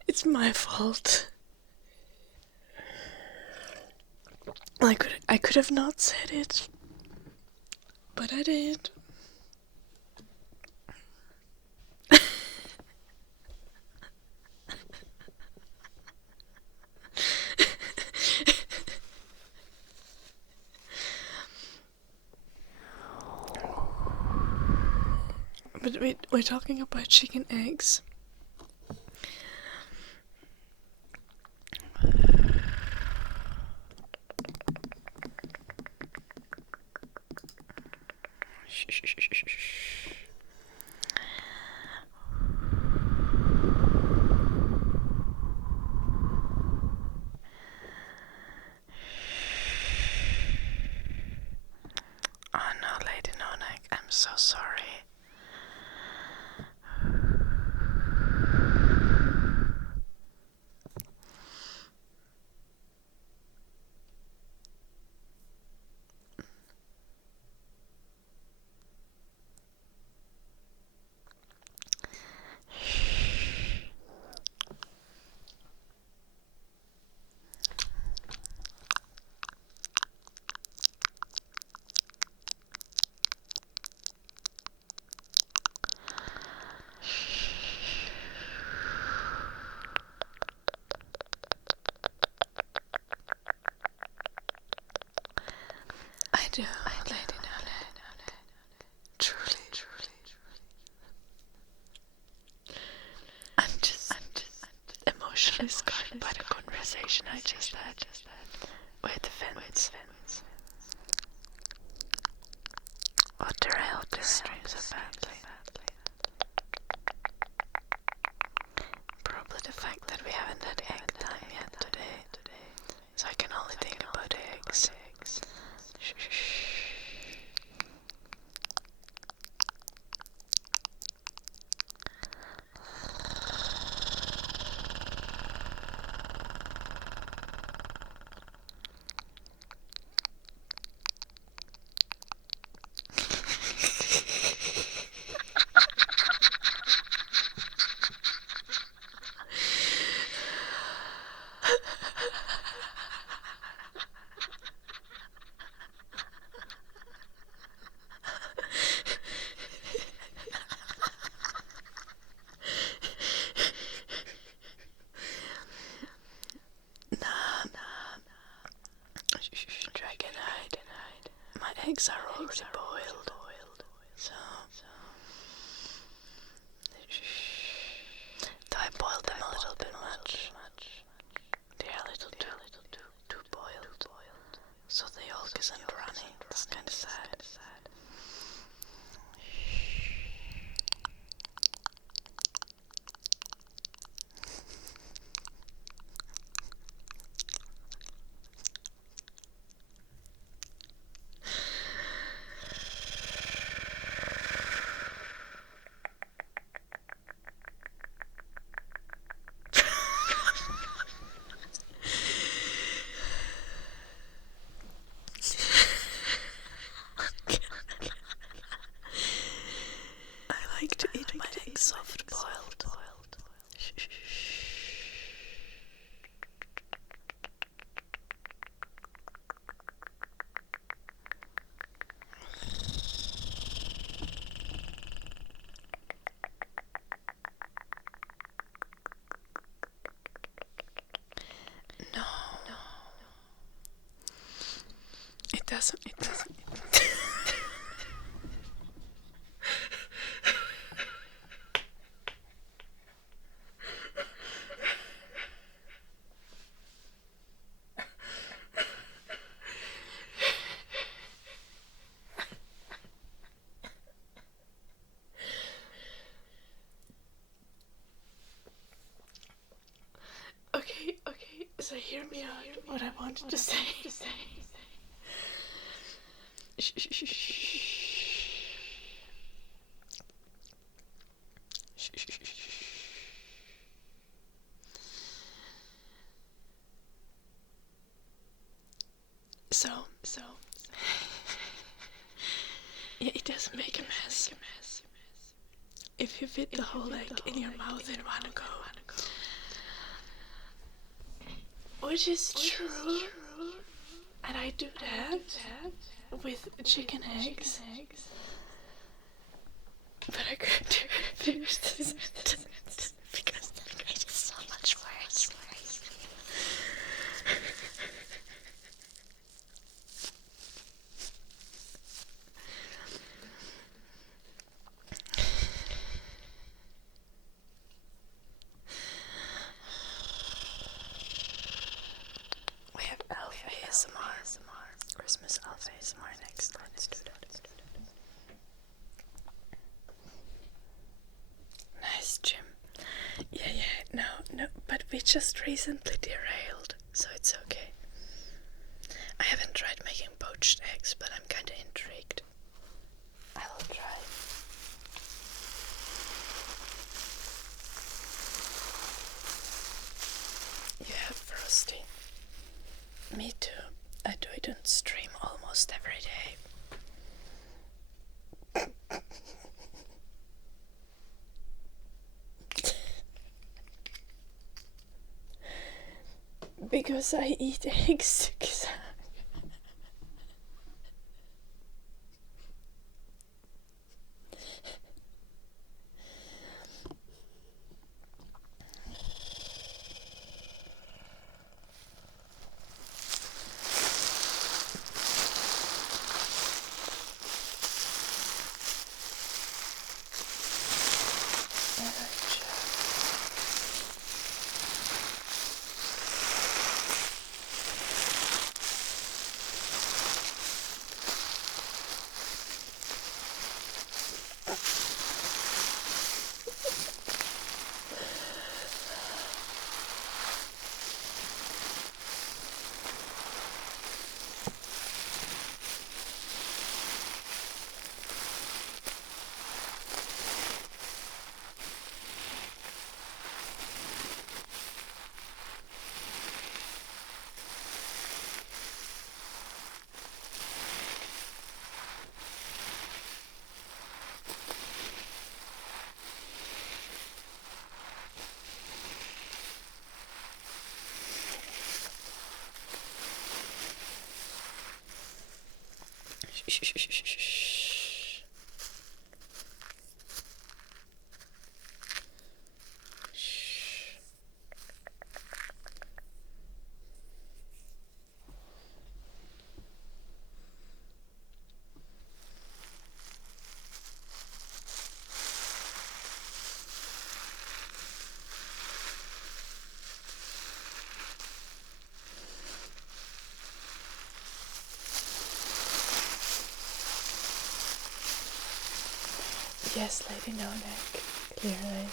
It's my fault. I could have not said it, but I did. But we're talking about chicken eggs. Oh no, Lady No-Neck, I'm so sorry. I do, Lady No-Neck. Truly. I'm just emotionally scarred by the conversation I just had with Vince. What derailed the stream so badly? Probably the fact that we haven't had egg time yet today, so I can only think about eggs. Dragonite. My eggs are already boiled. So though I boiled them a little bit much. doesn't. Okay, so hear me out. What I wanted to say. So, yeah, it does make a mess. If you fit the whole egg in your mouth in one go. Which is true. And I do that with chicken eggs. But I couldn't finish this because it is so much worse. We have Alpha ASMR. Christmas Alpha ASMR next. Let's do that. Nice, Jim. Yeah, no, but we just recently derailed, so it's okay. I haven't tried making poached eggs, but I'm kinda intrigued. I will try. You have Frosty. Me too. I do it on stream almost every day. Because I eat eggs. Shh. Yes, Lady No Neck. Clearly.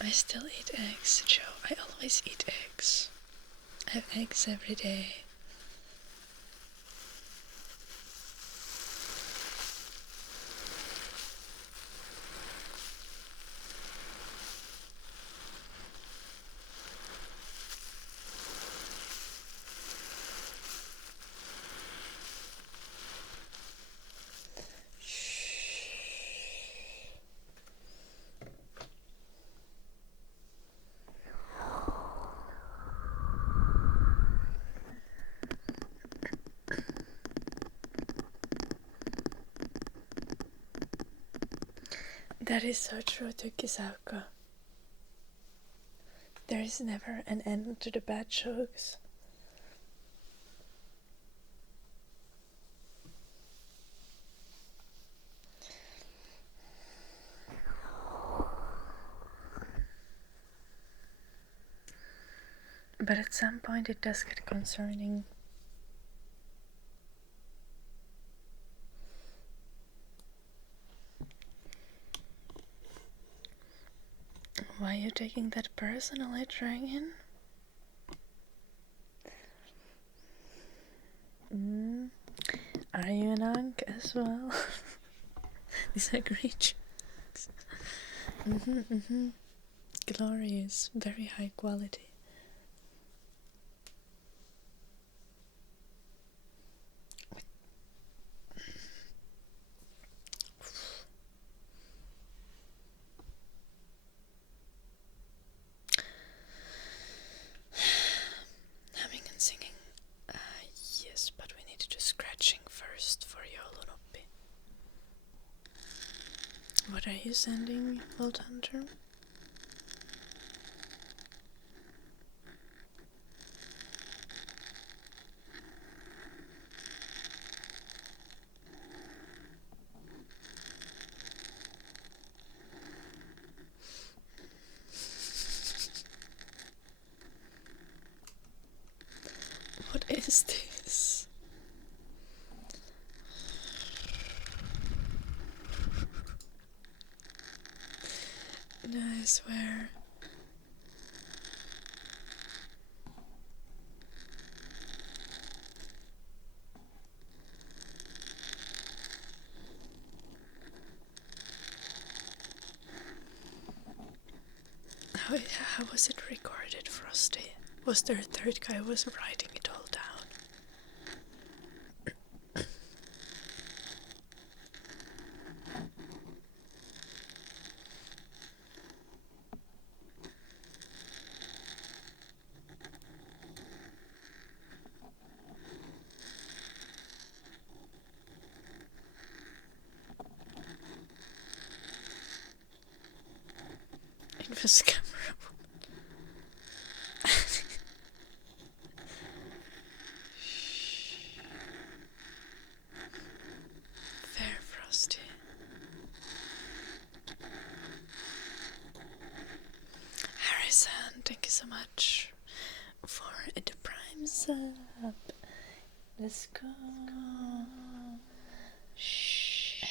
I still eat eggs, Joe. I always eat eggs. I have eggs every day. That is so true, Tukisauko. There is never an end to the bad jokes. But at some point it does get concerning. Why are you taking that personally, Dragon? Are you an unk as well? These are great jokes. Glorious, very high quality. Humming and singing. Yes, but we need to do scratching first for Yolunopi. What are you sending, Old Hunter? What is this? No, I swear. How was it recorded, Frosty? Was there a third guy who was writing it all down? It was camera. Fair, Frosty. Harrison, thank you so much for the prime sub. Let's go. Shh.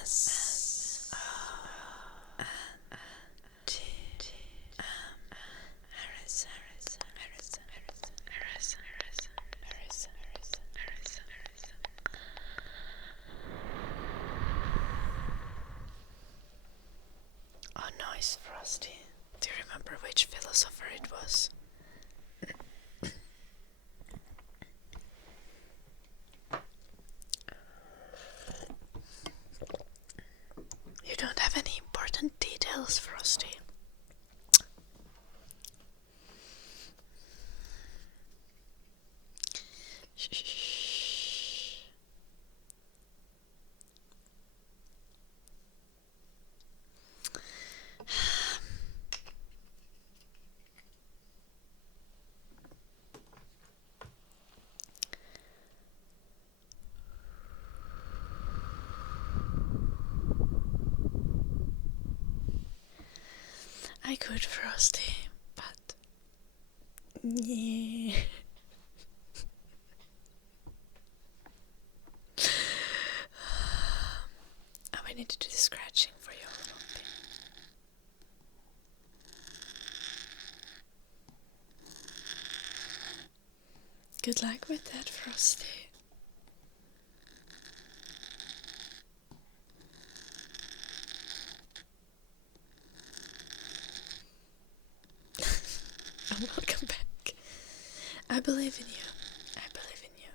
S O T Harrison. Oh, nice, Frosty. Do you remember which philosopher it was? You don't have any important details, Frosty. Shh. I could, Frosty, but yeah. We need to do the scratching for you. Good luck with that, Frosty. And welcome back. I believe in you. I believe in you.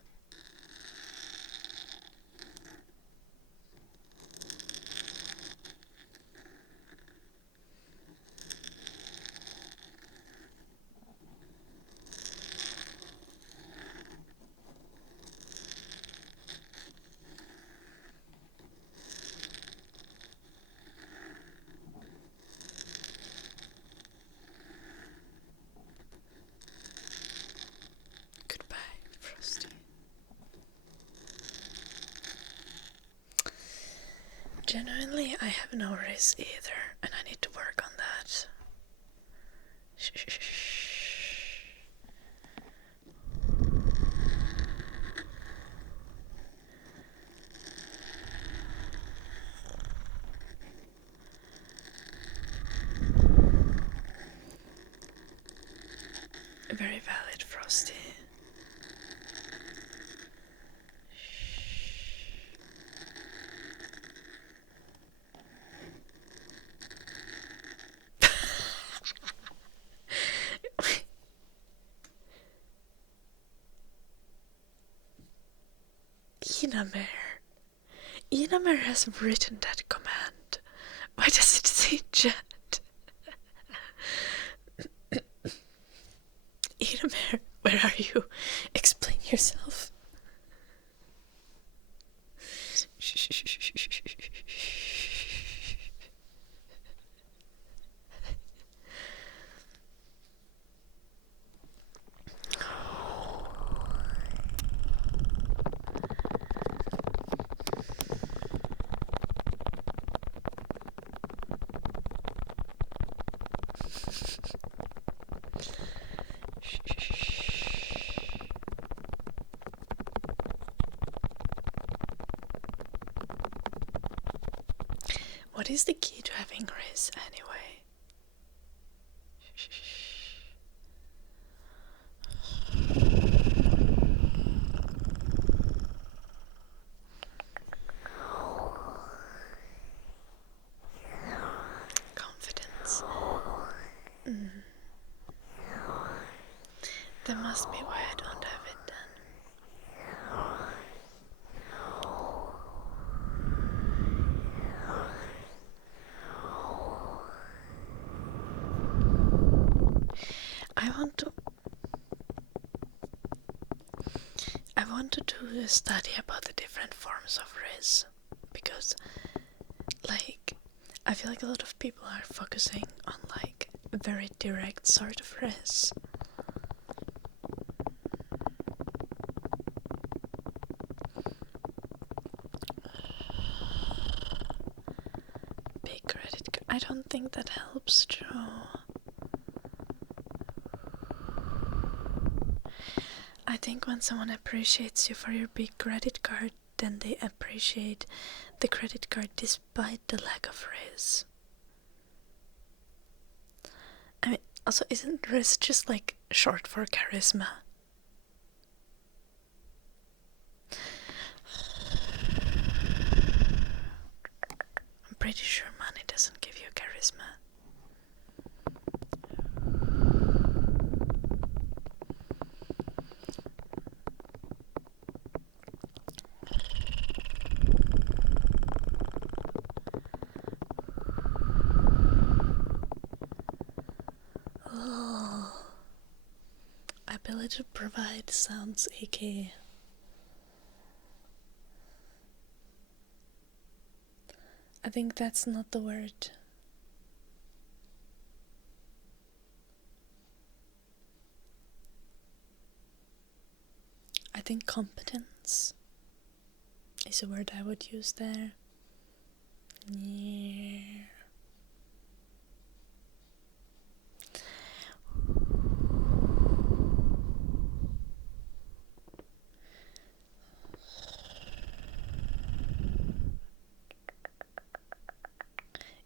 Genuinely, I have no riz either, and I need to work on that. Very valid, Frosty. Inamer has written that command. Why does it say chat? Inamer, where are you? Explain yourself. What is the key to having riz anyway? Confidence. That must be why I don't have it then. I want to do a study about the different forms of riz, because like I feel like a lot of people are focusing on like a very direct sort of riz. Big credit card. I don't think that helps, Joe. I think when someone appreciates you for your big credit card, then they appreciate the credit card despite the lack of riz. I mean, also, isn't riz just like short for charisma? I'm pretty sure money doesn't give you charisma. Ability to provide sounds icky. I think that's not the word. I think competence is a word I would use there. Yeah.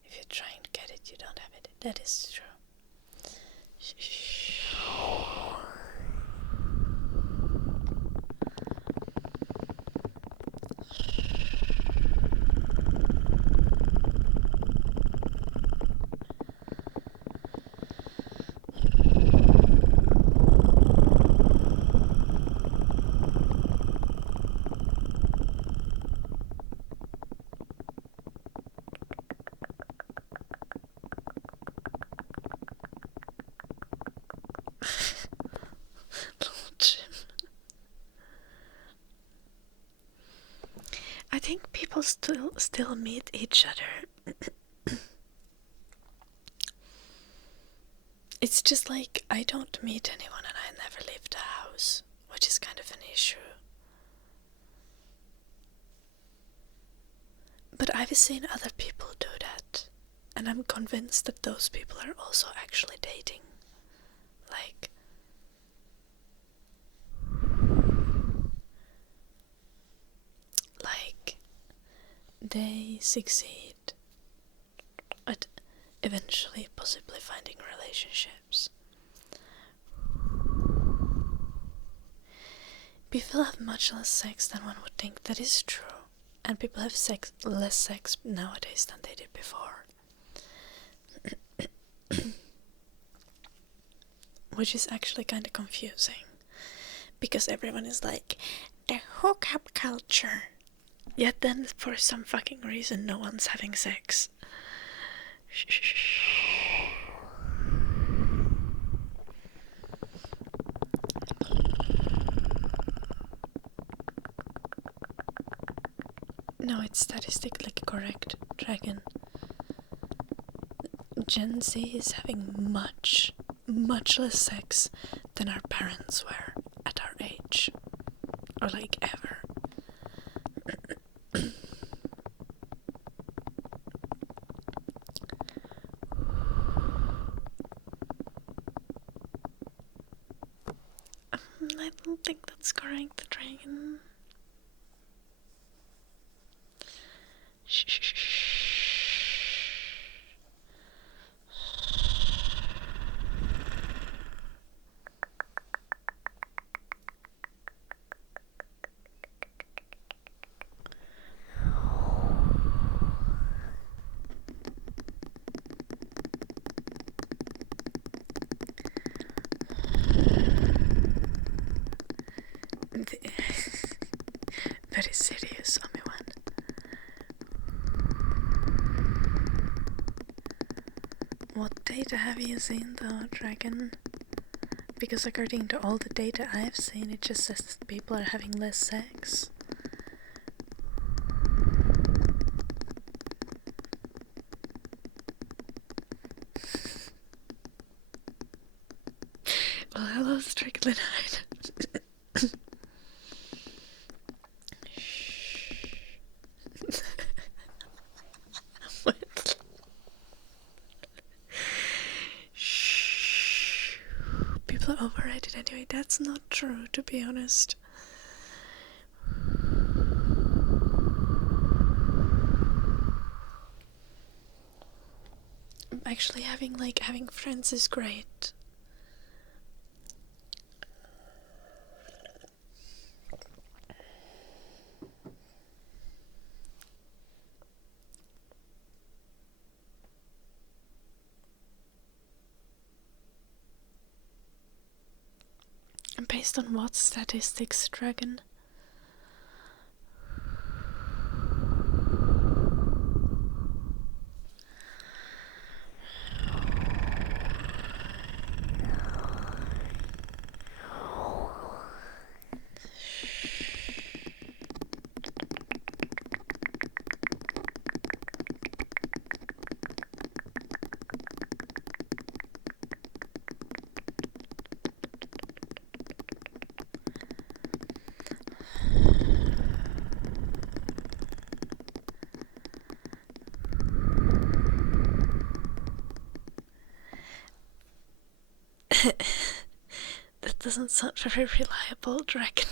If you try and get it, you don't have it. That is true. I think people still meet each other. It's just like I don't meet anyone and I never leave the house, which is kind of an issue. But I've seen other people do that, and I'm convinced that those people are also actually dating. Like they succeed at eventually possibly finding relationships. People have much less sex than one would think. That is true. And people have less sex nowadays than they did before. Which is actually kind of confusing. Because everyone is like, the hookup culture. Yet then, for some fucking reason, no one's having sex. No, it's statistically correct, Dragon. Gen Z is having much less sex than our parents were at our age. Or like ever. I don't think that's correct, Dragon. Very serious, Omi-wan. What data have you seen though, Dragon? Because according to all the data I've seen, it just says that people are having less sex. Well, hello, Strickland. What? Shh. People are overrated anyway. That's not true, to be honest. Actually, having friends is great. Based on what statistics, Dragon? That doesn't sound very reliable, Dragon.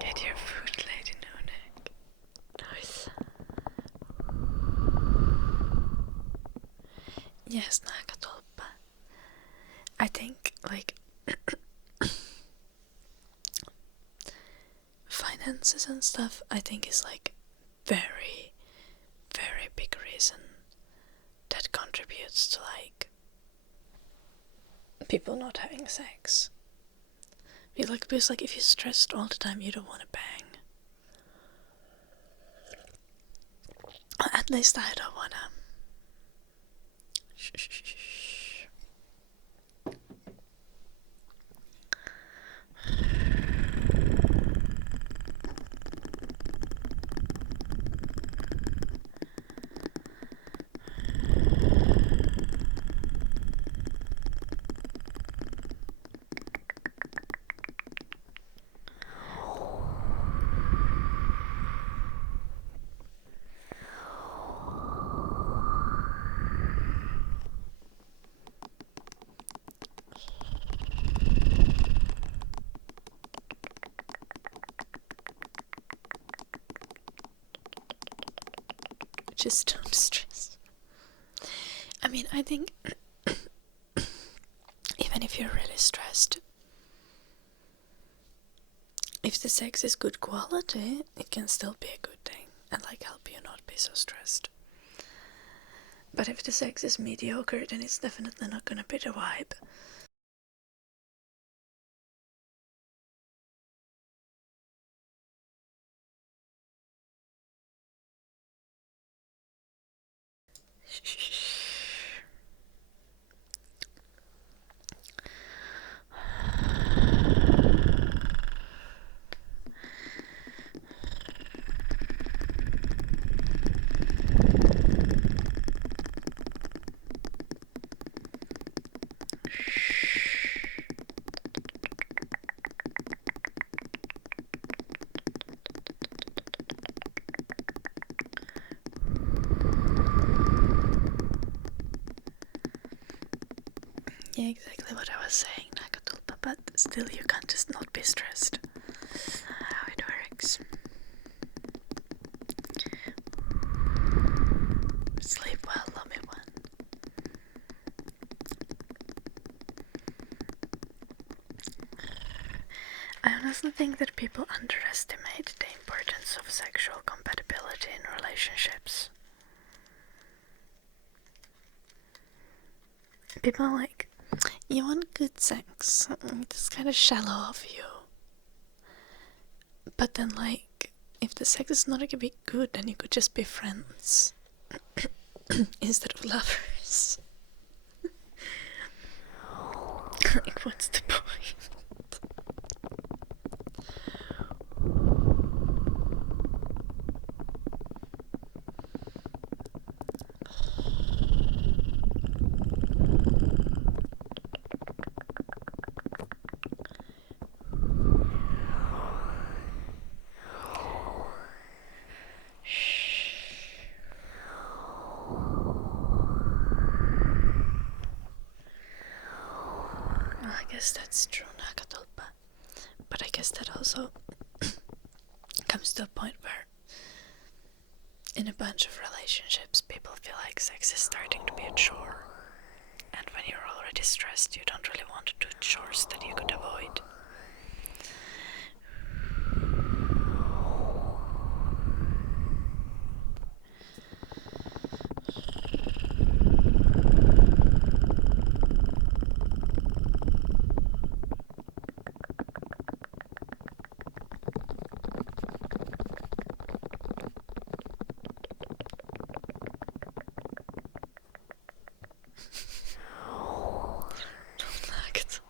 Get your food, Lady No-Neck. Nice. Yes, Nakatolpa. I think, finances and stuff, I think is very, very big reason that contributes to people not having sex. Because like if you're stressed all the time, you don't want to bang. At least I don't wanna. Shh, shh, shh, shh. Just don't stress. I mean, I think even if you're really stressed, if the sex is good quality, it can still be a good thing and like help you not be so stressed. But if the sex is mediocre, then it's definitely not gonna be the vibe. Yeah, exactly what I was saying, Nakatulpa, but still you can't just not be stressed. How it works. Sleep well, lovely one. I honestly think that people underestimate the importance of sexual compatibility in relationships. People are like, you want good sex, it's kind of shallow of you. But then like, if the sex is not gonna be good, then you could just be friends instead of lovers. Like, what's the point? Well, I guess that's true, Nakatulpa. But I guess that also comes to a point where in a bunch of relationships people feel like sex is starting to be a chore. And when you're already stressed, you don't really want to do chores that you could avoid. Don't like it.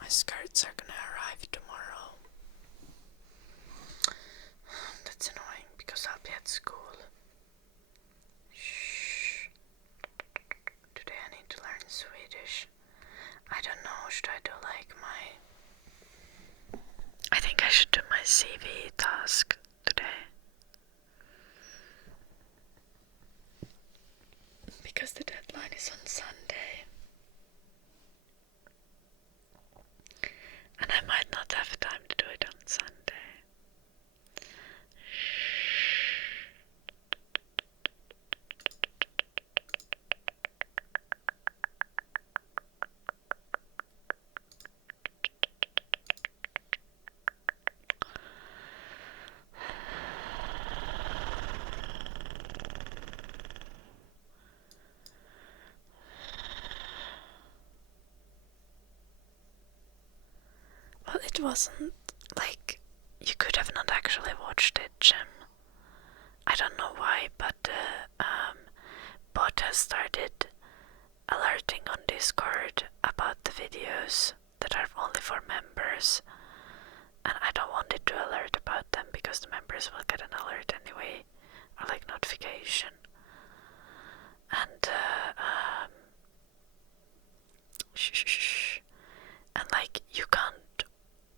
My skirts are gonna arrive tomorrow. That's annoying because I'll be at school. Shh. Today I need to learn Swedish. I don't know, should I do like I think I should do my CV task today. Because the deadline is on Sunday. And I might not have time to do it on Sunday. Well, it wasn't like you could have not actually watched it, Jim. I don't know why, but bot has started alerting on Discord about the videos that are only for members, and I don't want it to alert about them because the members will get an alert anyway, or like notification. And and like you can't,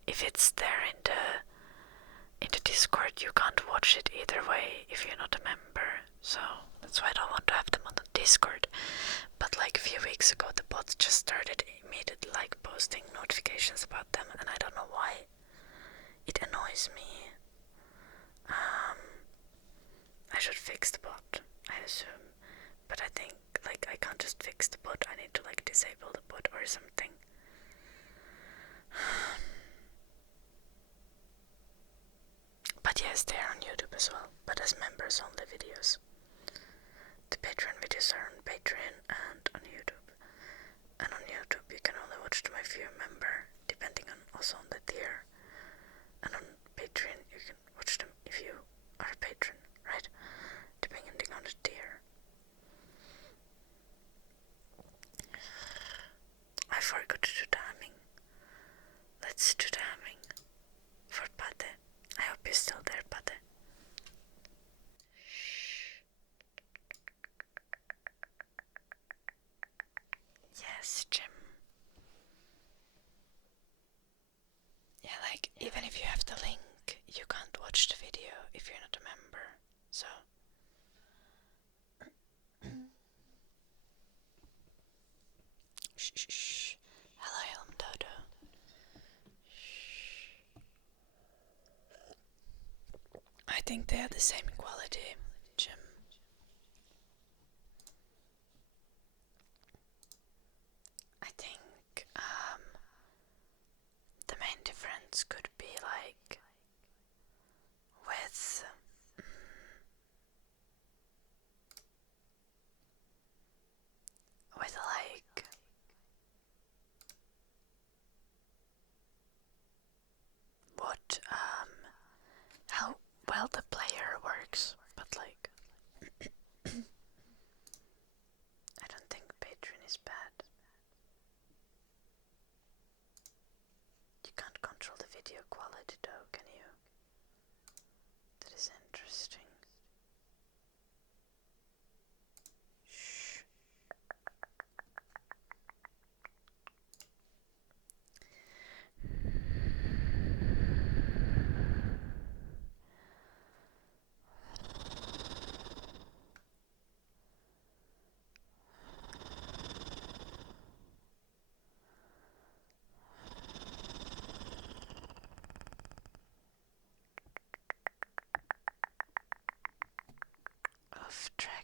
if it's there in the Discord, you can't watch it either way if you're not a member. So that's why I don't want to have them on the Discord. But like a few weeks ago, the bots just started immediately like posting notifications about them, and I don't know why. It annoys me. I should fix the bot, I assume. But I think like I can't just fix the bot. I need to like disable the bot or something. But yes, they are on YouTube as well, but as members only videos. The Patreon videos are on Patreon and on YouTube. And on YouTube you can only watch them if you're a member, depending on also on the tier. And on Patreon you can watch them if you are a patron, right? Depending on the tier. I forgot to do the humming. Let's do the humming for Pate. I hope you're still there, Pate. Yes, Jim. Yeah, like, even if you have the link, you can't watch the video if you're not a member, so... Shh, shh, shh. Hello, Elm Dodo. Shh. I think they are the same quality, Jim. I think, the main difference could be like with like what how well the player works, but like I don't think Patreon is bad. You can't control the video quality though, can you? of dragon.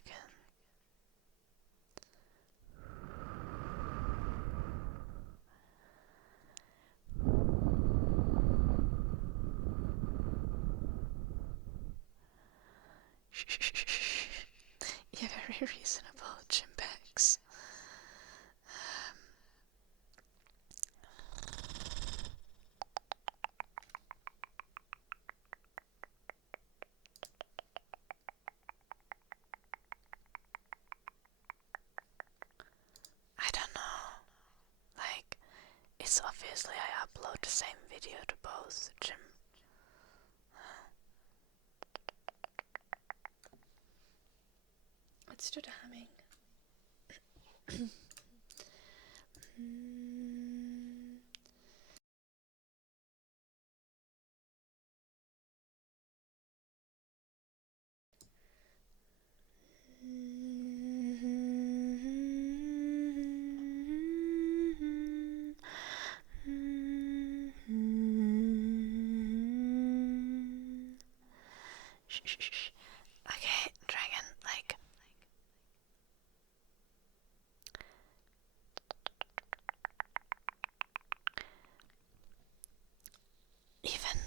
Yeah, very reasonable gym bags. I don't know. Like, it's obviously I upload the same video to both gym. Let's do the humming. Shh. Okay, dragon, like. Even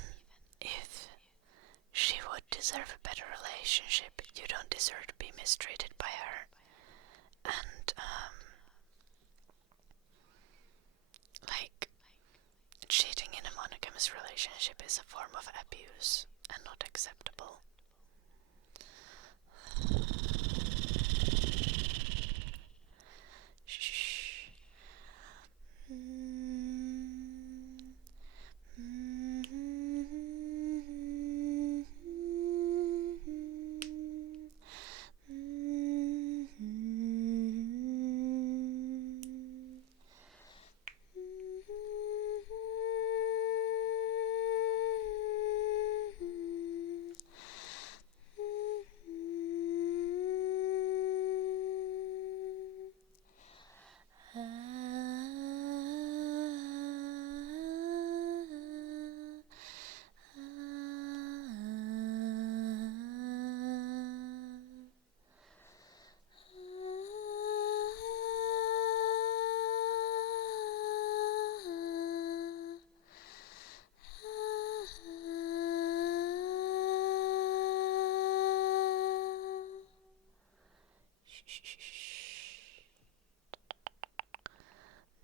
if she would deserve a better relationship, you don't deserve to be mistreated by her. And, like, cheating in a monogamous relationship is a form of abuse and not acceptable. Shh.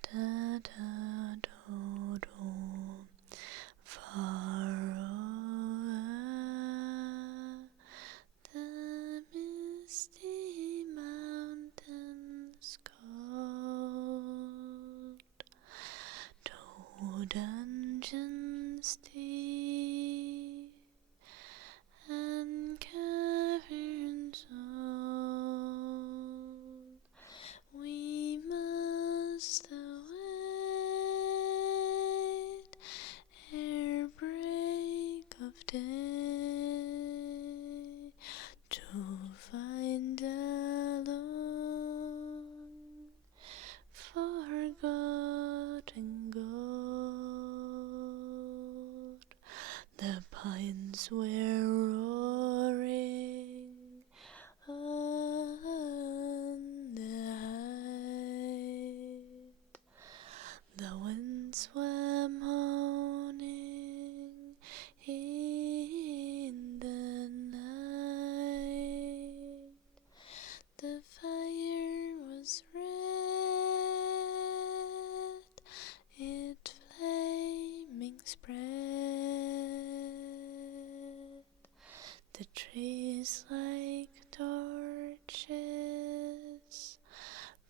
Da da do do, far over the misty mountains cold, to dungeons deep and caverns old, we must await ere break of day, to find alone forgotten gold. The pines were roaring on the height, the winds were moaning in the night, the fire was red, it flaming spread, the trees like torches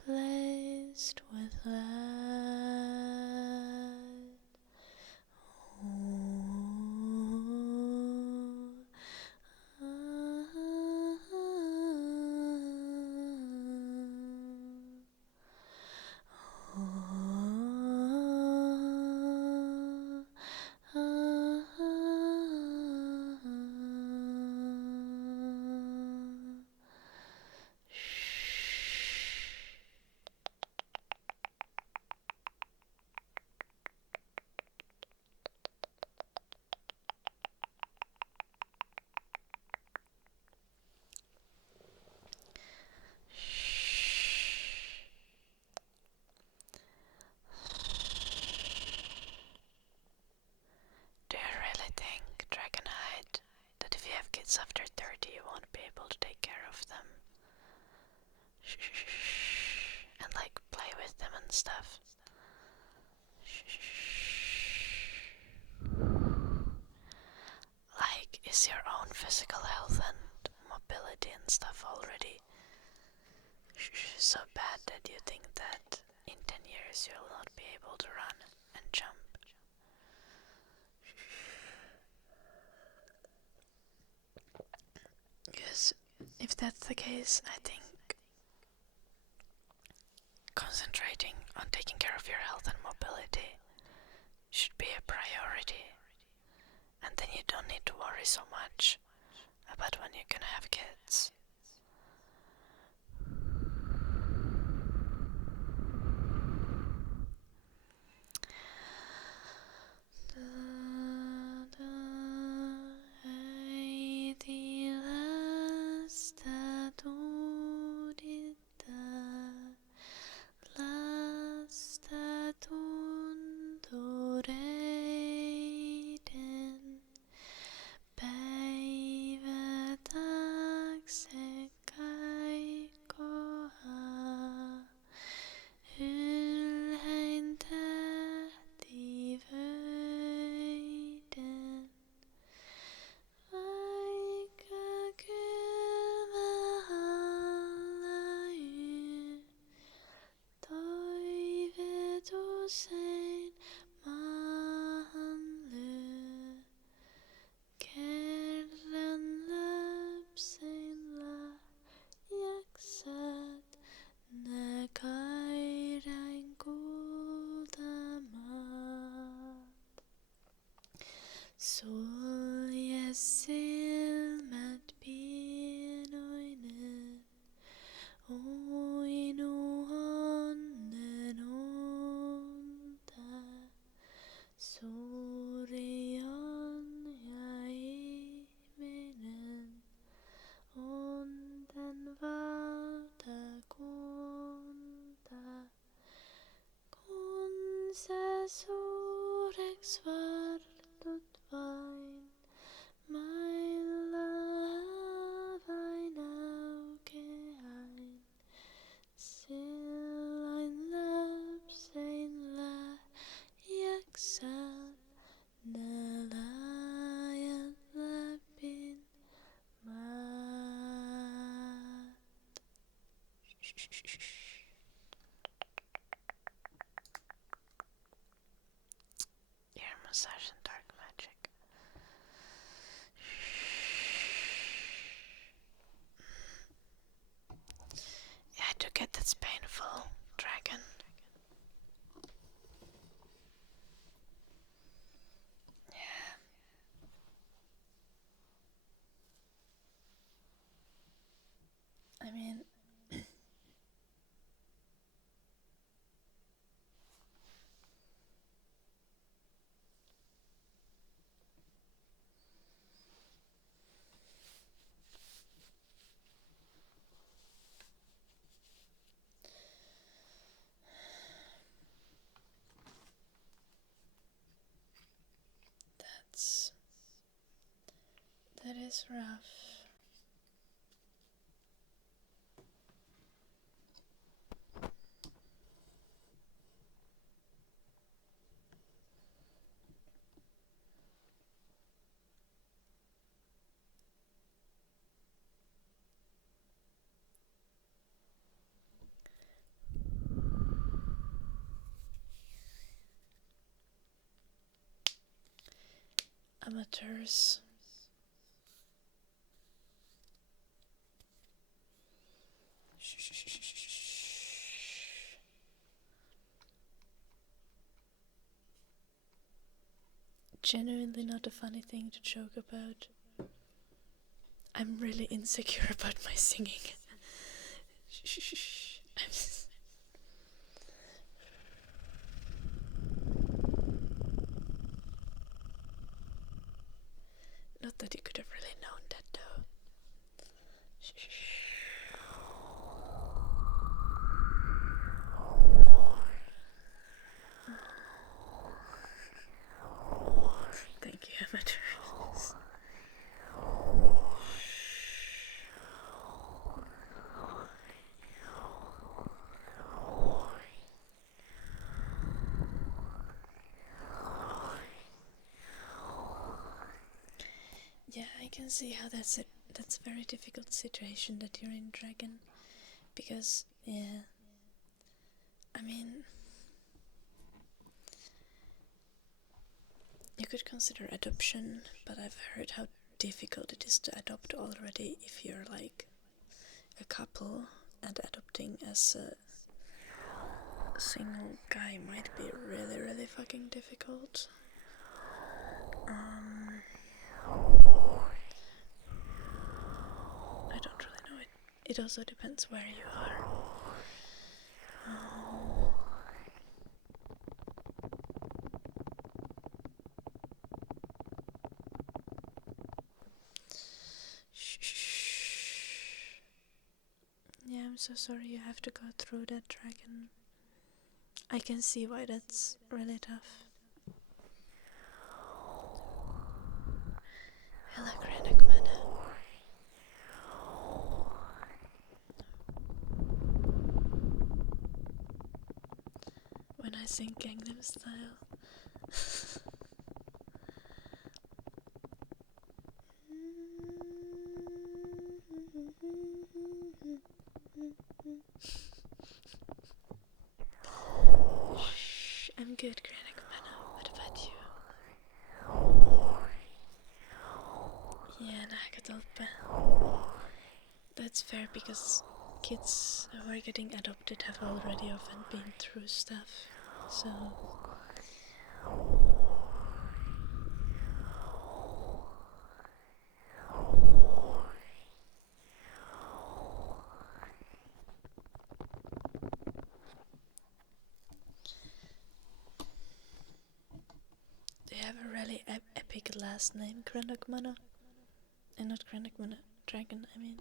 blazed with light. kids after 30, you won't be able to take care of them. And like play with them and stuff. Like, is your own physical health and mobility and stuff already so bad that you think that in 10 years you'll not be able to run and jump? Because if that's the case, I think concentrating on taking care of your health and mobility should be a priority. And then you don't need to worry so much about when you're gonna have kids. Ear massage and dark magic. Yeah, I do get that's painful, dragon. Yeah. I mean, that is rough. Amateurs. Genuinely not a funny thing to joke about. I'm really insecure about my singing. Not that you could have really known that though. Thank you, amateurs. Yeah, I can see how that's it. That's a very difficult situation that you're in, Dragon. Because, yeah, I mean, you could consider adoption, but I've heard how difficult it is to adopt already if you're like a couple, and adopting as a single guy might be really, really fucking difficult. I don't really know it. It also depends where you are. Yeah, I'm so sorry you have to go through that, Dragon. I can see why that's really tough. Hello, Krennic Mana. When I sing Gangnam Style. Shh, I'm good, Krennic Mana. What about you? Yeah, Nagatolpe. That's fair because kids who are getting adopted have already often been through stuff, so... Do you have a really epic last name, Krennic Mana? And not Krennic Mana, Dragon, I mean.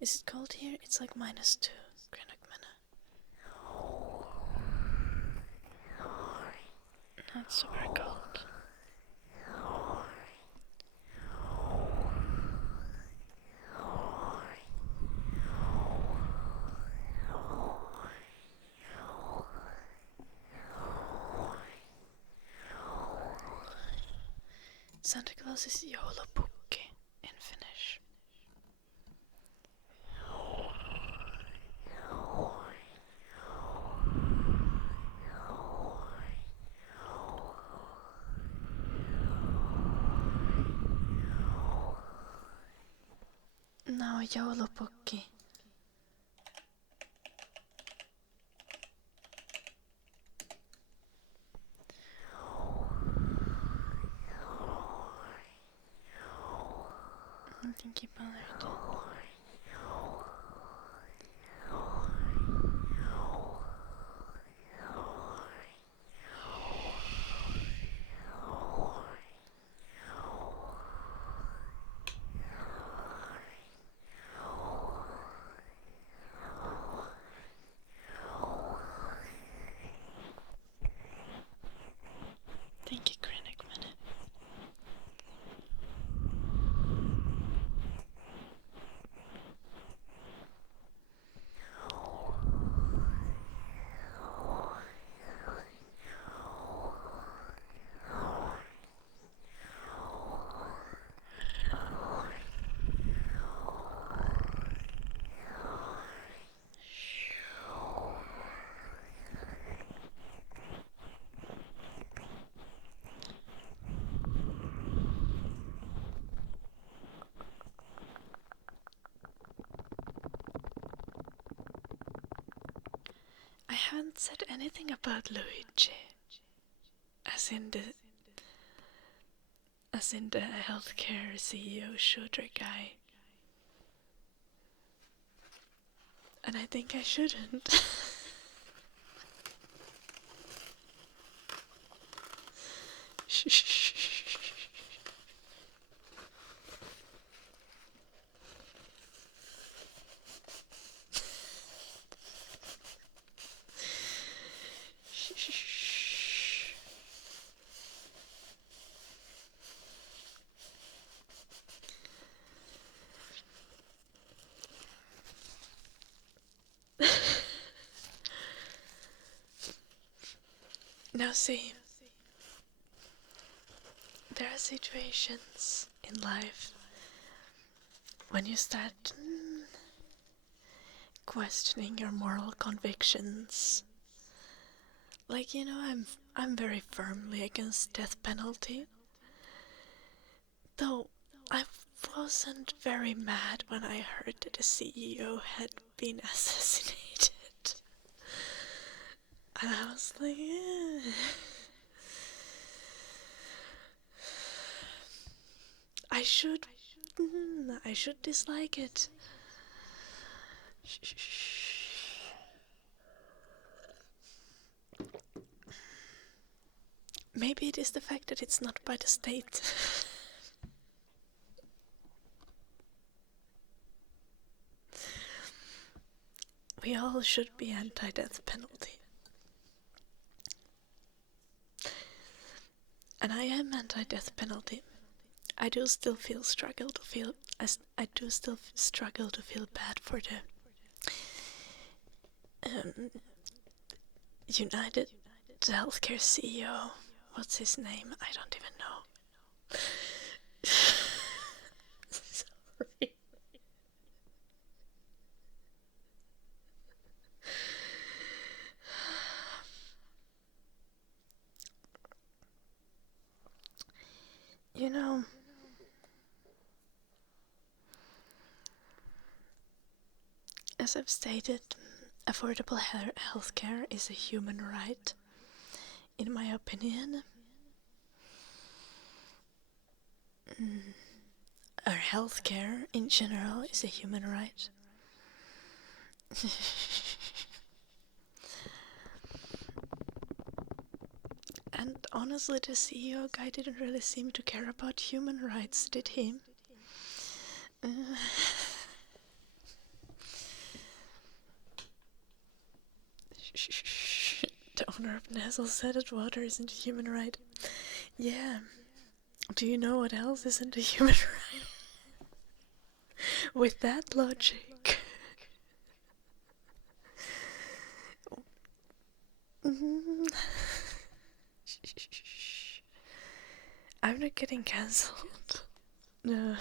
Is it cold here? It's like -2, Krennic Mana. Not super cold. Santa Claus is joulupukki in Finnish. No, joulupukki. Thank you, Ballard. Thank you, Krennic Mana. I haven't said anything about Luigi. As in the healthcare CEO shooter guy. And I think I shouldn't. Now see, there are situations in life when you start questioning your moral convictions. Like, you know, I'm very firmly against death penalty. Though I wasn't very mad when I heard that the CEO had been assassinated. And I was like, yeah. I should dislike it. Maybe it is the fact that it's not by the state. We all should be anti-death penalty. And I am anti-death penalty. I do still struggle to feel bad for the United Healthcare CEO. What's his name? I don't even know. Sorry. You know, as I've stated, affordable healthcare is a human right. In my opinion, our healthcare in general is a human right. And honestly, the CEO guy didn't really seem to care about human rights, did he? The owner of Nestle said that water isn't a human right. Yeah. Do you know what else isn't a human right? With that logic. I'm not getting cancelled. No.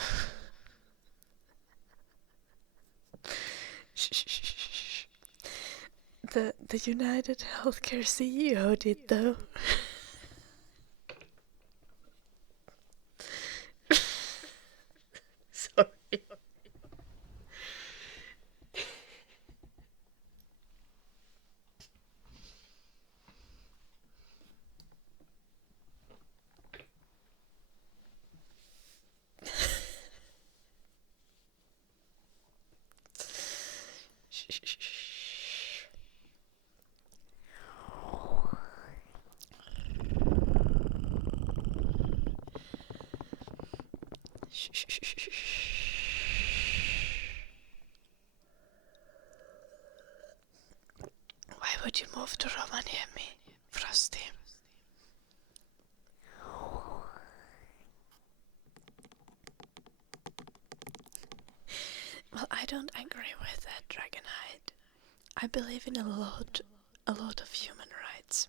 The United Healthcare CEO did though. Sorry. Why would you move to Rovaniemi, Frosty? Well, I don't agree with that, Dragonhide. I believe in a lot of human rights.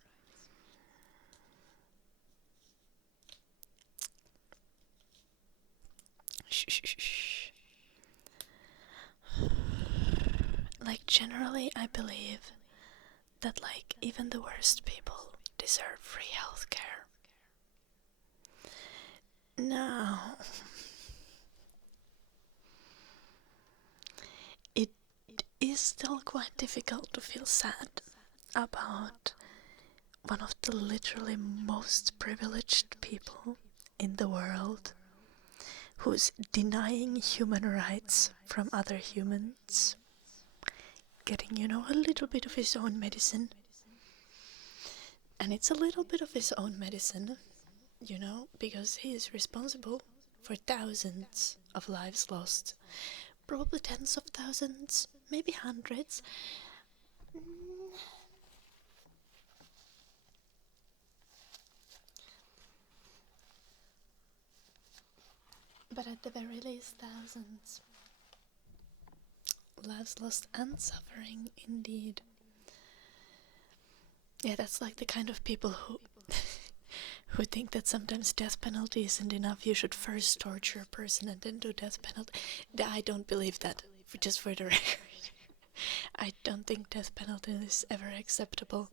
Like, generally, I believe that, like, even the worst people deserve free healthcare. Now, it is still quite difficult to feel sad about one of the literally most privileged people in the world who's denying human rights from other humans, getting, you know, a little bit of his own medicine. And it's a little bit of his own medicine, you know, because he is responsible for thousands of lives lost. Probably tens of thousands, maybe hundreds. But at the very least, thousands. Lives lost and suffering, indeed. Yeah, that's like the kind of people who think that sometimes death penalty isn't enough. You should first torture a person and then do death penalty. I don't believe that, just for the record. I don't think death penalty is ever acceptable.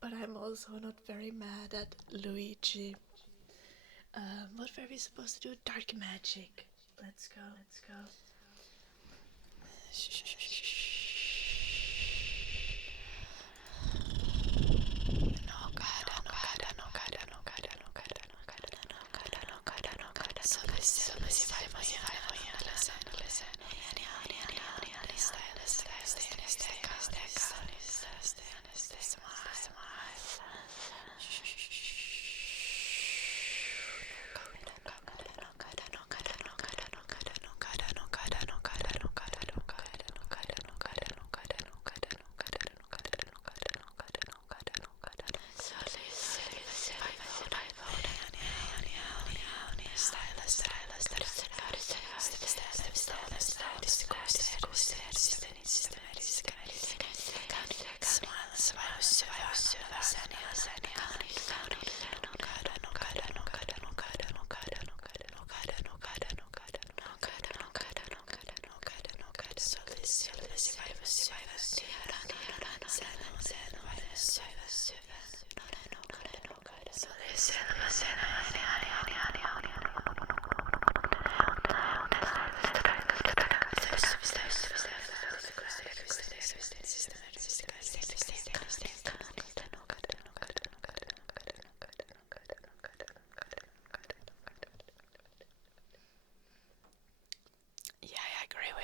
But I'm also not very mad at Luigi. What were we supposed to do? Dark magic. Let's go.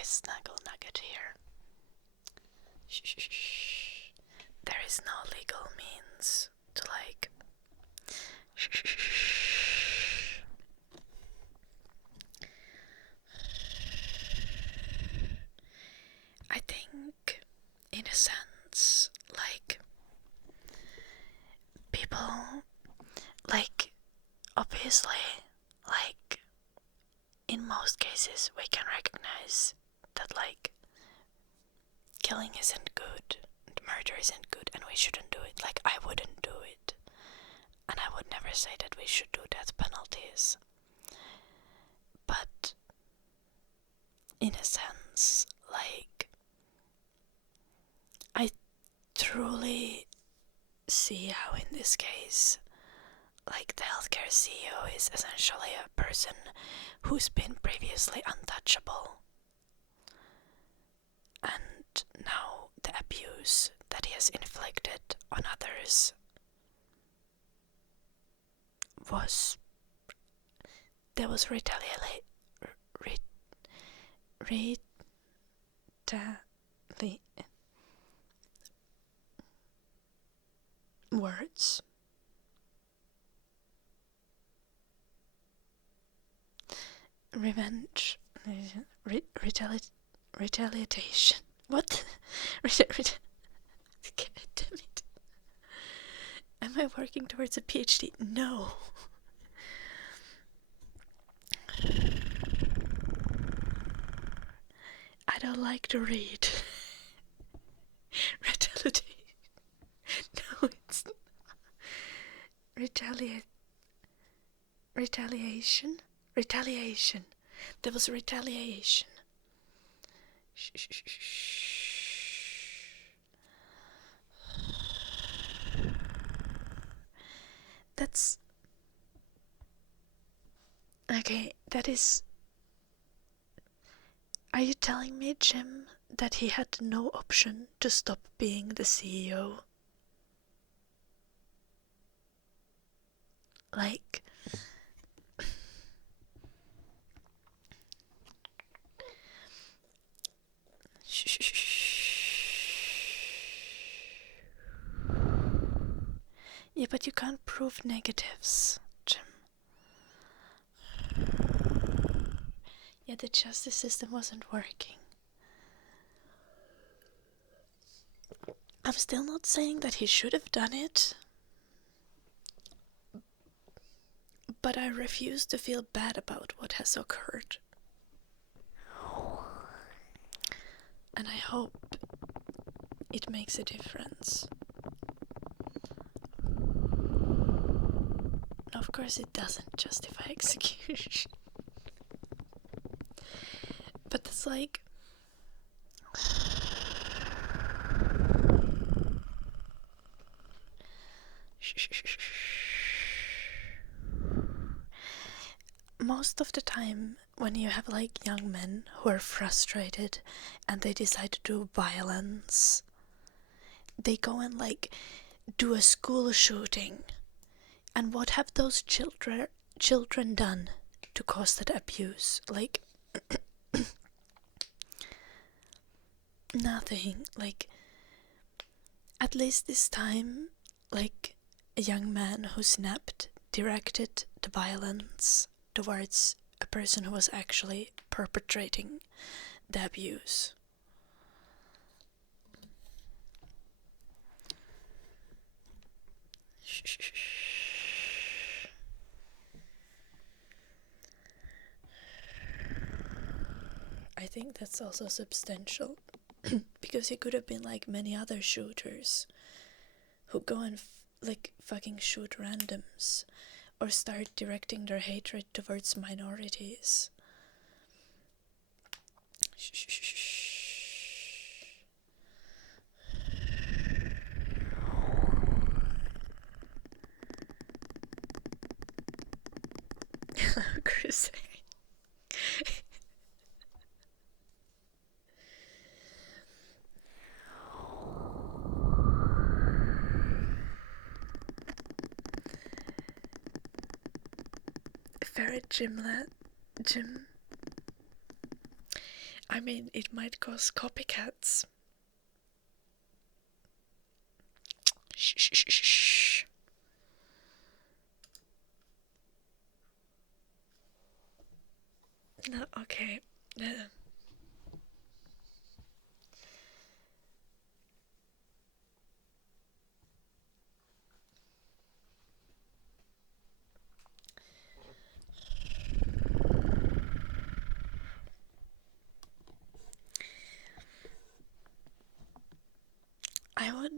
Snuggle Nugget here. Shh. There is no legal means to I think, in a sense, people, obviously, in most cases, we can recognize that, killing isn't good, murder isn't good, and we shouldn't do it. I wouldn't do it. And I would never say that we should do death penalties. But, in a sense, I truly see how in this case, the healthcare CEO is essentially a person who's been previously untouchable. And now the abuse that he has inflicted on others was words. Revenge. Retaliation. What? Damn it. Am I working towards a PhD? No. I don't like to read. No, it's not. Retaliation. There was retaliation. That's okay. That is. Are you telling me, Jim, that he had no option to stop being the CEO? Yeah, but you can't prove negatives, Jim. Yeah, the justice system wasn't working. I'm still not saying that he should have done it, but I refuse to feel bad about what has occurred. And I hope it makes a difference. Of course, it doesn't justify execution. But it's like... Most of the time, when you have like young men who are frustrated and they decide to do violence, they go and like do a school shooting. And what have those children done to cause that abuse? Like, nothing. Like, at least this time, like, a young man who snapped directed the violence towards a person who was actually perpetrating the abuse. I think that's also substantial because he could have been like many other shooters who go and like fucking shoot randoms or start directing their hatred towards minorities. Crusade. Ferret gym. I mean, it might cause copycats. Shh. No, okay. I would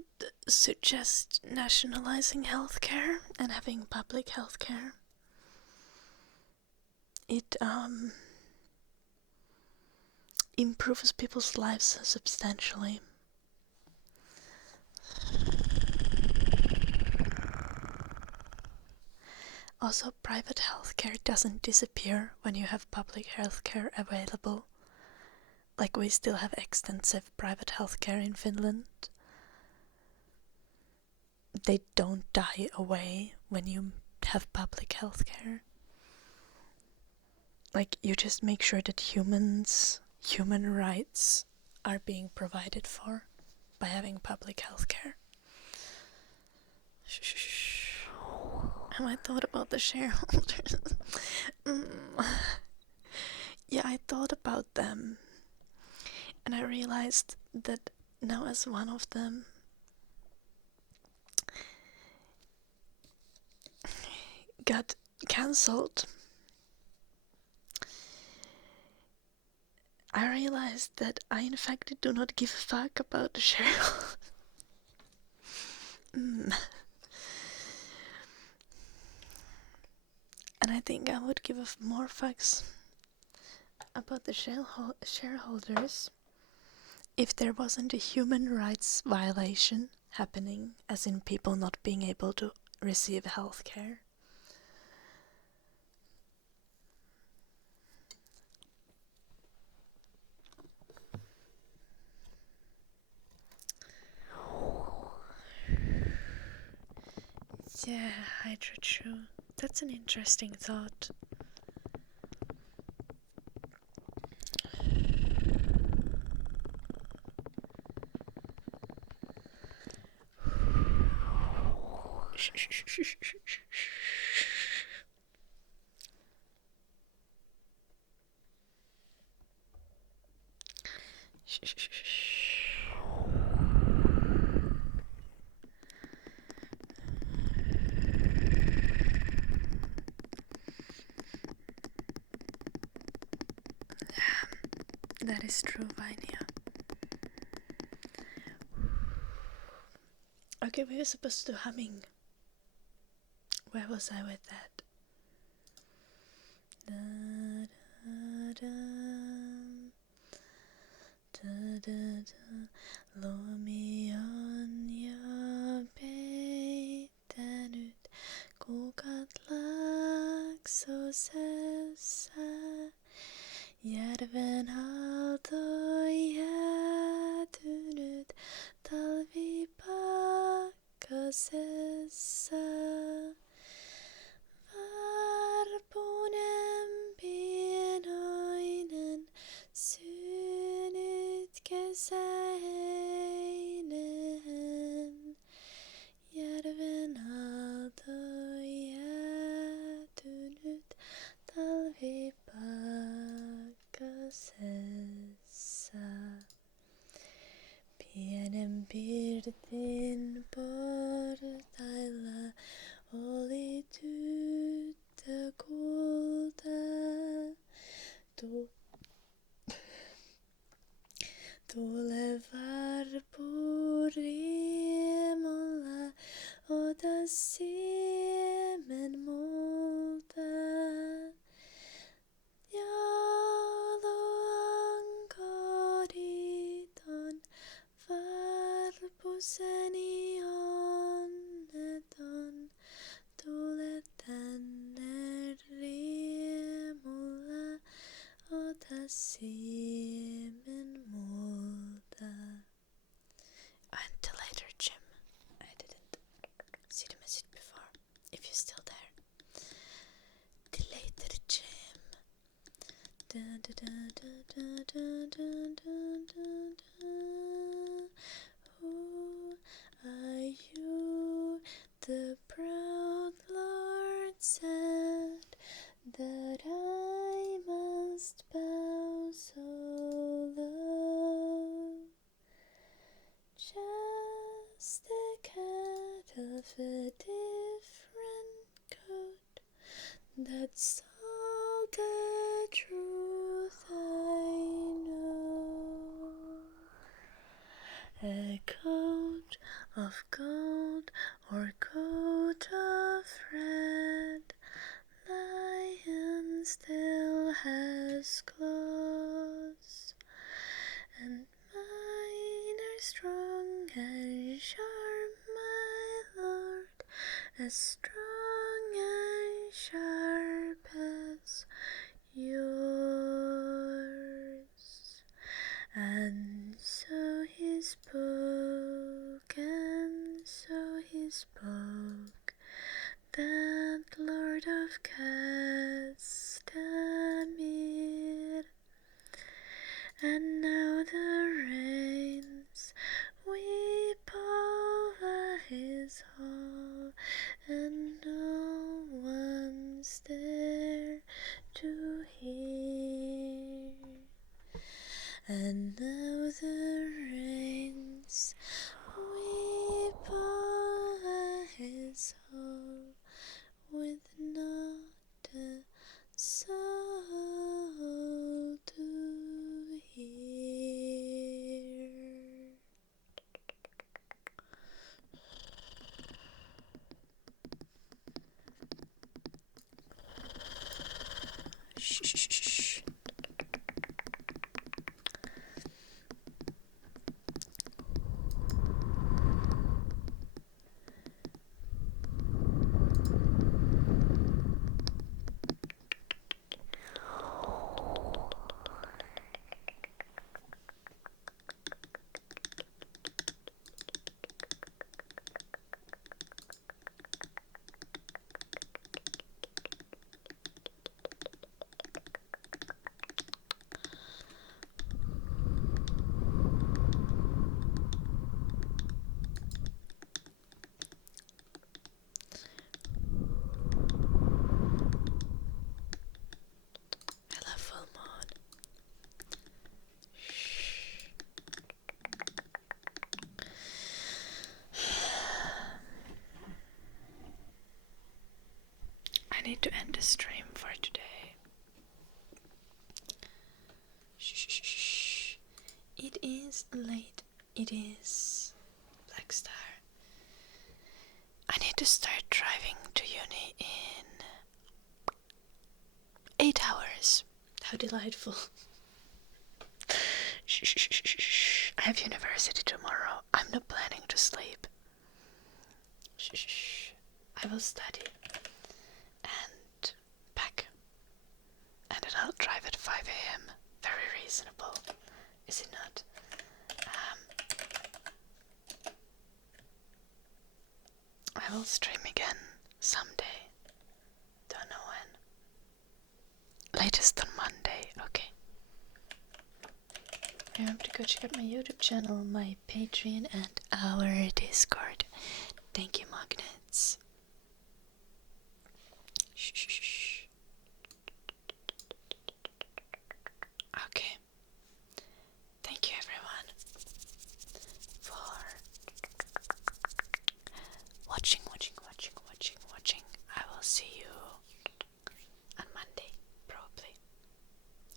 suggest nationalizing healthcare and having public healthcare. It improves people's lives substantially. Also, private healthcare doesn't disappear when you have public healthcare available. Like, we still have extensive private healthcare in Finland. They don't die away when you have public healthcare. Like, you just make sure that human rights are being provided for by having public healthcare. And I thought about the shareholders. Yeah, I thought about them. And I realized that now, as one of them, got cancelled, I realized that I in fact do not give a fuck about the shareholders. And I think I would give more fucks about the shareholders if there wasn't a human rights violation happening, as in people not being able to receive healthcare. Yeah, hydrochu. That's an interesting thought. That is true, Vania. Okay, we were supposed to do humming. Where was I with that? Da, da, da, da, da, da. Låt mig anja beten ut, kokat lax och sessa. Järven haltoja nyt, talvipakka sessa. Varpunen pienoinen, synyt kesäinen. Järven aalto jäätynyt, talvipakkasessa. Pienen pirtin portailla oli tyttö kulta. Tule varpuriemolla, ota siemen multa. Jaloan koditon, varpuseni onneton. Tule tänne riemulla, ota siemen multa. And till later, Jim. I didn't see the message before. If you're still there. Till later, Jim. Da da da da da da da da da. Who are you? The proud Lord said that I must bow so low. Just a cat of a different coat, that's all the truth I know. A coat of gold or coat of red, lion still has claws, and mine are strong and sharp, my lord, as strong and sharp as yours. And so he spoke, and so he spoke, that Lord of Castamere. And now the rains weep over his hall, and no one's there to hear. And now the rains weep over his hall, with not a soul to hear. Shh, shh, shh. I need to end the stream for today. Shh. It is late. It is Black Star. to start driving to uni in 8 hours. How delightful. Shh. I have university tomorrow. I'm not planning to sleep. Shh. I will study and pack. And then I'll drive at 5 a.m. Very reasonable, is it not? I will stream again someday. Don't know when. Latest on Monday, okay. Remember to go check out my YouTube channel, my Patreon, and our Discord. Thank you, magnets. Shh. Okay. Thank you, everyone, for watching. I will see you on Monday, probably.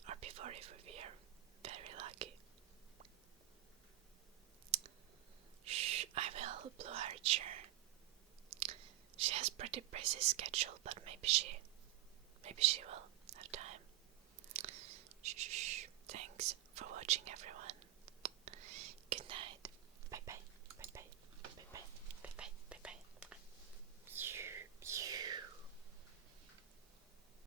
Or before if we are very lucky. Shh, I will Blue Archer. She has pretty busy schedule, but maybe she will have time. Shh. Thanks for watching, everyone.